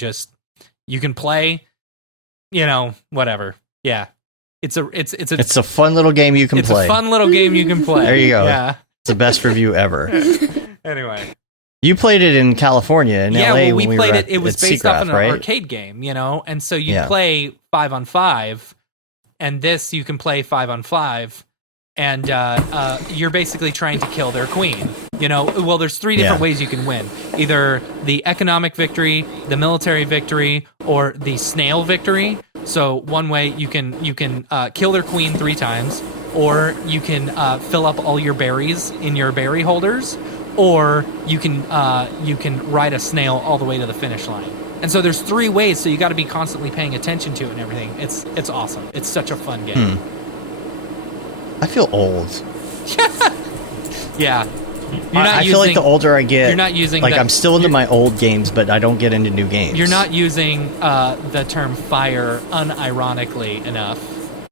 play. Whatever. Yeah. It's a fun little game you can play. It's a fun little game you can play. There you go. Yeah. It's the best review ever. Anyway. You played it in California, in LA. We played it. It was based off an arcade game, and so you play 5-on-5, and this you can play 5-on-5, and you're basically trying to kill their queen. Well, there's 3 different ways you can win: either the economic victory, the military victory, or the snail victory. So one way you can kill their queen 3 times, or you can fill up all your berries in your berry holders, or you can ride a snail all the way to the finish line. And so there's 3 ways, so you got to be constantly paying attention to it and everything. It's awesome. It's such a fun game. I feel old. Yeah. I feel like the older I get, you're not using I'm still into my old games, but I don't get into new games. You're not using the term fire unironically enough.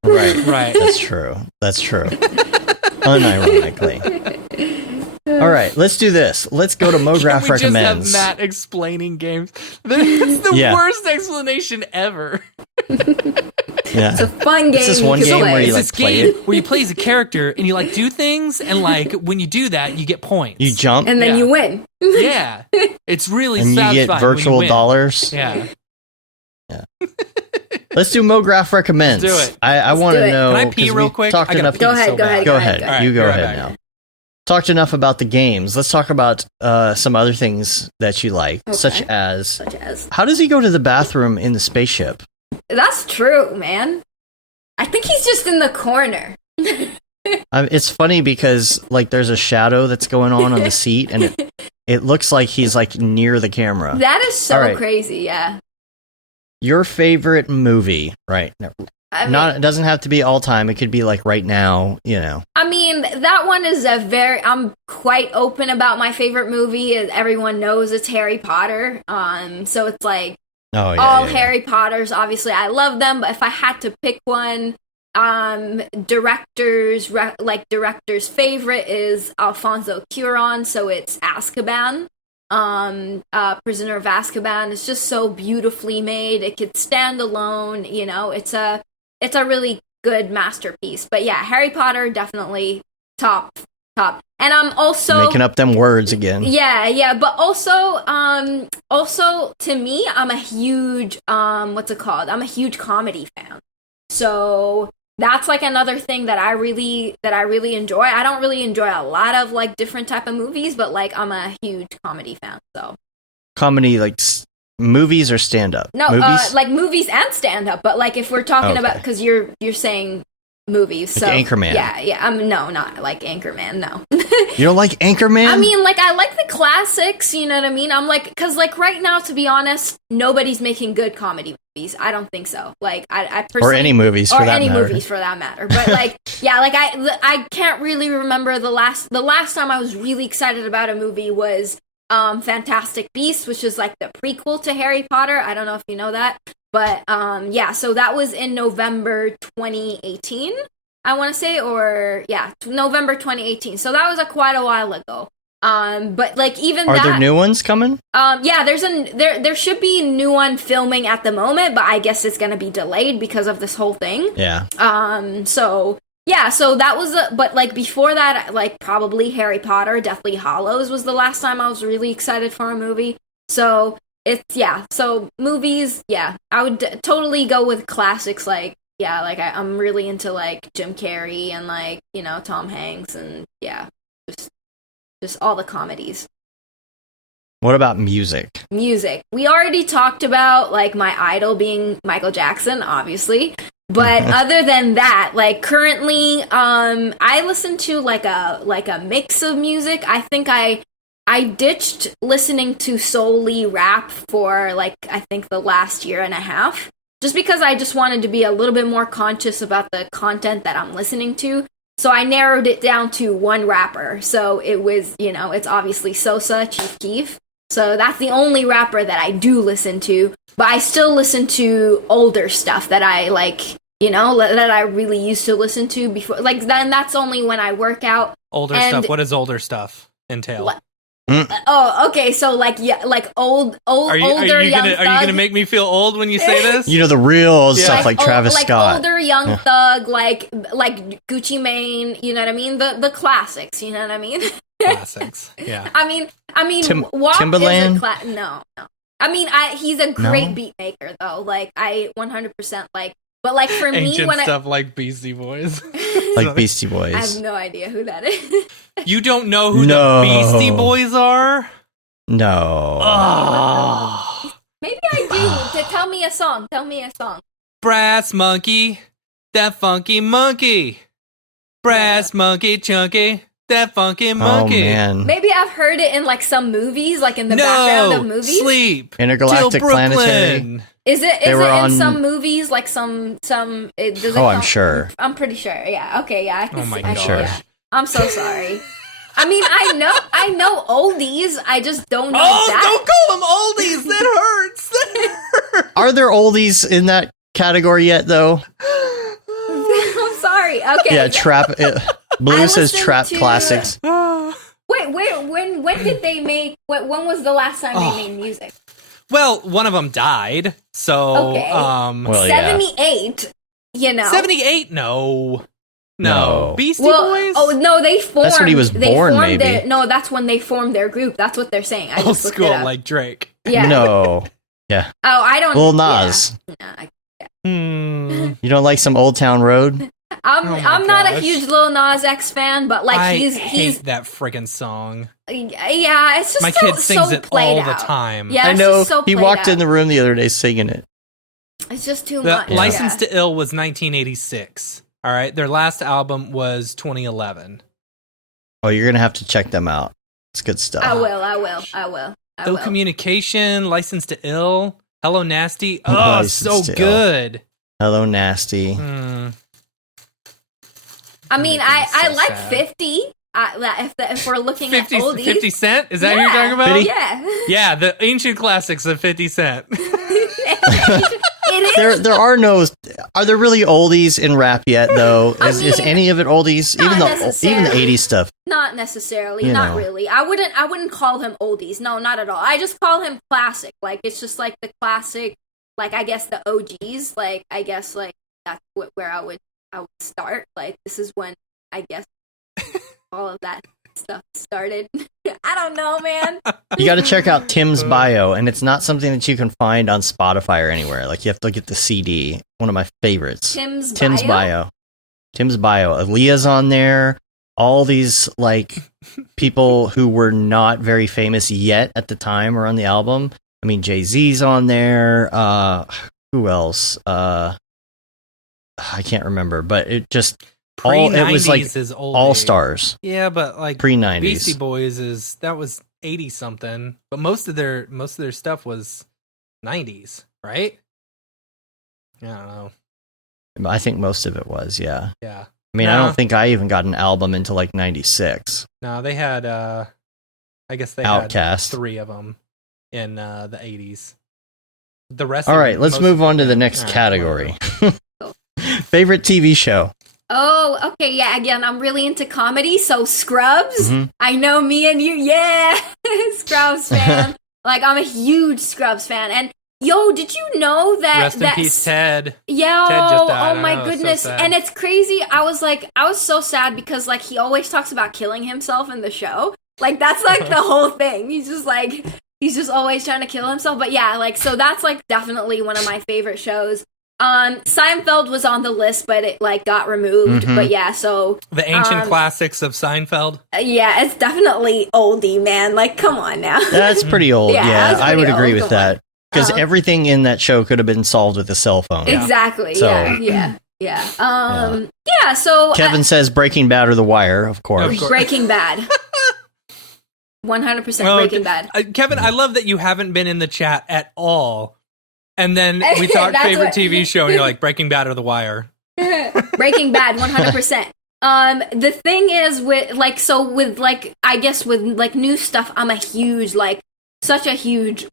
Right. Right. That's true. Unironically. All right, let's do this. Let's go to Mograph Recommends. Just have Matt explaining games. It's the worst explanation ever. Yeah. It's a fun game. It's this one game where you play it. Where you play as a character and you do things, and when you do that, you get points. You jump, and then you win. Yeah, it's really and satisfying. You get virtual dollars. Yeah. Let's do Mograph Recommends. Let's do it. I want to know. Can I pee real quick? Talked enough. Go ahead. Go ahead. Right, you go ahead now. Talked enough about the games. Let's talk about some other things that you like, such as how does he go to the bathroom in the spaceship? That's true, man. I think he's just in the corner. It's funny because there's a shadow that's going on the seat, and it looks like he's near the camera. That is so crazy. Yeah. Your favorite movie, right? It doesn't have to be all time. It could be right now, I mean, that one is I'm quite open about my favorite movie. Everyone knows it's Harry Potter. So it's Harry Potters. Obviously, I love them. But if I had to pick one, director's favorite is Alfonso Cuarón. So it's Azkaban. Prisoner of Azkaban is just so beautifully made. It could stand alone. It's a really good masterpiece. But yeah, Harry Potter definitely top. And I'm also making up them words again. Yeah. But also to me, I'm a huge I'm a huge comedy fan. So that's another thing that I really enjoy. I don't really enjoy a lot of different type of movies, but I'm a huge comedy fan. So comedy movies or stand up? No, movies? Movies and stand up. But if we're talking about, because you're saying movies, so Anchorman. Yeah. No, not Anchorman. No. You don't like Anchorman? I mean, I like the classics. You know what I mean? I'm because right now, to be honest, nobody's making good comedy movies. I don't think so. I personally, or any movies for that matter. But I can't really remember the last time I was really excited about a movie was Fantastic Beasts, which is like the prequel to Harry Potter. I don't know if you know that. But yeah, so that was in November 2018, I want to say, or yeah, November 2018. So that was quite a while ago. But like even are there new ones coming? Yeah, there should be a new one filming at the moment, but I guess it's gonna be delayed because of this whole thing. Yeah. So yeah, so that was but like before that, like probably Harry Potter, Deathly Hallows was the last time I was really excited for a movie. So it's yeah, so movies, yeah, I would totally go with classics like yeah, like I'm really into like Jim Carrey and like, you know, Tom Hanks and yeah, just all the comedies. What about music? Music. We already talked about like my idol being Michael Jackson, obviously. But other than that, like currently, I listen to like a mix of music. I think I ditched listening to solely rap for like I think the last year and a half, just because I just wanted to be a little bit more conscious about the content that I'm listening to. So I narrowed it down to one rapper. So it was, you know, it's obviously Sosa, Chief Keef. So that's the only rapper that I do listen to. But I still listen to older stuff that I like, you know, that I really used to listen to before. Like, then that's only when I work out. Older stuff? What does older stuff entail? Oh, okay. So like, yeah, like older young thug. Are you gonna make me feel old when you say this? You know, the real old stuff like Travis Scott. Older young thug, like Gucci Mane. You know what I mean? The classics. You know what I mean? Classics. Yeah. I mean, WAP Timbaland? is no. I mean, he's a great beat maker though. Like I 100% like. But like for me, ancient when stuff like Beastie Boys. Like Beastie Boys. I have no idea who that is. You don't know who the Beastie Boys are? No. Oh. Maybe I do. Tell me a song. Tell me a song. Brass monkey, that funky monkey. Brass monkey chunky, that funky monkey. Oh, man. Maybe I've heard it in like some movies, like in the background of movies. Sleep. Intergalactic Planetary. Is it in some movies, like some? I'm sure. I'm pretty sure. Yeah. Okay. Yeah. I'm sure. Yeah. I'm so sorry. I mean, I know oldies. I just don't know that. Don't call them oldies. That hurts. That hurts. Are there oldies in that category yet, though? I'm sorry. Okay. Yeah, Blue says trap classics. Wait. When did they make? When was the last time they made music? Well, one of them died, so okay. 78. You know, 78. No. Beastie Boys. Oh no, they formed. That's when he was born. Maybe. No, that's when they formed their group. That's what they're saying. Old school, like Drake. Yeah. No. Yeah. Oh, I don't. Lil Nas. Yeah. You don't like some Old Town Road? I'm not a huge Lil Nas X fan, but like he's hate that friggin' song. Yeah, it's just my kid sings it all the time. Yeah, I know. He walked in the room the other day singing it. It's just too much. License to Ill was 1986. All right, their last album was 2011. Oh, you're gonna have to check them out. It's good stuff. I will. Ill Communication, License to Ill, Hello Nasty. Oh, so good. Hello Nasty. I mean, I like 50. If we're looking 50, at oldies. 50 Cent? Is that who you're talking about? Yeah. Yeah, the ancient classics of 50 Cent. It is. Are there really oldies in rap yet, though? Is any of it oldies? Even the 80s stuff? Not necessarily. Not really. I wouldn't call him oldies. No, not at all. I just call him classic. Like, it's just like the classic, like, I guess the OGs. Like, I guess, like, that's where I would start. Like, this is when, I guess, all of that stuff started. I don't know, man. You got to check out Tim's bio, and it's not something that you can find on Spotify or anywhere. Like, you have to get the CD. One of my favorites. Tim's bio. Aaliyah's on there. All these, like, people who were not very famous yet at the time are on the album. I mean, Jay-Z's on there. Who else? I can't remember, but it just... it was like is all stars. Yeah, but like pre-90s. Beastie Boys that was 80 something, but most of their stuff was 90s, right? I don't know. I think most of it was, yeah. Yeah. I mean, I don't think I even got an album until like 96. No, they had I I guess they Outcast. had 3 of them in the 80s. The rest. All right, let's move on to the next category. Favorite TV show. Oh, okay, yeah. Again, I'm really into comedy, so Scrubs. Mm-hmm. I know me and you, yeah, Scrubs fan. Like, I'm a huge Scrubs fan, and yo, did you know that? Rest in peace, Ted. Yeah. Ted just died. Oh my goodness, so and it's crazy. I was so sad because like he always talks about killing himself in the show. Like that's like the whole thing. He's just always trying to kill himself. But yeah, like so that's like definitely one of my favorite shows. Seinfeld was on the list, but it like got removed. Mm-hmm. But yeah, so the ancient classics of Seinfeld. Yeah, it's definitely oldie, man. Like, come on now. That's pretty old. Yeah, I would agree with that because everything in that show could have been solved with a cell phone. Exactly. So, yeah. So Kevin says Breaking Bad or The Wire, of course. Breaking Bad. 100% Breaking Bad. Kevin, I love that you haven't been in the chat at all. And then we thought favorite TV show, and you're like, Breaking Bad or The Wire? Breaking Bad, 100%. The thing is, with new stuff, I'm such a huge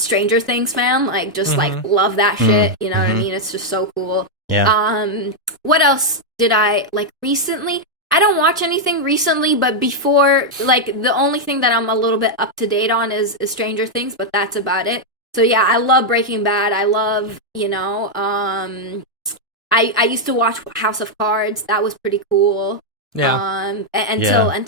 Stranger Things fan. Like, just, like, love that shit. You know what I mean? It's just so cool. Yeah. What else did I, like, recently? I don't watch anything recently, but before, like, the only thing that I'm a little bit up to date on is Stranger Things, but that's about it. So yeah, I love Breaking Bad. I love, I used to watch House of Cards. That was pretty cool. Yeah. Until And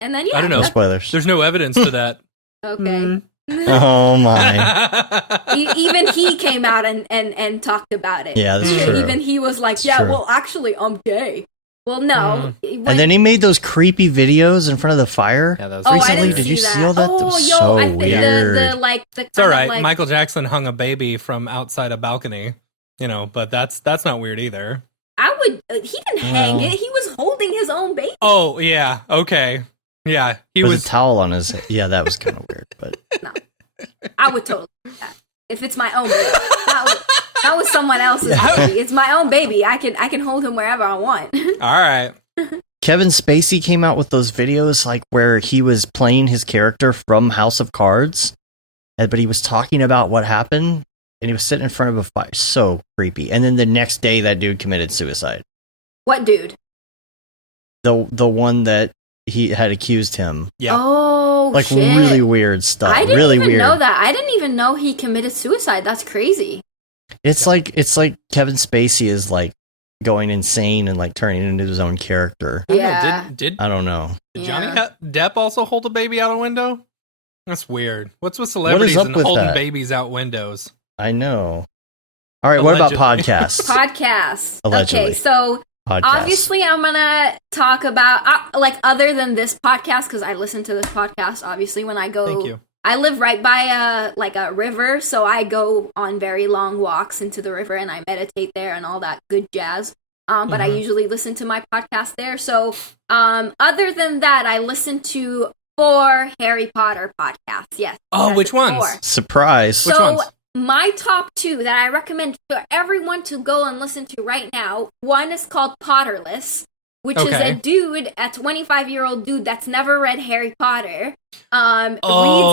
then I don't know. No spoilers. There's no evidence to that. Okay. Oh my. Even he came out and talked about it. Yeah, that's true. Even he was like, that's true. Well, actually, I'm gay. Well, no. And then he made those creepy videos in front of the fire. Yeah, that was recently. Did you see all that? That was so weird. It's all right. Michael Jackson hung a baby from outside a balcony, but that's not weird either. He didn't hang it. He was holding his own baby. Oh, yeah. Okay. Yeah. He was a towel on his head. Yeah, that was kind of weird, but no. I would totally do that. If it's my own baby. That was someone else's baby. It's my own baby. I can hold him wherever I want. All right. Kevin Spacey came out with those videos like where he was playing his character from House of Cards, but he was talking about what happened, and he was sitting in front of a fire. So creepy. And then the next day, that dude committed suicide. What dude? The one that he had accused him. Yeah. Oh, like shit. Really weird stuff. I didn't really even weird. know that. I didn't even know he committed suicide. That's crazy. It's like Kevin Spacey is like going insane and like turning into his own character. Yeah. I don't know. Did Johnny Depp also hold a baby out a window? That's weird. What's with celebrities and holding babies out windows? I know. All right, what about podcasts? Podcasts. Allegedly. Okay, so obviously I'm gonna talk about other than this podcast because I listen to this podcast obviously when I go. Thank you. I live right by a river, so I go on very long walks into the river and I meditate there and all that good jazz. But I usually listen to my podcast there. So other than that, I listen to 4 Harry Potter podcasts. Yes. Oh, which ones? 4. Surprise. So, which ones? My top 2 that I recommend for everyone to go and listen to right now, one is called Potterless, which is a dude, a 25-year-old dude that's never read Harry Potter. Reads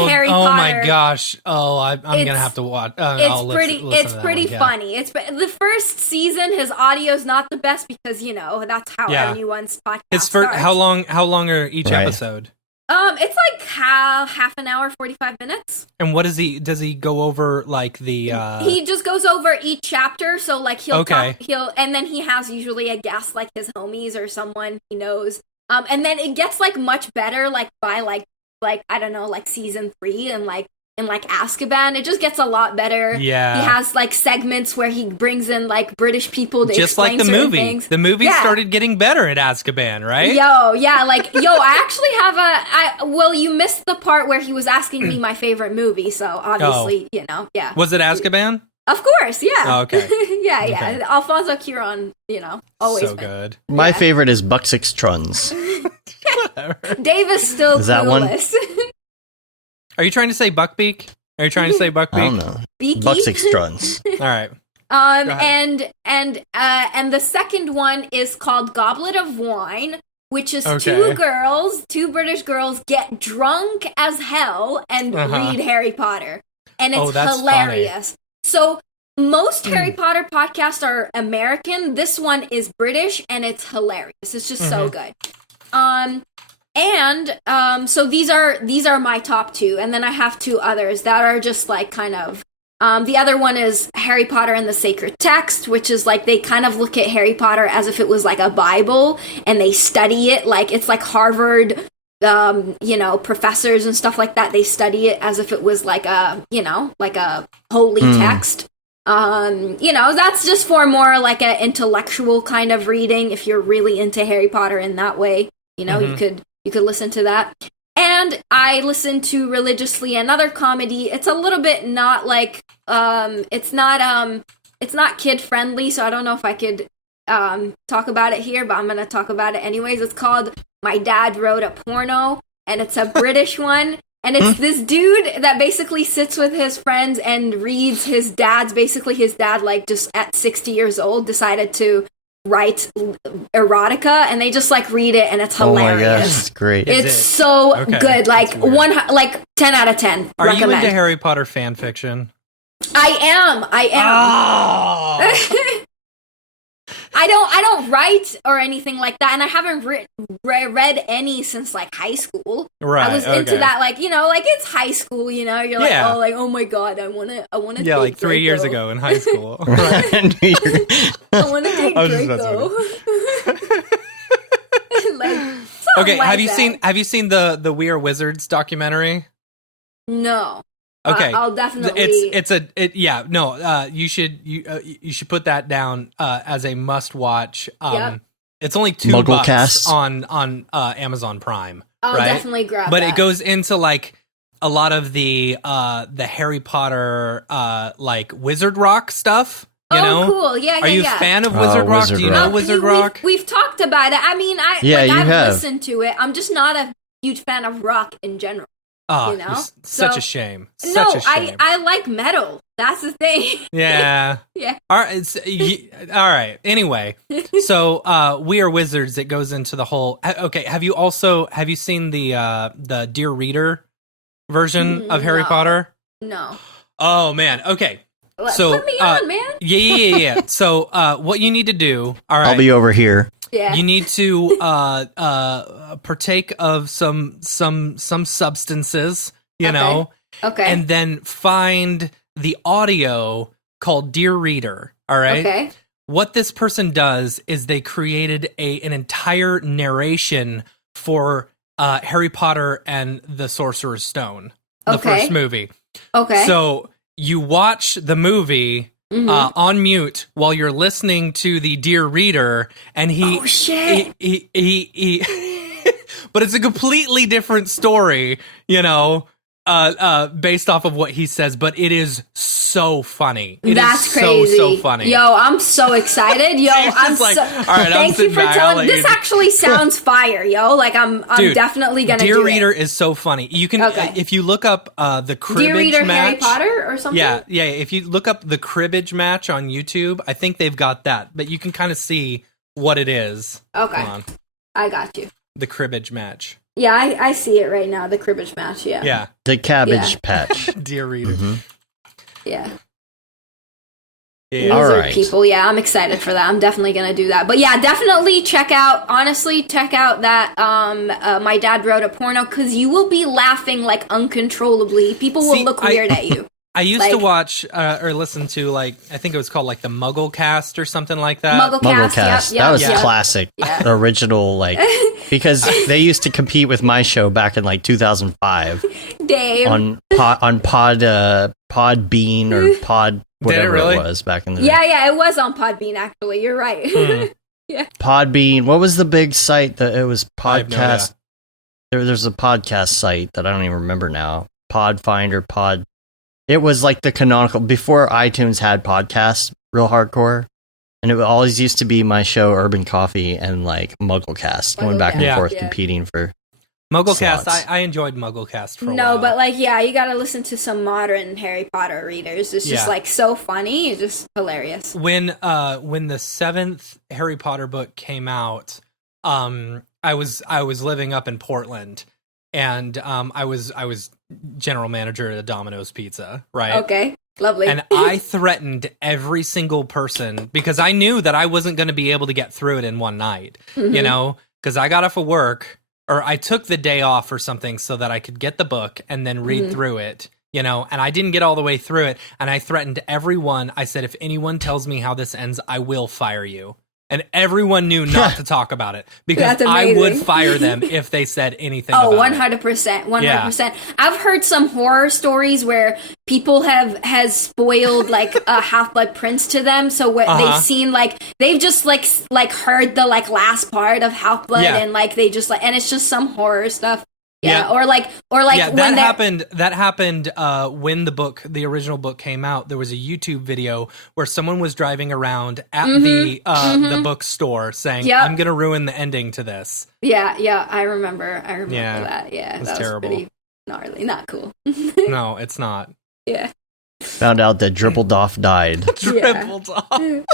Harry Potter. Oh my gosh! I'm gonna have to watch. It's pretty funny. It's the first season. His audio's not the best because that's how anyone's podcast starts. How long are each episode? It's like half an hour, 45 minutes. And what does he go over like the He just goes over each chapter, so like he'll and then he has usually a guest like his homies or someone he knows. And then it gets like much better like by like I don't know, like season 3 and like in like Azkaban, it just gets a lot better. Yeah. He has like segments where he brings in like British people to just explain like the movie. Things. The movie started getting better at Azkaban, right? I actually have you missed the part where he was asking me my favorite movie, so obviously, Was it Azkaban? Of course, yeah. Oh, okay. yeah. Okay. Alfonso Cuarón, always so good. My favorite is Bucksix Truns. Dave is still is that clueless. One? Are you trying to say Buckbeak? Are you trying to say Buckbeak? I don't know. Beaky? Bucksix Truns. All right. And the second one is called Goblet of Wine, which is two British girls get drunk as hell and read Harry Potter. And it's hilarious. Funny. So most Harry Potter podcasts are American. This one is British, and it's hilarious. It's just so good. So these are my top two, and then I have two others that are just like kind of. The other one is Harry Potter and the Sacred Text, which is like they kind of look at Harry Potter as if it was like a Bible, and they study it like it's like Harvard, professors and stuff like that. They study it as if it was like a holy text. That's just for more like an intellectual kind of reading. If you're really into Harry Potter in that way, you could listen to that. And I listen to religiously another comedy. It's a little bit not like it's not kid friendly, so I don't know if I could talk about it here, but I'm gonna talk about it anyways. It's called My Dad Wrote a Porno, and it's a British one. And it's this dude that basically sits with his friends and reads his dad, like just at 60 years old, decided to write erotica, and they just like read it, and it's hilarious. Oh my gosh, it's great. It's so good. Like 10 out of 10. Are you into Harry Potter fan fiction? I am. Oh. I don't write or anything like that, and I haven't read any since like high school. Right. I was into that, like it's high school. You're like, oh my god, I wanna. Yeah, like 3 years ago in high school. I wanna date Draco. Okay, have you seen the We Are Wizards documentary? No. Okay, I'll definitely. You should put that down as a must watch. Yep. It's only $2 on Amazon Prime. I'll definitely grab. But it goes into like a lot of the Harry Potter like Wizard Rock stuff. You know? Cool. Yeah. Are you a fan of Wizard Rock? Do you know Wizard Rock? We've talked about it. I mean, I've listened to it. I'm just not a huge fan of rock in general. Oh, such a shame. I like metal. That's the thing. Yeah. Yeah. All right. Anyway, so We Are Wizards. It goes into the whole. Okay. Have you seen the Dear Reader version of Harry Potter? No. Oh man. Okay. So put me on, man. Yeah. So what you need to do? All right. I'll be over here. Yeah. You need to partake of some substances, you know. Okay. And then find the audio called Dear Reader, all right? Okay. What this person does is they created an entire narration for Harry Potter and the Sorcerer's Stone, the first movie. Okay. So you watch the movie on mute while you're listening to the Dear Reader, and he but it's a completely different story, based off of what he says, but it is so funny. That's crazy. So funny. Yo, I'm so excited. Yo, I'm like, so. All right, thank you for telling. This actually sounds fire, yo. Like I'm Dude, definitely gonna. Dear do Reader it. is so funny. You can if you look up the cribbage Dear Reader match, Harry Potter or something. Yeah. If you look up the cribbage match on YouTube, I think they've got that, but you can kind of see what it is. Okay, I got you. The cribbage match. Yeah, I see it right now. The cribbage match. Yeah. Yeah. The Cabbage Patch. Dear Reader. Yeah. Yeah. All Wizard right. people. Yeah, I'm excited for that. I'm definitely gonna do that. But yeah, definitely check out that My Dad Wrote a Porno, because you will be laughing like uncontrollably. People will look weird at you. I used to watch or listen to I think it was called like the Muggle Cast or something like that. Mugglecast. Yep, that was yep. classic. Original, because they used to compete with my show back in 2005. Dave. On Podbean or Pod whatever really? It was back in the day. Yeah, it was on Podbean actually. You're right. Yeah. Podbean. What was the big site that it was podcast? No There's a podcast site that I don't even remember now. Podfinder, Pod. It was like the canonical before iTunes had podcasts, real hardcore, and it always used to be my show, Urban Coffee, and Mugglecast, going back and forth, competing for Mugglecast. slots. I enjoyed Mugglecast for a while. But you gotta listen to some modern Harry Potter readers. It's just so funny, it's just hilarious. When the 7th Harry Potter book came out, I was living up in Portland, and I was general manager at a Domino's Pizza, right? Okay, lovely. And I threatened every single person because I knew that I wasn't going to be able to get through it in one night, you know, because I got off of work, or I took the day off or something so that I could get the book and then read through it, you know, and I didn't get all the way through it. And I threatened everyone. I said, if anyone tells me how this ends, I will fire you. And everyone knew not to talk about it because I would fire them if they said anything about 100%, it. 100%. Yeah. I've heard some horror stories where people has spoiled like a Half-Blood Prince to them. So what they've seen, like they've just like heard the like last part of Half-Blood and like they just like, and it's just some horror stuff. Yeah, or like when that happened when the original book came out. There was a YouTube video where someone was driving around at the bookstore saying, "I'm gonna ruin the ending to this." Yeah, I remember that. Yeah, it was that terrible. Was pretty gnarly, not cool. No, it's not. Yeah. Found out that Drippeldoff died. Drippeldoff.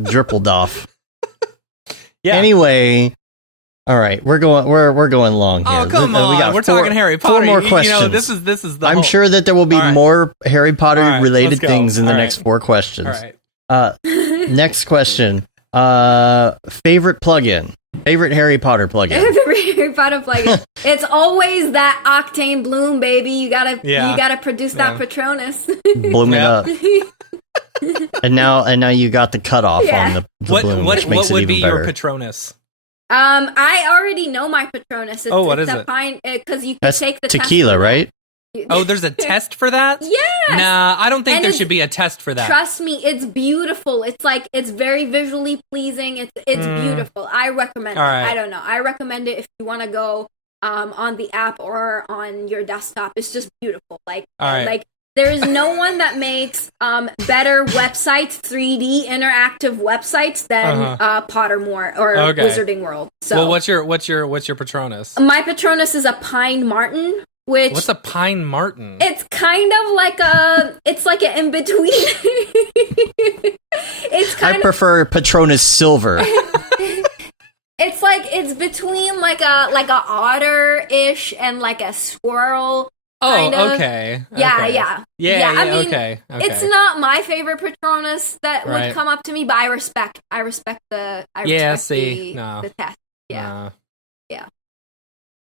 Drippeldoff. Yeah. Anyway. All right, we're going long here. Oh, come on. We're talking Harry Potter. 4 more questions. You know, this is the I'm sure that there will be more Harry Potter related things in the next 4 questions. All right. Next question. Favorite plugin? Favorite Harry Potter plugin? Favorite Harry Potter plugin. It's always that Octane Bloom, baby. You gotta produce that Patronus. Bloom it up. And now you got the cutoff on the bloom, which makes what would it be even better. your Patronus? I already know my Patronus. What is it? Because you can That's take the tequila, test. Right? Oh, there's a test for that? Yes. Nah, I don't think there should be a test for that. Trust me, it's beautiful. It's very visually pleasing. It's beautiful. I recommend it. Right. I don't know. I recommend it if you want to go on the app or on your desktop. It's just beautiful. Like there is no one that makes better websites, 3D interactive websites than Pottermore or Wizarding World. So, well, what's your Patronus? My Patronus is a Pine Martin. What's a Pine Martin? It's kind of it's like an in between. I prefer Patronus Silver. It's between like a otter-ish and like a squirrel. Okay. Yeah. I mean, okay. It's not my favorite Patronus that would come up to me, but I respect the test. Yeah.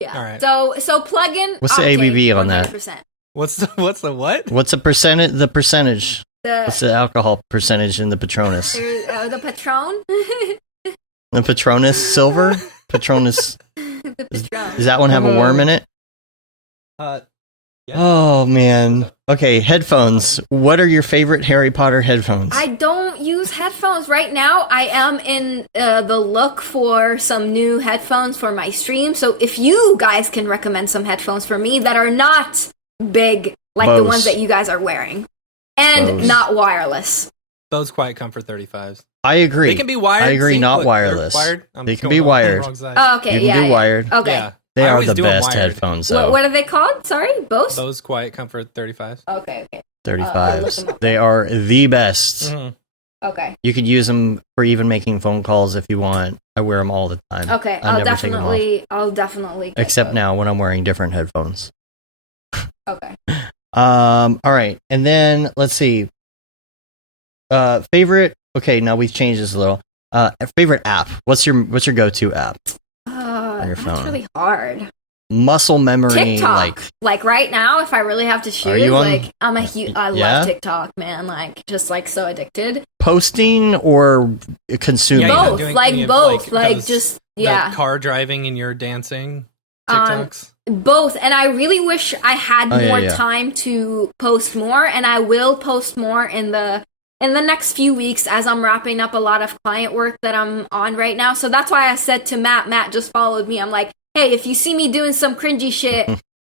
All right. So plugin. What's the ABV on that? 100%. What's the what? What's the percentage? The percentage. What's the alcohol percentage in the Patronus? The Patron. The Patronus Silver. Patronus. The Patron. Does that one have a worm in it? Yeah. Oh man. Okay, headphones. What are your favorite Harry Potter headphones? I don't use headphones right now. I am in the look for some new headphones for my stream. So if you guys can recommend some headphones for me that are not big like Bose. the ones that you guys are wearing and not wireless. Those Quiet Comfort 35s. I agree. They can be wired. I agree, not wireless. They can be wired. Oh, okay, you can do wired. Okay. Yeah. They are the best headphones, though. What are they called? Sorry, Bose? Those Quiet Comfort 35s. Okay. 35s. They are the best. Mm-hmm. Okay. You could use them for even making phone calls if you want. I wear them all the time. Okay, I'll definitely. Except now when I'm wearing different headphones. Okay. All right, and then let's see. Favorite. Okay, now we've changed this a little. Favorite app. What's your go-to app? On your phone. That's really hard. Muscle memory. TikTok. Like right now, if I really have to choose, I love TikTok, man. Like just like so addicted. Posting or consuming? Both. Both. The car driving and you're dancing TikToks. Both. And I really wish I had more time to post more, and I will post more in the next few weeks as I'm wrapping up a lot of client work that I'm on right now. So that's why I said to Matt just followed me. I'm like, hey, if you see me doing some cringy shit,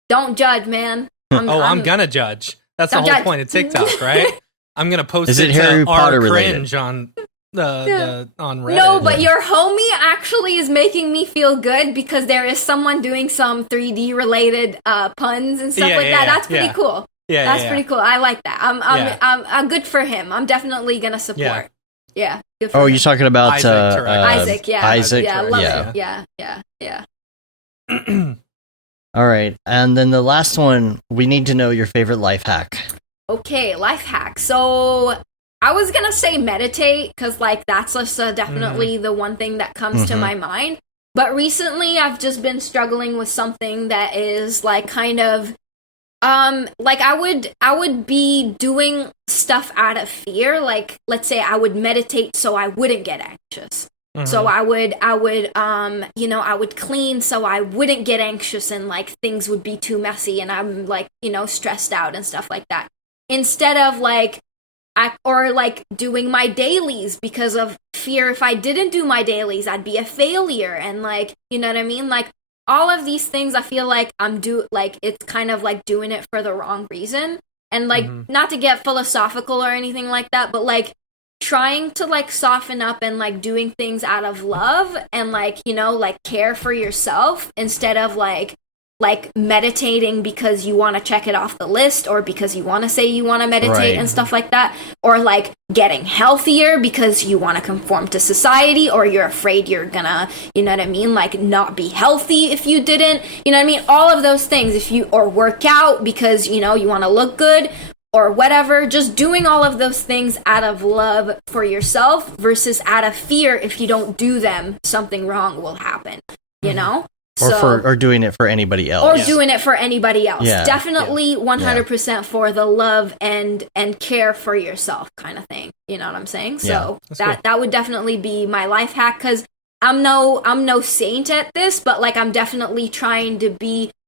don't judge, man. I'm gonna judge. That's the whole point of TikTok, right? I'm gonna post it Harry Potter cringe on on Reddit. No, but your homie actually is making me feel good because there is someone doing some 3D related puns and stuff that. That's pretty cool. That's pretty cool. I like that. I'm good for him. I'm definitely gonna support. Yeah. Oh, you're talking about Isaac. Yeah. Isaac. Yeah. Love it. Yeah. All right, and then the last one, we need to know your favorite life hack. Okay, life hack. So I was gonna say meditate, because like that's just definitely the one thing that comes to my mind. But recently I've just been struggling with something that is like kind of like I would be doing stuff out of fear. Like, let's say I would meditate so I wouldn't get anxious. So I would I would clean so I wouldn't get anxious and like things would be too messy and I'm like, stressed out and stuff like that. Instead of like doing my dailies because of fear. If I didn't do my dailies, I'd be a failure. And like, you know what I mean? Like all of these things, I feel like it's kind of like doing it for the wrong reason. And like, not to get philosophical or anything like that, but like trying to like soften up and like doing things out of love and like, like care for yourself instead of like meditating because you want to check it off the list or because you want to say you want to meditate and stuff like that, or like getting healthier because you want to conform to society or you're afraid you're gonna, you know what I mean, like not be healthy if you didn't, you know what I mean, all of those things, or work out because, you want to look good or whatever, just doing all of those things out of love for yourself versus out of fear. If you don't do them, something wrong will happen, you know? Or doing it for anybody else. Or doing it for anybody else. Yeah. Definitely 100% for the love and care for yourself kind of thing. You know what I'm saying? So that would definitely be my life hack, because I'm no saint at this, but like I'm definitely trying to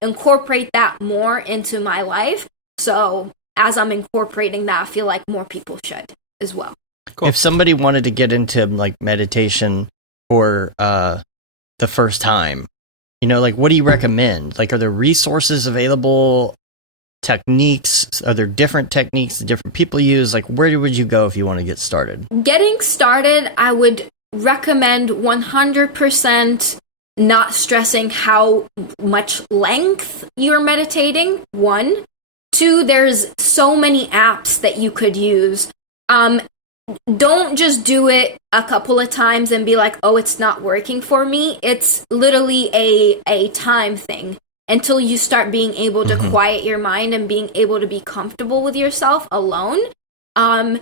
incorporate that more into my life. So as I'm incorporating that, I feel like more people should as well. Cool. If somebody wanted to get into like meditation for the first time, like, what do you recommend? Like, are there resources available, techniques? Are there different techniques that different people use? Like, where would you go if you want to get started? Getting started, I would recommend 100% not stressing how much length you're meditating, 1. 2, there's so many apps that you could use. Don't just do it a couple of times and be like, oh, it's not working for me. It's literally a time thing until you start being able to quiet your mind and being able to be comfortable with yourself alone. And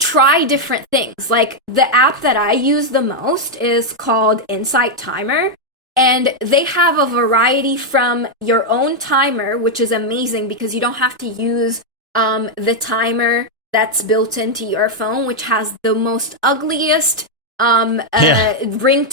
try different things. Like the app that I use the most is called Insight Timer. And they have a variety from your own timer, which is amazing because you don't have to use the timer that's built into your phone, which has the most ugliest ringtone.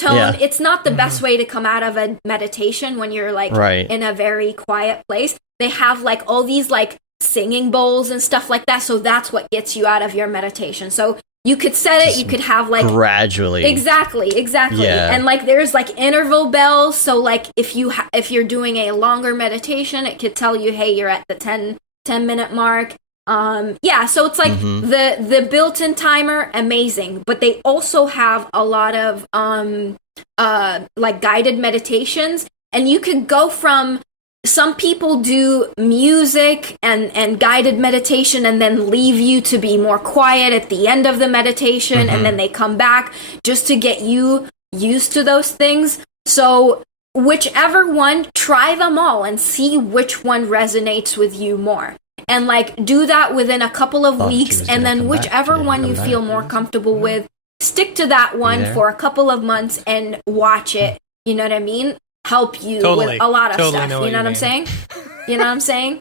Yeah. It's not the best way to come out of a meditation when you're like in a very quiet place. They have like all these like singing bowls and stuff like that. So that's what gets you out of your meditation. So you could set it, you could have like gradually. Exactly. Yeah. And like there's like interval bells. So like if you're doing a longer meditation, it could tell you, hey, you're at the 10 minute mark. So it's like the built-in timer, amazing, but they also have a lot of like guided meditations, and you could go from, some people do music and guided meditation and then leave you to be more quiet at the end of the meditation, and then they come back just to get you used to those things. So whichever one, try them all and see which one resonates with you more. And like do that within a couple of weeks, and then whichever one you feel more comfortable with, stick to that one for a couple of months and watch it. You know what I mean? Help you with a lot of stuff. You know what I'm saying? You know what I'm saying?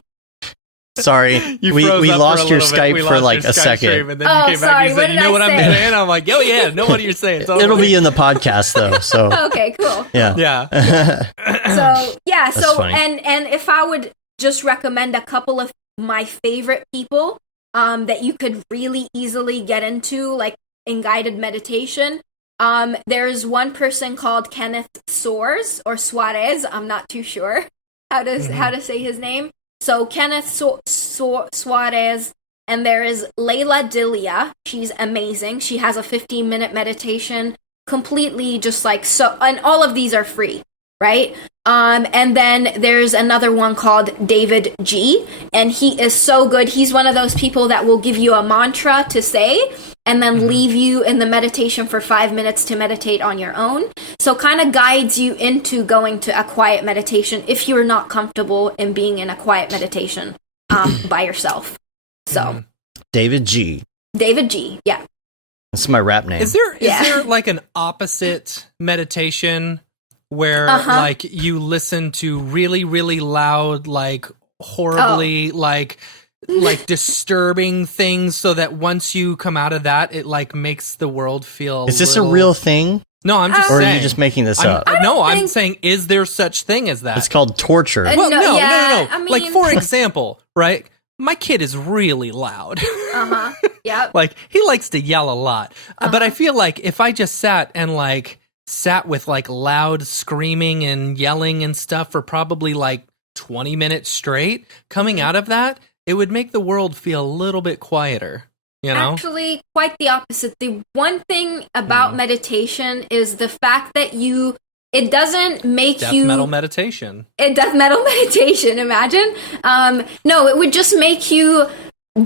Sorry, we lost your Skype for like a second. And then you came back and you said, you know what I'm saying? I'm like, oh yeah, know what you're saying. It'll be in the podcast though. So okay, cool. Yeah. So and if I would just recommend a couple of my favorite people that you could really easily get into, like in guided meditation. There's one person called Kenneth Soares or Suarez. I'm not too sure how to say his name. So Kenneth Suarez, and there is Layla Dilia. She's amazing. She has a 15-minute meditation, completely just like so, and all of these are free. right? And then there's another one called David G, and he is so good. He's one of those people that will give you a mantra to say and then leave you in the meditation for 5 minutes to meditate on your own. So kind of guides you into going to a quiet meditation if you're not comfortable in being in a quiet meditation by yourself. So David G. David G, yeah. That's my rap name. Is there like an opposite meditation where like you listen to really, really loud, like horribly, like disturbing things, so that once you come out of that, it like makes the world feel. Is this a real thing? No, I'm just saying. Or are you just making this up? I'm saying, is there such thing as that? It's called torture. Well, no. I mean, like, for example, right? My kid is really loud. Yep. Like, he likes to yell a lot. But I feel like if I just sat with like loud screaming and yelling and stuff for probably like 20 minutes straight, coming out of that, it would make the world feel a little bit quieter, you know? Actually, quite the opposite. The one thing about meditation is the fact that it doesn't make death you... metal meditation. Death metal meditation, imagine. No, it would just make you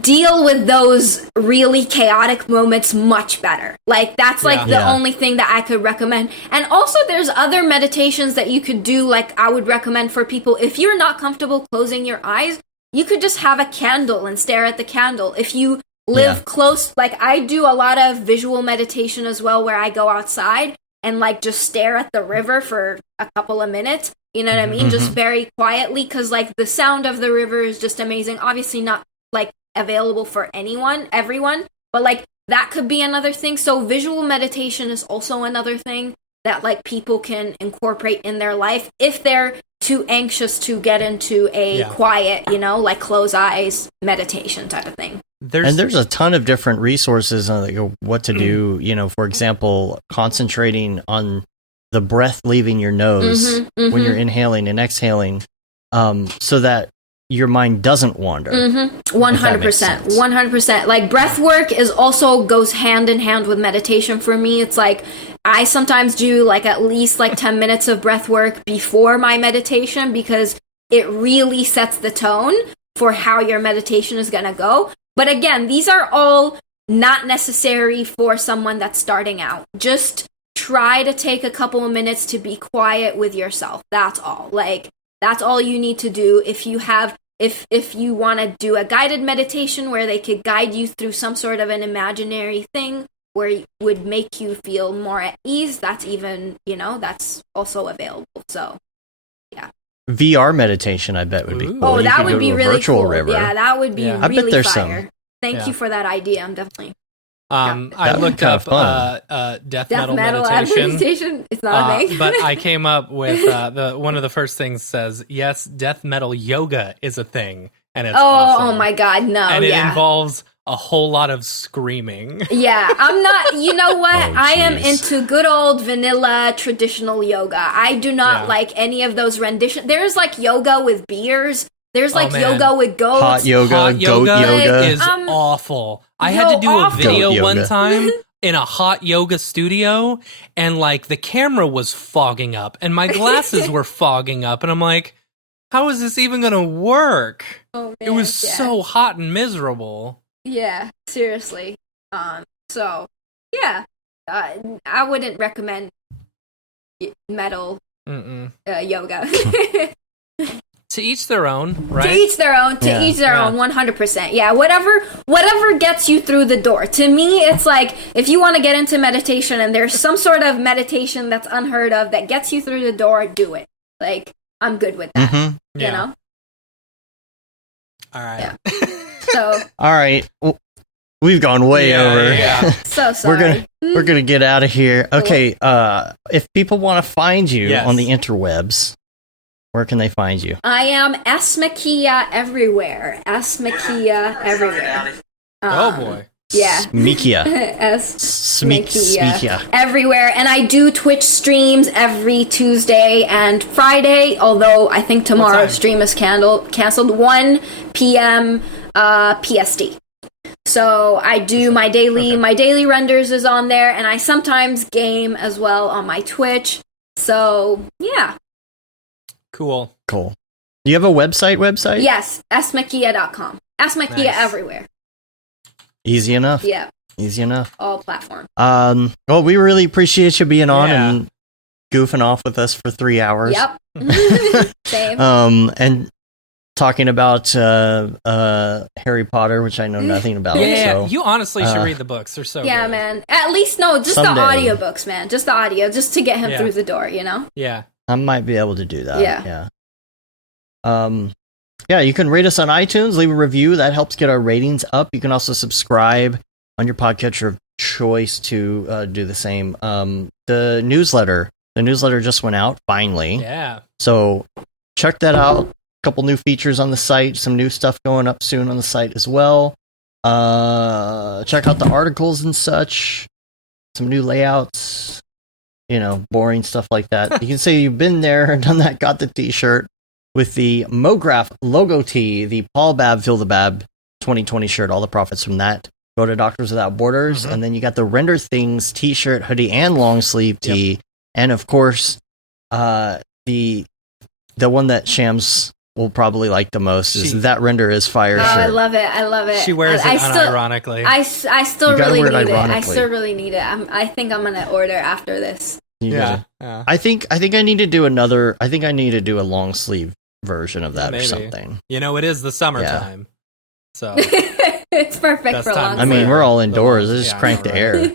deal with those really chaotic moments much better. Like, that's like the only thing that I could recommend. And also there's other meditations that you could do, like I would recommend for people. If you're not comfortable closing your eyes, you could just have a candle and stare at the candle. If you live close, like I do a lot of visual meditation as well, where I go outside and like just stare at the river for a couple of minutes. You know what I mean? Just very quietly, because like the sound of the river is just amazing. Obviously not like available for everyone, but like that could be another thing. So visual meditation is also another thing that like people can incorporate in their life if they're too anxious to get into a quiet, like close eyes meditation type of thing. There's a ton of different resources on what to do. For example, concentrating on the breath leaving your nose when you're inhaling and exhaling, so that your mind doesn't wander. 100%. 100%. Like breath work goes hand in hand with meditation for me. It's like I sometimes do like at least like 10 minutes of breath work before my meditation, because it really sets the tone for how your meditation is going to go. But again, these are all not necessary for someone that's starting out. Just try to take a couple of minutes to be quiet with yourself. That's all. Like, that's all you need to do. If you want to do a guided meditation where they could guide you through some sort of an imaginary thing where it would make you feel more at ease, that's even, that's also available. So, yeah. VR meditation, I bet, would be cool. Oh, that would be really cool. River. Yeah, that would be really I bet there's fire. Some. Thank you for that idea. I'm definitely... I looked up death metal meditation. It's not a thing. But I came up with one of the first things says, yes, death metal yoga is a thing. And it's awesome. Oh my God, no. And it involves a whole lot of screaming. Yeah, I'm not, you know what? I am into good old vanilla traditional yoga. I do not like any of those renditions. There's like yoga with beers. There's like yoga with goats. Hot yoga, goat yoga is awful. I had to do a video one time in a hot yoga studio, and like the camera was fogging up and my glasses were fogging up, and I'm like, how is this even gonna work? Oh, man, it was so hot and miserable. Yeah, seriously. So yeah, I wouldn't recommend metal yoga. To each their own, right? To each their own. To each their own. 100%. Yeah. Whatever gets you through the door. To me, it's like if you want to get into meditation and there's some sort of meditation that's unheard of that gets you through the door, do it. Like, I'm good with that. You know. All right. Yeah. So. All right. We've gone way over. Yeah. So sorry. We're gonna get out of here. Okay. If people want to find you on the interwebs, where can they find you? I am S. Meccea everywhere. S. Meccea everywhere. Oh boy. Yeah. Meccea. S. Meccea everywhere. And I do Twitch streams every Tuesday and Friday, although I think tomorrow's stream is canceled 1 p.m. PST. So I do my daily renders is on there, and I sometimes game as well on my Twitch. So yeah. Cool. Do you have a website? Yes, askmeccea.com. Ask Meccea everywhere. Easy enough. Yeah. Easy enough. All platforms. Well, we really appreciate you being on and goofing off with us for 3 hours. Yep. Same. And talking about Harry Potter, which I know nothing about. Yeah, so, you honestly should read the books. They're so good. Man. At least just someday. The audiobooks, man. Just the audio, just to get him through the door, you know? Yeah. I might be able to do that. Yeah. Yeah, you can rate us on iTunes, leave a review. That helps get our ratings up. You can also subscribe on your podcatcher of choice to do the same. The newsletter just went out, finally. Yeah. So check that out. A couple new features on the site, some new stuff going up soon on the site as well. Check out the articles and such. Some new layouts. Boring stuff like that. You can say you've been there and done that, got the t-shirt with the Mograph logo tee, the Paul Babb Fill the Bab 2020 shirt. All the profits from that go to Doctors Without Borders. And then you got the Render Things t-shirt, hoodie, and long sleeve tee. Yep. And of course, the one that Shams will probably like the most is that Render is Fire shirt. I love it. She wears it unironically. I still really need it. I still really need it. I think I'm gonna order after this. Yeah. I think I need to do another. I think I need to do a long sleeve version of that or something. It is the summertime, so it's perfect for long. I mean, we're all indoors. Just crank the air.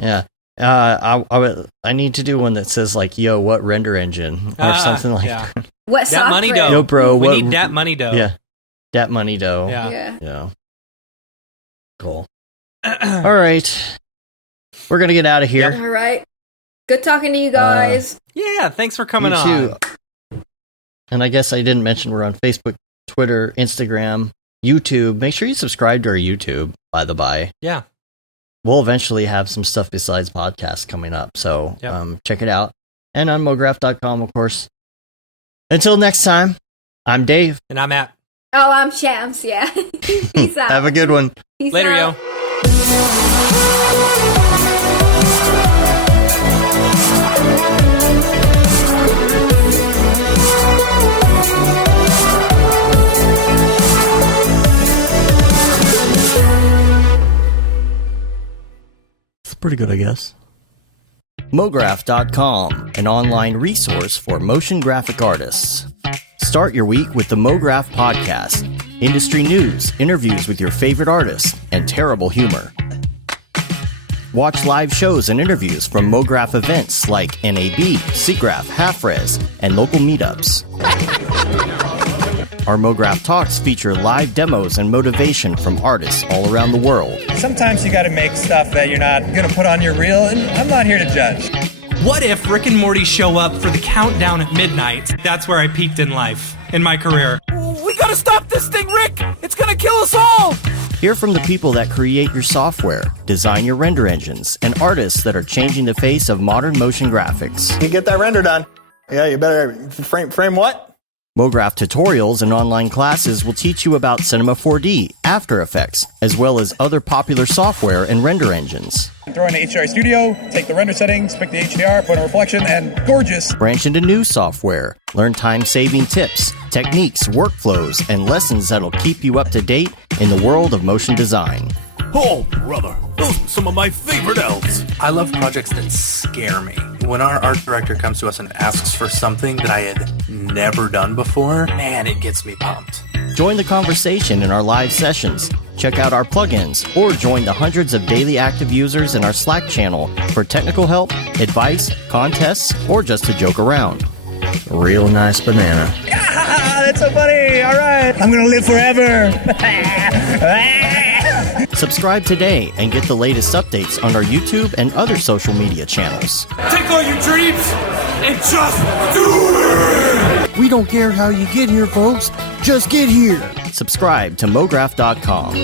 Yeah. I need to do one that says like, "Yo, what render engine?" or something like that. What that money dough? Yo, bro, we need that money dough. Yeah, that money dough. Yeah. Cool. All right, we're gonna get out of here. All right. Good talking to you guys. Thanks for coming on. Too. And I guess I didn't mention we're on Facebook, Twitter, Instagram, YouTube. Make sure you subscribe to our YouTube, by the by. Yeah. We'll eventually have some stuff besides podcasts coming up, so check it out. And on mograph.com, of course. Until next time, I'm Dave. And I'm Matt. Oh, I'm Shams, yeah. Peace out. Have a good one. Peace Later, out. yo. It's pretty good, I guess. Mograph.com, an online resource for motion graphic artists. Start your week with the Mograph podcast. Industry news, interviews with your favorite artists, and terrible humor. Watch live shows and interviews from Mograph events like NAB, SIGGRAPH, Half-Res, and local meetups. Our Mograph Talks feature live demos and motivation from artists all around the world. Sometimes you gotta make stuff that you're not gonna put on your reel, and I'm not here to judge. What if Rick and Morty show up for the countdown at midnight? That's where I peaked in life, in my career. We gotta stop this thing, Rick! It's gonna kill us all! Hear from the people that create your software, design your render engines, and artists that are changing the face of modern motion graphics. You get that render done. Yeah, you better frame what? Mograph tutorials and online classes will teach you about Cinema 4D, After Effects, as well as other popular software and render engines. Throw in the HDR Studio, take the render settings, pick the HDR, put a reflection, and gorgeous. Branch into new software. Learn time-saving tips, techniques, workflows, and lessons that'll keep you up to date in the world of motion design. Oh, brother, those are some of my favorite elves. I love projects that scare me. When our art director comes to us and asks for something that I had never done before, man, it gets me pumped. Join the conversation in our live sessions. Check out our plugins, or join the hundreds of daily active users in our Slack channel for technical help, advice, contests, or just to joke around. Real nice banana. Yeah, that's so funny. All right, I'm gonna live forever. Subscribe today and get the latest updates on our YouTube and other social media channels. Take all your dreams and just do it! We don't care how you get here, folks. Just get here. Subscribe to Mograph.com.